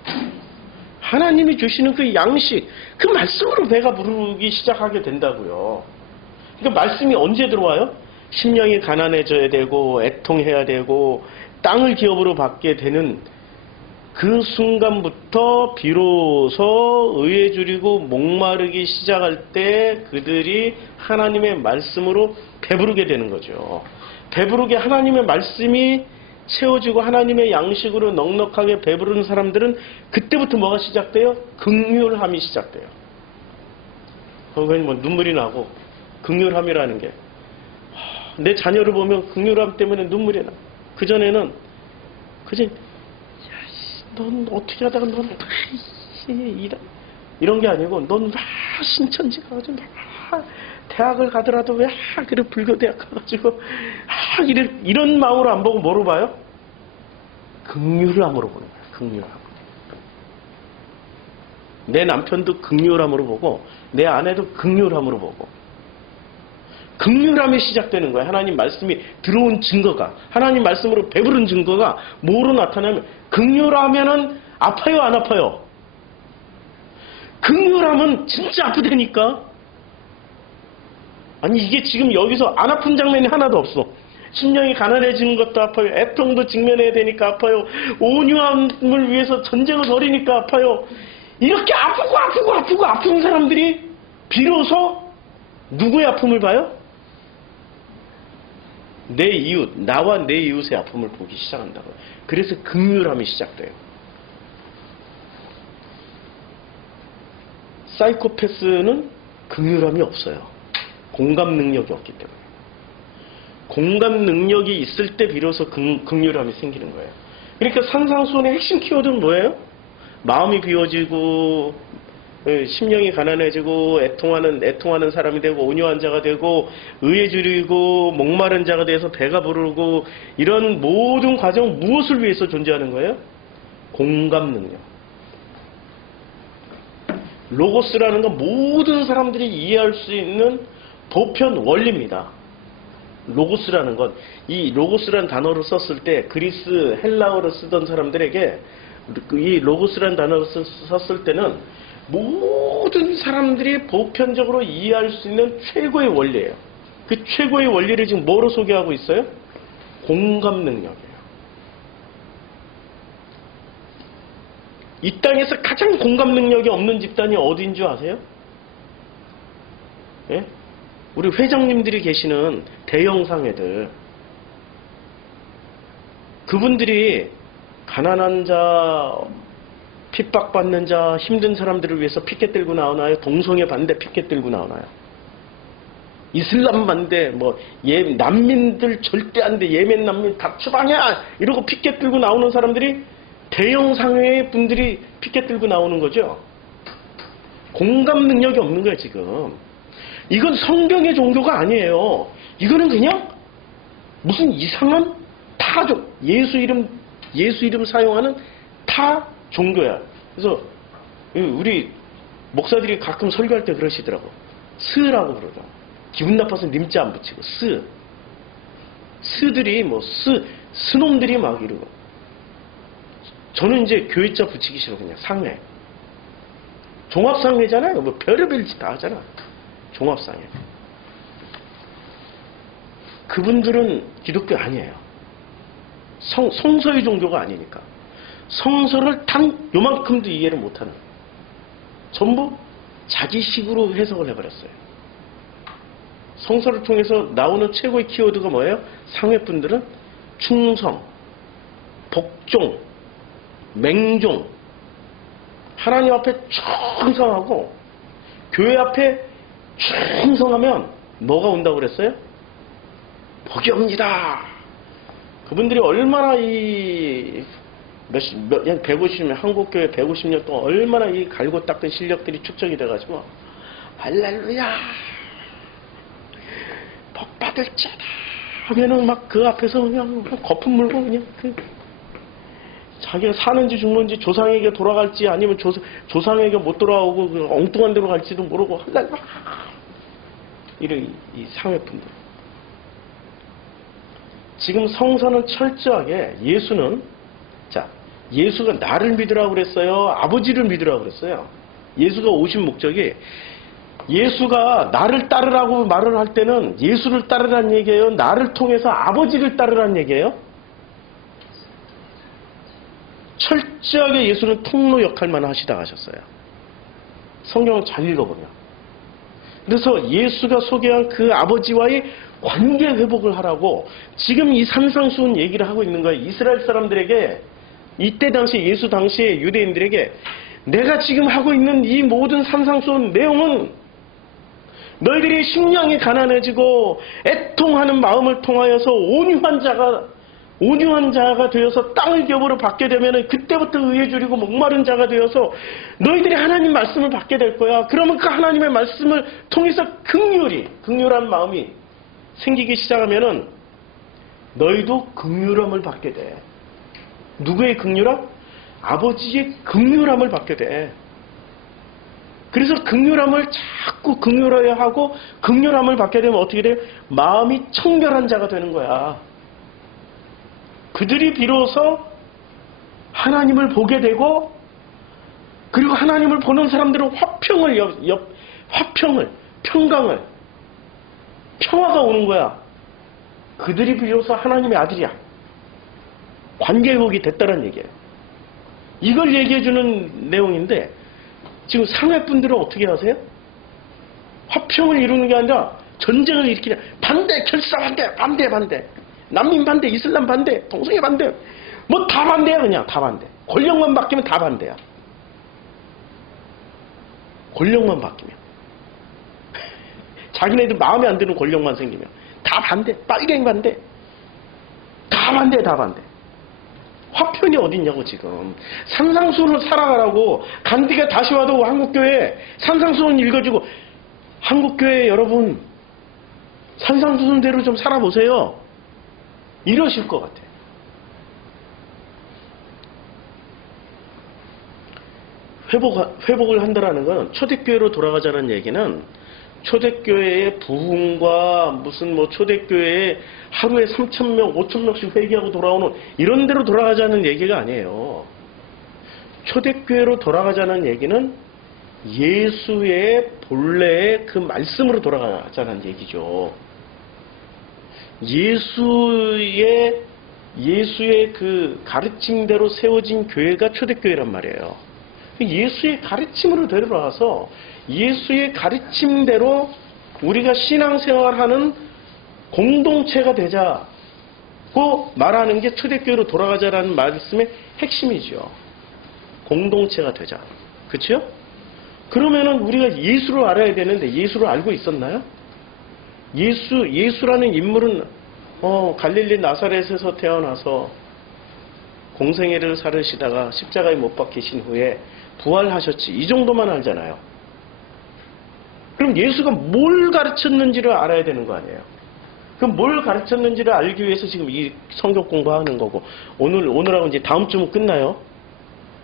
하나님이 주시는 그 양식, 그 말씀으로 배가 부르기 시작하게 된다고요. 그러니까 말씀이 언제 들어와요? 심령이 가난해져야 되고 애통해야 되고 땅을 기업으로 받게 되는 그 순간부터 비로소 의에 줄이고 목마르기 시작할 때 그들이 하나님의 말씀으로 배부르게 되는 거죠. 배부르게 하나님의 말씀이 채워지고 하나님의 양식으로 넉넉하게 배부른 사람들은 그때부터 뭐가 시작돼요? 긍휼함이 시작돼요. 그건 뭐 눈물이 나고 긍휼함이라는 게 내 자녀를 보면 긍휼함 때문에 눈물이 나. 그전에는 넌 어떻게 하다가 넌 이런 게 아니고 넌 신천지 가가지고 대학을 가더라도 왜 그래 불교 대학 가가지고 이런 마음으로 안 보고 뭐로 봐요? 긍휼함으로 보는 거예요. 긍휼함. 내 남편도 긍휼함으로 보고 내 아내도 긍휼함으로 보고 긍휼함이 시작되는 거예요. 하나님 말씀이 들어온 증거가 하나님 말씀으로 배부른 증거가 뭐로 나타나면 긍휼하면은 아파요 안 아파요? 긍휼하면 진짜 아프다니까. 아니 이게 지금 여기서 안 아픈 장면이 하나도 없어. 심령이 가난해지는 것도 아파요. 애통도 직면해야 되니까 아파요. 온유함을 위해서 전쟁을 벌이니까 아파요. 이렇게 아프고 아픈 사람들이 비로소 누구의 아픔을 봐요? 내 이웃, 나와 내 이웃의 아픔을 보기 시작한다고요. 그래서 긍휼함이 시작돼요. 사이코패스는 긍휼함이 없어요. 공감 능력이 없기 때문에. 공감 능력이 있을 때 비로소 긍휼함이 생기는 거예요. 그러니까 산상수훈의 핵심 키워드는 뭐예요? 마음이 비워지고 심령이 가난해지고 애통하는 사람이 되고 온유한 자가 되고 의에 줄이고 목마른 자가 돼서 배가 부르고 이런 모든 과정은 무엇을 위해서 존재하는 거예요? 공감 능력. 로고스라는 건 모든 사람들이 이해할 수 있는 보편 원리입니다. 로고스라는 건 이 로고스라는 단어를 썼을 때 그리스 헬라어를 쓰던 사람들에게 이 로고스라는 단어를 썼을 때는 모든 사람들이 보편적으로 이해할 수 있는 최고의 원리예요. 그 최고의 원리를 지금 뭐로 소개하고 있어요? 공감 능력이에요. 이 땅에서 가장 공감 능력이 없는 집단이 어디인 줄 아세요? 예? 우리 회장님들이 계시는 대형 상회들. 그분들이 가난한 자, 핍박받는 자, 힘든 사람들을 위해서 피켓 들고 나오나요? 동성애 반대 피켓 들고 나오나요? 이슬람 반대, 난민들 절대 안 돼. 예멘 난민 다 추방이야! 이러고 피켓 들고 나오는 사람들이 대형 상회의 분들이 피켓 들고 나오는 거죠. 공감 능력이 없는 거예요, 지금. 이건 성경의 종교가 아니에요. 이거는 그냥 무슨 이상한 타종, 예수 이름 사용하는 타 종교야. 그래서 우리 목사들이 가끔 설교할 때 그러시더라고. 스라고 그러죠. 기분 나빠서 님자 안 붙이고 스. 스들이 뭐 스놈들이 막 이러고. 저는 이제 교회자 붙이기 싫어. 그냥 상회. 종합상회잖아요. 뭐 별의별 짓 다 하잖아. 종합상회. 그분들은 기독교 아니에요. 성서의 종교가 아니니까. 성서를 단 요만큼도 이해를 못하는. 전부 자기식으로 해석을 해버렸어요. 성서를 통해서 나오는 최고의 키워드가 뭐예요? 상회분들은 충성, 복종, 맹종, 하나님 앞에 충성하고 교회 앞에 충성하면 뭐가 온다고 그랬어요? 복이 옵니다. 그분들이 얼마나 한 150년, 한국교회 150년 동안 얼마나 이 갈고 닦은 실력들이 축적이 돼가지고, 할렐루야! 복 받을지어다! 하면은 막 그 앞에서 그냥 거품 물고 그냥 자기가 사는지 죽는지 조상에게 돌아갈지 아니면 조상에게 못 돌아오고 그 엉뚱한 데로 갈지도 모르고 할렐루야! 이런 이 상회품들. 지금 성서는 철저하게 예수가 나를 믿으라고 그랬어요? 아버지를 믿으라고 그랬어요? 예수가 오신 목적이 예수가 나를 따르라고 말을 할 때는 예수를 따르라는 얘기예요? 나를 통해서 아버지를 따르라는 얘기예요? 철저하게 예수는 통로 역할만 하시다 가셨어요. 성경을 잘 읽어보면. 그래서 예수가 소개한 그 아버지와의 관계 회복을 하라고 지금 이 산상수훈 얘기를 하고 있는 거예요. 이스라엘 사람들에게 이때 당시 예수 당시의 유대인들에게 내가 지금 하고 있는 이 모든 산상수훈 내용은 너희들이 심령이 가난해지고 애통하는 마음을 통하여서 온유한 자가 되어서 땅을 겹으로 받게 되면 그때부터 의에 줄이고 목마른 자가 되어서 너희들이 하나님 말씀을 받게 될 거야. 그러면 그 하나님의 말씀을 통해서 긍휼한 마음이 생기기 시작하면은 너희도 긍휼함을 받게 돼. 누구의 긍휼함? 아버지의 긍휼함을 받게 돼. 그래서 긍휼함을 자꾸 긍휼해야 하고 긍휼함을 받게 되면 어떻게 돼요? 마음이 청결한 자가 되는 거야. 그들이 비로소 하나님을 보게 되고 그리고 하나님을 보는 사람들은 평강을 평화가 오는 거야. 그들이 비로소 하나님의 아들이야. 관계회복이 됐다는 얘기예요. 이걸 얘기해주는 내용인데 지금 상회분들은 어떻게 하세요? 화평을 이루는 게 아니라 전쟁을 일으키냐. 반대, 결사 반대. 난민 반대, 이슬람 반대, 동성애 반대. 뭐 다 반대야 그냥 다 반대. 권력만 바뀌면 다 반대야. 권력만 바뀌면. 자기네들 마음에 안 드는 권력만 생기면 다 반대. 빨갱이 반대. 다 반대. 화편이 어딨냐고 지금. 산상수훈을 살아가라고. 간디가 다시 와도 한국교회 산상수훈 읽어주고 한국교회 여러분 산상수훈대로 좀 살아보세요. 이러실 것 같아요. 회복을 한다라는 건 초대교회로 돌아가자는 얘기는 초대교회의 부흥과 무슨 뭐 초대교회에 하루에 3,000명, 5,000명씩 회개하고 돌아오는 이런 데로 돌아가자는 얘기가 아니에요. 초대교회로 돌아가자는 얘기는 예수의 본래의 그 말씀으로 돌아가자는 얘기죠. 예수의 그 가르침대로 세워진 교회가 초대교회란 말이에요. 예수의 가르침으로 데려와서 예수의 가르침대로 우리가 신앙생활하는 공동체가 되자고 말하는 게 초대교회로 돌아가자라는 말씀의 핵심이죠. 공동체가 되자. 그렇죠? 그러면은 우리가 예수를 알아야 되는데 예수를 알고 있었나요? 예수라는 인물은 갈릴리 나사렛에서 태어나서 공생애를 살으시다가 십자가에 못 박히신 후에 부활하셨지. 이 정도만 알잖아요. 그럼 예수가 뭘 가르쳤는지를 알아야 되는 거 아니에요. 그럼 뭘 가르쳤는지를 알기 위해서 지금 이 성경 공부하는 거고, 오늘하고 이제 다음 주면 끝나요.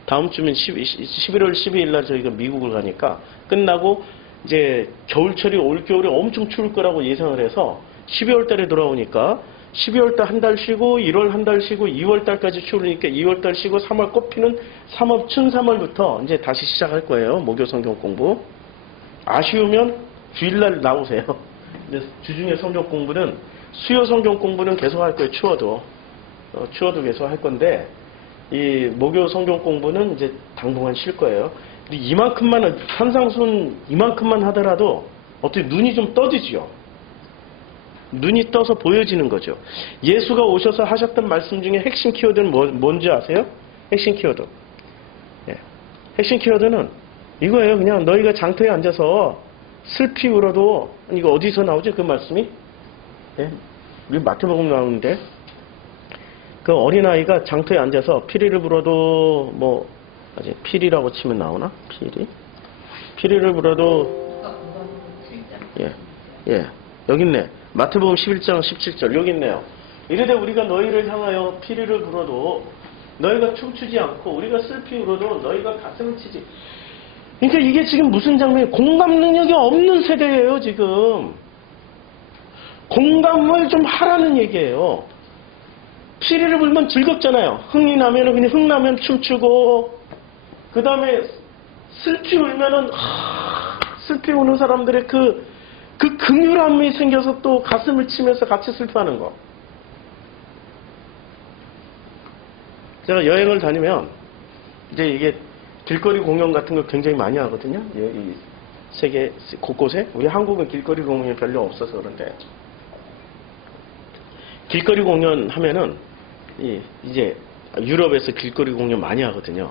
다음 주면 11월 12일 날 저희가 미국을 가니까 끝나고 이제 겨울철이 올겨울에 엄청 추울 거라고 예상을 해서 12월 달에 돌아오니까 12월 달 한 달 쉬고 1월 한 달 쉬고 2월 달까지 추우니까 2월 달 쉬고 3월 꽃피는 3월 춘3월부터 이제 다시 시작할 거예요. 목요 성경 공부. 아쉬우면 주일날 나오세요. 근데 주중에 성경 공부는 수요 성경 공부는 계속 할 거예요. 추워도 계속 할 건데 이 목요 성경 공부는 이제 당분간 쉴 거예요. 근데 이만큼만 산상순 이만큼만 하더라도 어떻게 눈이 좀 떠지죠. 눈이 떠서 보여지는 거죠. 예수가 오셔서 하셨던 말씀 중에 핵심 키워드는 뭔지 아세요? 핵심 키워드. 예. 핵심 키워드는 이거예요. 그냥 너희가 장터에 앉아서 슬피 울어도, 이거 어디서 나오죠? 그 말씀이? 예. 우리 마태복음 나오는데, 그 어린아이가 장터에 앉아서 피리를 불어도, 피리라고 치면 나오나? 피리를 불어도, 예. 여기 있네. 마태복음 11장 17절 여기 있네요. 이르되 우리가 너희를 향하여 피리를 불어도 너희가 춤추지 않고 우리가 슬피 울어도 너희가 가슴을 치지. 그러니까 이게 지금 무슨 장면이에요? 공감 능력이 없는 세대예요. 지금 공감을 좀 하라는 얘기예요. 피리를 불면 즐겁잖아요. 흥이 나면은 그냥 흥 나면 춤추고, 그 다음에 슬피 울면은 슬피 우는 사람들의 그 긍휼함이 생겨서 또 가슴을 치면서 같이 슬퍼하는 거. 제가 여행을 다니면 이제 이게 길거리 공연 같은 거 굉장히 많이 하거든요. 이 세계 곳곳에. 우리 한국은 길거리 공연이 별로 없어서 그런데 길거리 공연 하면은 이제 유럽에서 길거리 공연 많이 하거든요.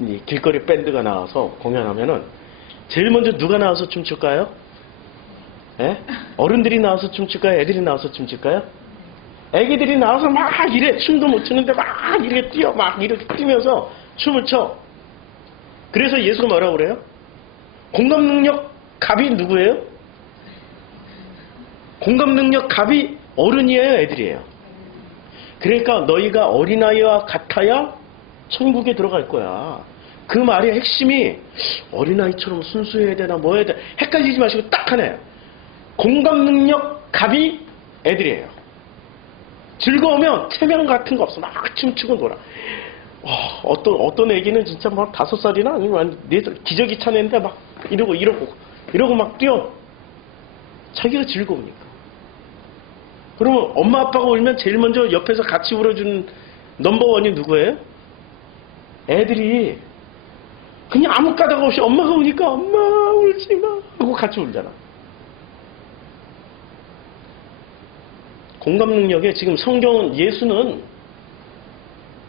이 길거리 밴드가 나와서 공연하면은 제일 먼저 누가 나와서 춤출까요? 예? 어른들이 나와서 춤출까요? 애들이 나와서 춤출까요? 애기들이 나와서 막 이래 춤도 못 추는데 막 이렇게 뛰어 막 이렇게 뛰면서 춤을 춰. 그래서 예수가 뭐라고 그래요? 공감 능력 갑이 누구예요? 공감 능력 갑이 어른이에요, 애들이에요? 그러니까 너희가 어린아이와 같아야 천국에 들어갈 거야. 그 말의 핵심이 어린아이처럼 순수해야 되나 뭐 해야 되나 헷갈리지 마시고 딱 하나예요. 공감 능력 갑이 애들이에요. 즐거우면 체면 같은 거 없어. 막 춤추고 놀아. 어떤 애기는 진짜 막 5살이나 아니면 4살 기저귀 차는데 막 이러고 막 뛰어. 자기가 즐거우니까. 그러면 엄마 아빠가 울면 제일 먼저 옆에서 같이 울어주는 넘버원이 누구예요? 애들이 그냥 아무 까닭 없이 엄마가 우니까 엄마 울지 마 하고 같이 울잖아. 공감 능력에 지금 성경은 예수는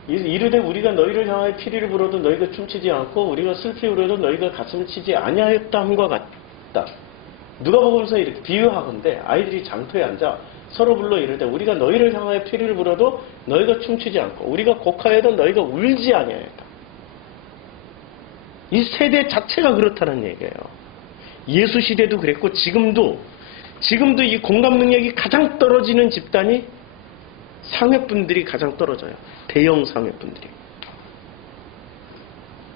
이르되 우리가 너희를 향하여 피리를 불어도 너희가 춤추지 않고 우리가 슬피 울어도 너희가 가슴을 치지 아니하였다 함과 같다. 누가복음서 이렇게 비유하건대 아이들이 장터에 앉아 서로 불러 이르되 우리가 너희를 향하여 피리를 불어도 너희가 춤추지 않고 우리가 곡하여도 너희가 울지 아니하였다. 이 세대 자체가 그렇다는 얘기예요. 예수 시대도 그랬고 지금도 이 공감 능력이 가장 떨어지는 집단이 상회분들이 가장 떨어져요. 대형 상회분들이.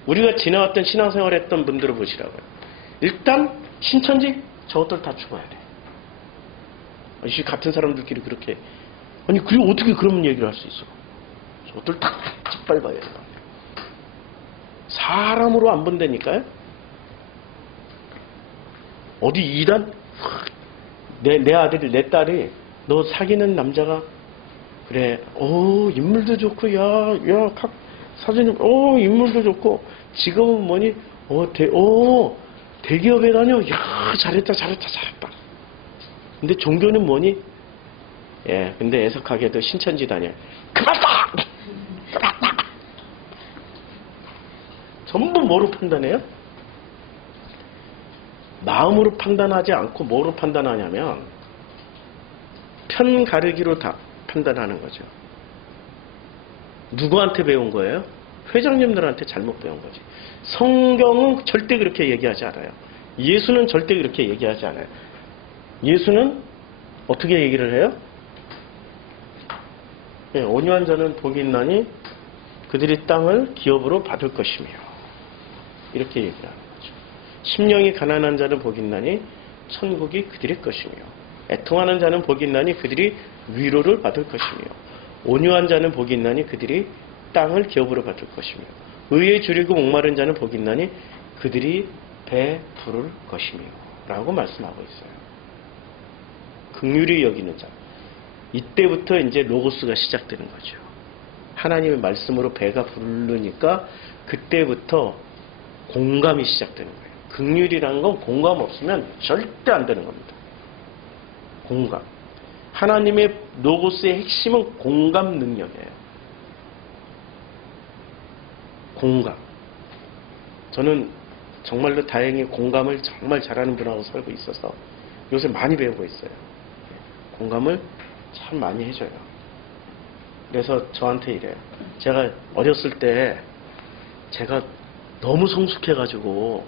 우리가 지나왔던 신앙생활 했던 분들을 보시라고요. 일단 신천지 저것들 다 죽어야 돼. 이 같은 사람들끼리 그렇게 그리고 어떻게 그런 얘기를 할 수 있어? 저것들 다 짓밟아야 돼. 사람으로 안 본다니까요. 어디 이단 내 아들이 내 딸이 너 사귀는 남자가 그래 인물도 좋고 야 사진이 인물도 좋고 직업은 뭐니 대기업에 다녀 야 잘했다 근데 종교는 뭐니 근데 애석하게도 신천지 다녀 그만다 전부 뭐로 판단해요? 마음으로 판단하지 않고 뭐로 판단하냐면 편 가르기로 다 판단하는 거죠. 누구한테 배운 거예요? 회장님들한테 잘못 배운 거지. 성경은 절대 그렇게 얘기하지 않아요. 예수는 절대 그렇게 얘기하지 않아요. 예수는 어떻게 얘기를 해요? 예, 온유한 자는 복이 있나니 그들이 땅을 기업으로 받을 것이며 이렇게 얘기하는 거죠. 심령이 가난한 자는 복이 있나니 천국이 그들의 것이며 애통하는 자는 복이 있나니 그들이 위로를 받을 것이며 온유한 자는 복이 있나니 그들이 땅을 기업으로 받을 것이며 의에 줄이고 목마른 자는 복이 있나니 그들이 배부를 것이며 라고 말씀하고 있어요. 긍휼히 여기는 자. 이때부터 이제 로고스가 시작되는 거죠. 하나님의 말씀으로 배가 부르니까 그때부터 공감이 시작되는 거예요. 긍휼이라는 건 공감 없으면 절대 안 되는 겁니다. 공감. 하나님의 로고스의 핵심은 공감 능력이에요. 공감. 저는 정말로 다행히 공감을 정말 잘하는 분하고 살고 있어서 요새 많이 배우고 있어요. 공감을 참 많이 해줘요. 그래서 저한테 이래요. 제가 어렸을 때 제가 너무 성숙해가지고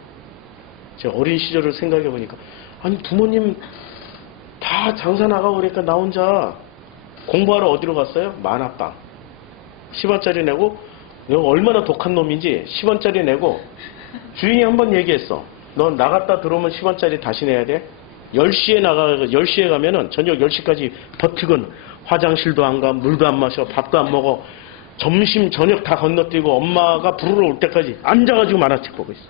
제 어린 시절을 생각해 보니까 아니 부모님 다 장사 나가고 그러니까 나 혼자 공부하러 어디로 갔어요? 만화방 10원짜리 내고 내가 얼마나 독한 놈인지 10원짜리 내고 주인이 한번 얘기했어. 넌 나갔다 들어오면 10원짜리 다시 내야 돼. 10시에 가면은 저녁 10시까지 버티건 화장실도 안 가, 물도 안 마셔, 밥도 안 먹어. 점심, 저녁 다 건너뛰고 엄마가 부르러 올 때까지 앉아가지고 만화책 보고 있어.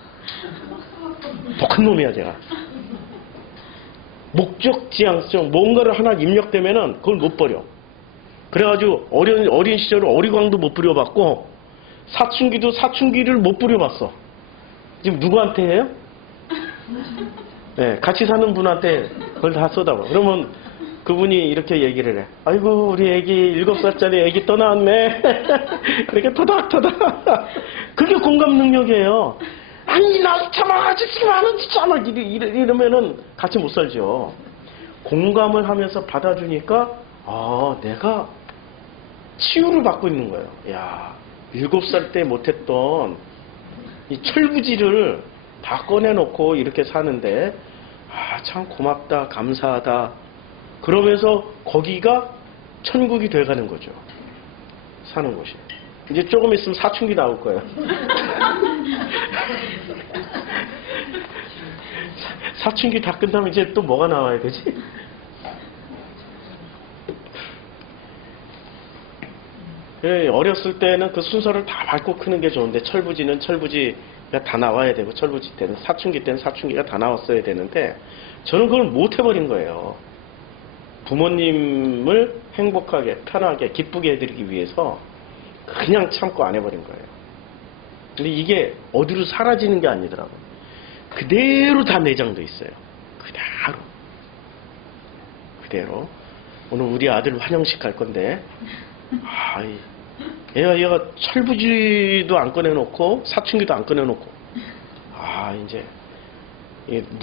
독한 놈이야, 제가. 목적지향성, 뭔가를 하나 입력되면은 그걸 못 버려. 그래가지고 어린 시절에 어리광도 못 부려봤고, 사춘기도 사춘기를 못 부려봤어. 지금 누구한테 해요? 네, 같이 사는 분한테 그걸 다 쏟아봐. 그러면 그분이 이렇게 얘기를 해. 아이고, 우리 애기 7살짜리 애기 떠나왔네. 그렇게 토닥토닥. 그게 공감 능력이에요. 아니, 나 참아가지고 지금 안 하지, 참아. 이러면은 같이 못 살죠. 공감을 하면서 받아주니까, 내가 치유를 받고 있는 거예요. 야, 7살 때 못했던 이 철부지를 다 꺼내놓고 이렇게 사는데, 참 고맙다, 감사하다. 그러면서 거기가 천국이 돼가는 거죠. 사는 곳이. 이제 조금 있으면 사춘기 나올 거예요. 사춘기 다 끝나면 이제 또 뭐가 나와야 되지? 어렸을 때는 그 순서를 다 밟고 크는 게 좋은데 철부지는 철부지가 다 나와야 되고 철부지 때는 사춘기 때는 사춘기가 다 나왔어야 되는데 저는 그걸 못 해버린 거예요. 부모님을 행복하게 편하게 기쁘게 해드리기 위해서 그냥 참고 안 해버린 거예요. 근데 이게 어디로 사라지는 게 아니더라고요. 그대로 다 내장돼 있어요. 그대로. 오늘 우리 아들 환영식 갈 건데 얘가 철부지도 안 꺼내놓고 사춘기도 안 꺼내놓고 이제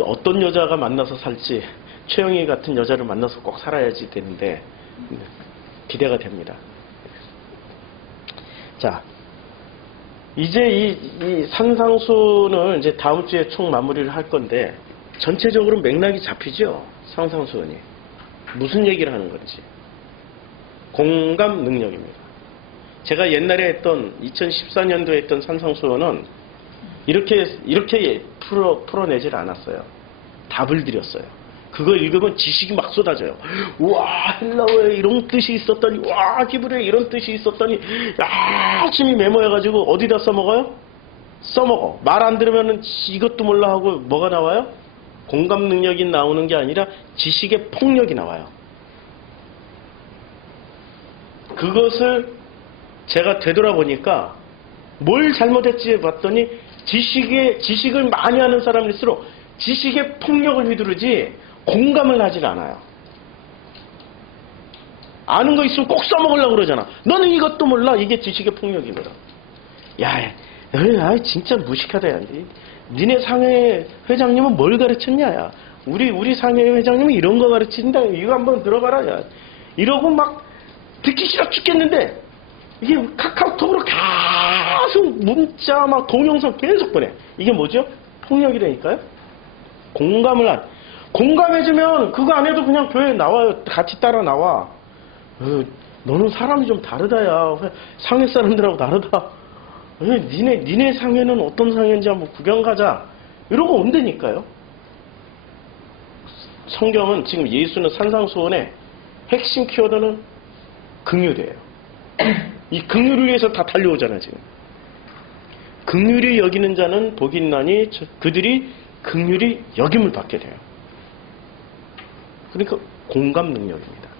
어떤 여자가 만나서 살지 최영희 같은 여자를 만나서 꼭 살아야지 되는데 기대가 됩니다. 자, 이제 이 상상수훈을 이제 다음 주에 총 마무리를 할 건데 전체적으로 맥락이 잡히죠. 상상수훈이 무슨 얘기를 하는 건지 공감 능력입니다. 제가 옛날에 했던 2014년도에 했던 상상수훈은 이렇게 풀어내질 않았어요. 답을 드렸어요. 그거 읽으면 지식이 막 쏟아져요. 와, 헬라어에 이런 뜻이 있었더니, 와, 히브리어에 이런 뜻이 있었더니, 열심히 메모해가지고 어디다 써먹어요? 써먹어. 말 안 들으면 이것도 몰라 하고 뭐가 나와요? 공감 능력이 나오는 게 아니라 지식의 폭력이 나와요. 그것을 제가 되돌아보니까 뭘 잘못했지 봤더니 지식을 많이 하는 사람일수록 지식의 폭력을 휘두르지 공감을 하질 않아요. 아는 거 있으면 꼭 써먹으려고 그러잖아. 너는 이것도 몰라. 이게 지식의 폭력이거든. 야, 진짜 무식하다. 야. 니네 상회 회장님은 뭘 가르쳤냐. 야. 우리 상회 회장님은 이런 거 가르친다. 이거 한번 들어봐라. 야. 이러고 막 듣기 싫어 죽겠는데 이게 카카오톡으로 계속 문자 막 동영상 계속 보내. 이게 뭐죠? 폭력이라니까요. 공감을 공감해주면 그거 안 해도 그냥 교회에 나와요. 같이 따라 나와. 너는 사람이 좀 다르다야. 상해 사람들하고 다르다. 니네 상해는 어떤 상해인지 한번 구경 가자. 이러고 온다니까요. 성경은 지금 예수는 산상수훈의 핵심 키워드는 긍휼이에요. 이 긍휼을 위해서 다 달려오잖아요, 지금. 긍휼히 여기는 자는 복이 있나니 그들이 긍휼히 여김을 받게 돼요. 그러니까 공감 능력입니다.